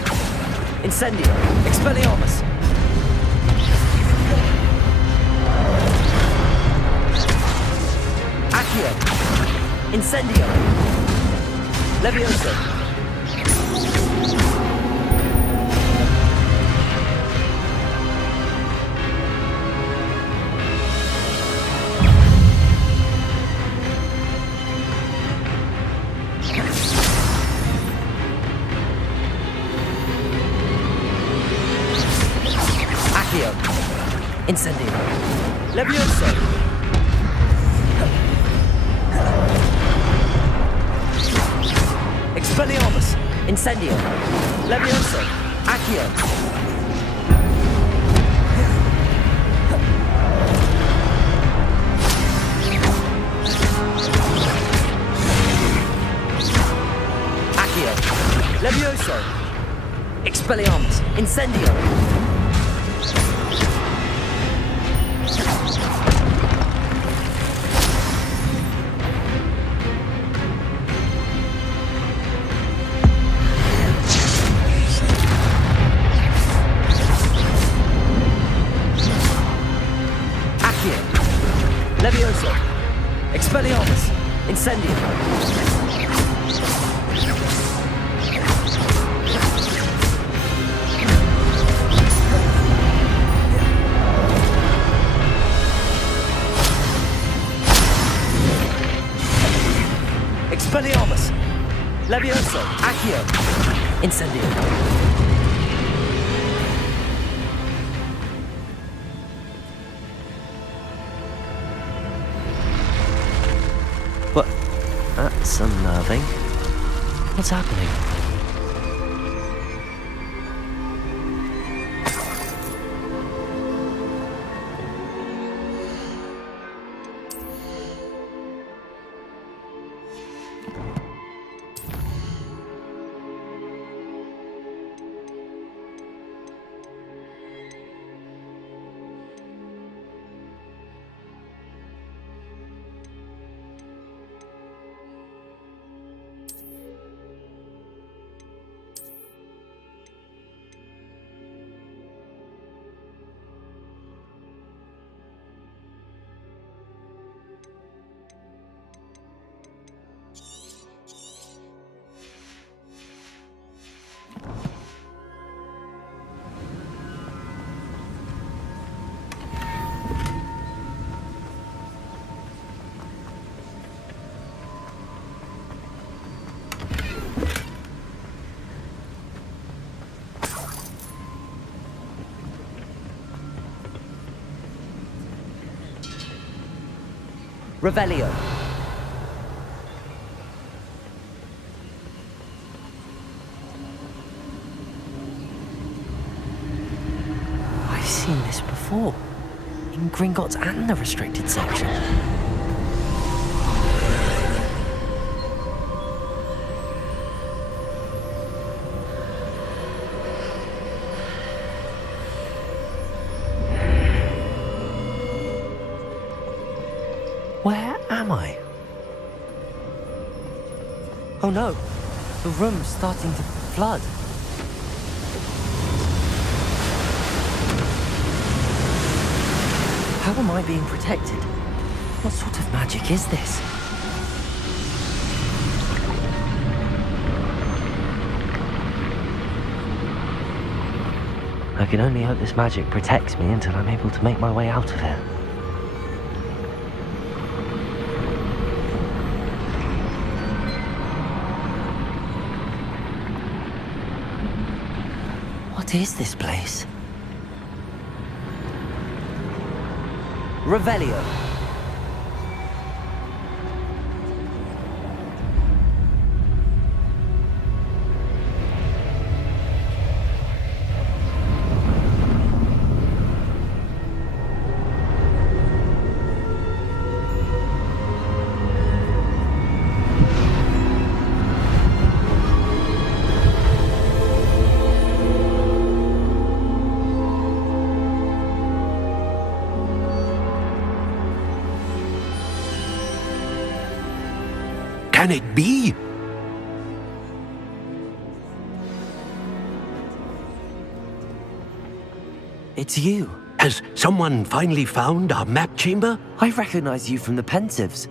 Incendio! Expelliarmus! Accio! Incendio! Levioso! Incendio! Levioso! Expelliarmus! Incendio. Levioso. Accio. Levioso! Expelliarmus! Incendio! Accio! Levioso! Expelliarmus! Incendio! Expelliarmus! Levioso! Accio! Incendio! What? That's unnerving. What's happening? Revelio. I've seen this before. In Gringotts and the restricted section. Where am I? Oh no, the room's starting to flood. How am I being protected? What sort of magic is this? I can only hope this magic protects me until I'm able to make my way out of here. What is this place? Revelio. Can it be? It's you. Has someone finally found our map chamber? I recognize you from the Pensives.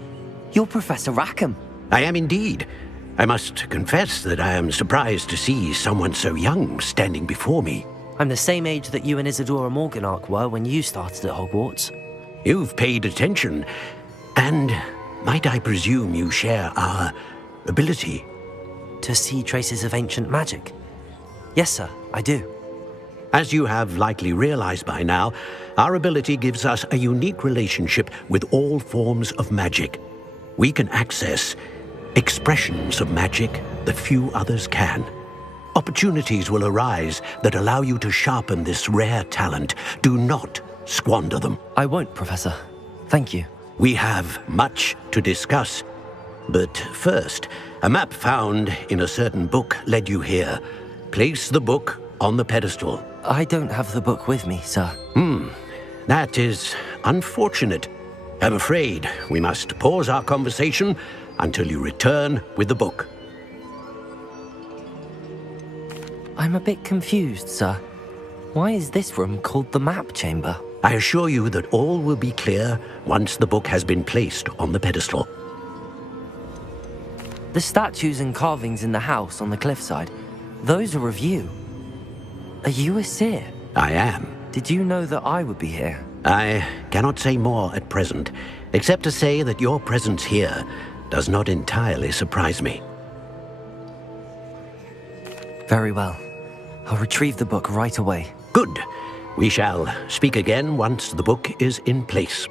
You're Professor Rackham. I am indeed. I must confess that I am surprised to see someone so young standing before me. I'm the same age that you and Isadora Morganach were when you started at Hogwarts. You've paid attention, and might I presume you share our ability? To see traces of ancient magic? Yes, sir, I do. As you have likely realized by now, our ability gives us a unique relationship with all forms of magic. We can access expressions of magic that few others can. Opportunities will arise that allow you to sharpen this rare talent. Do not squander them. I won't, Professor. Thank you. We have much to discuss. But first, a map found in a certain book led you here. Place the book on the pedestal. I don't have the book with me, sir. That is unfortunate. I'm afraid we must pause our conversation until you return with the book. I'm a bit confused, sir. Why is this room called the map chamber? I assure you that all will be clear once the book has been placed on the pedestal. The statues and carvings in the house on the cliffside, those are of you. Are you a seer? I am. Did you know that I would be here? I cannot say more at present, except to say that your presence here does not entirely surprise me. Very well. I'll retrieve the book right away. Good. We shall speak again once the book is in place.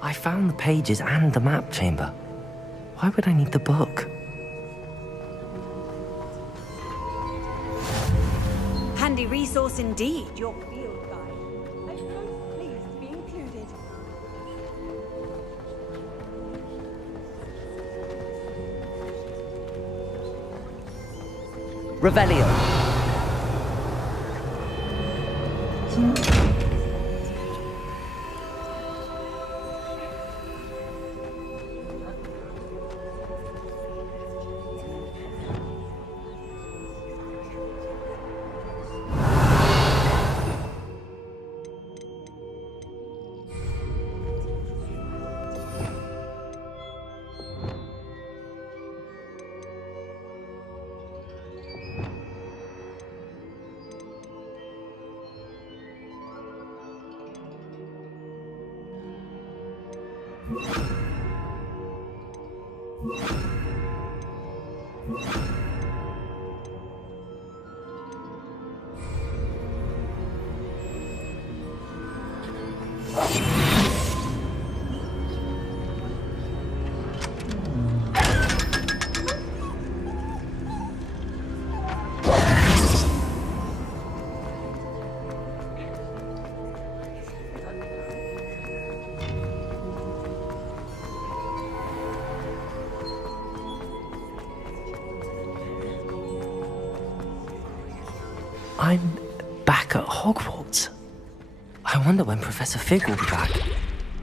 I found the pages and the map chamber. Why would I need the book? Handy resource indeed, your field guide. I'm most pleased to be included. Revelio. I'm back at Hogwarts. I wonder when Professor Fig will be back.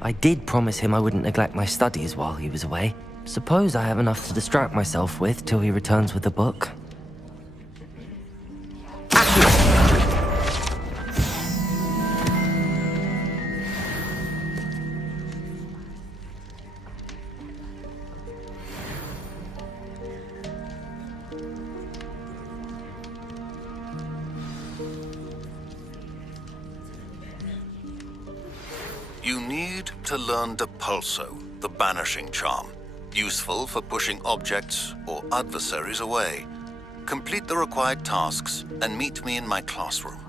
I did promise him I wouldn't neglect my studies while he was away. Suppose I have enough to distract myself with till he returns with the book. You need to learn Depulso, the banishing charm, useful for pushing objects or adversaries away. Complete the required tasks and meet me in my classroom.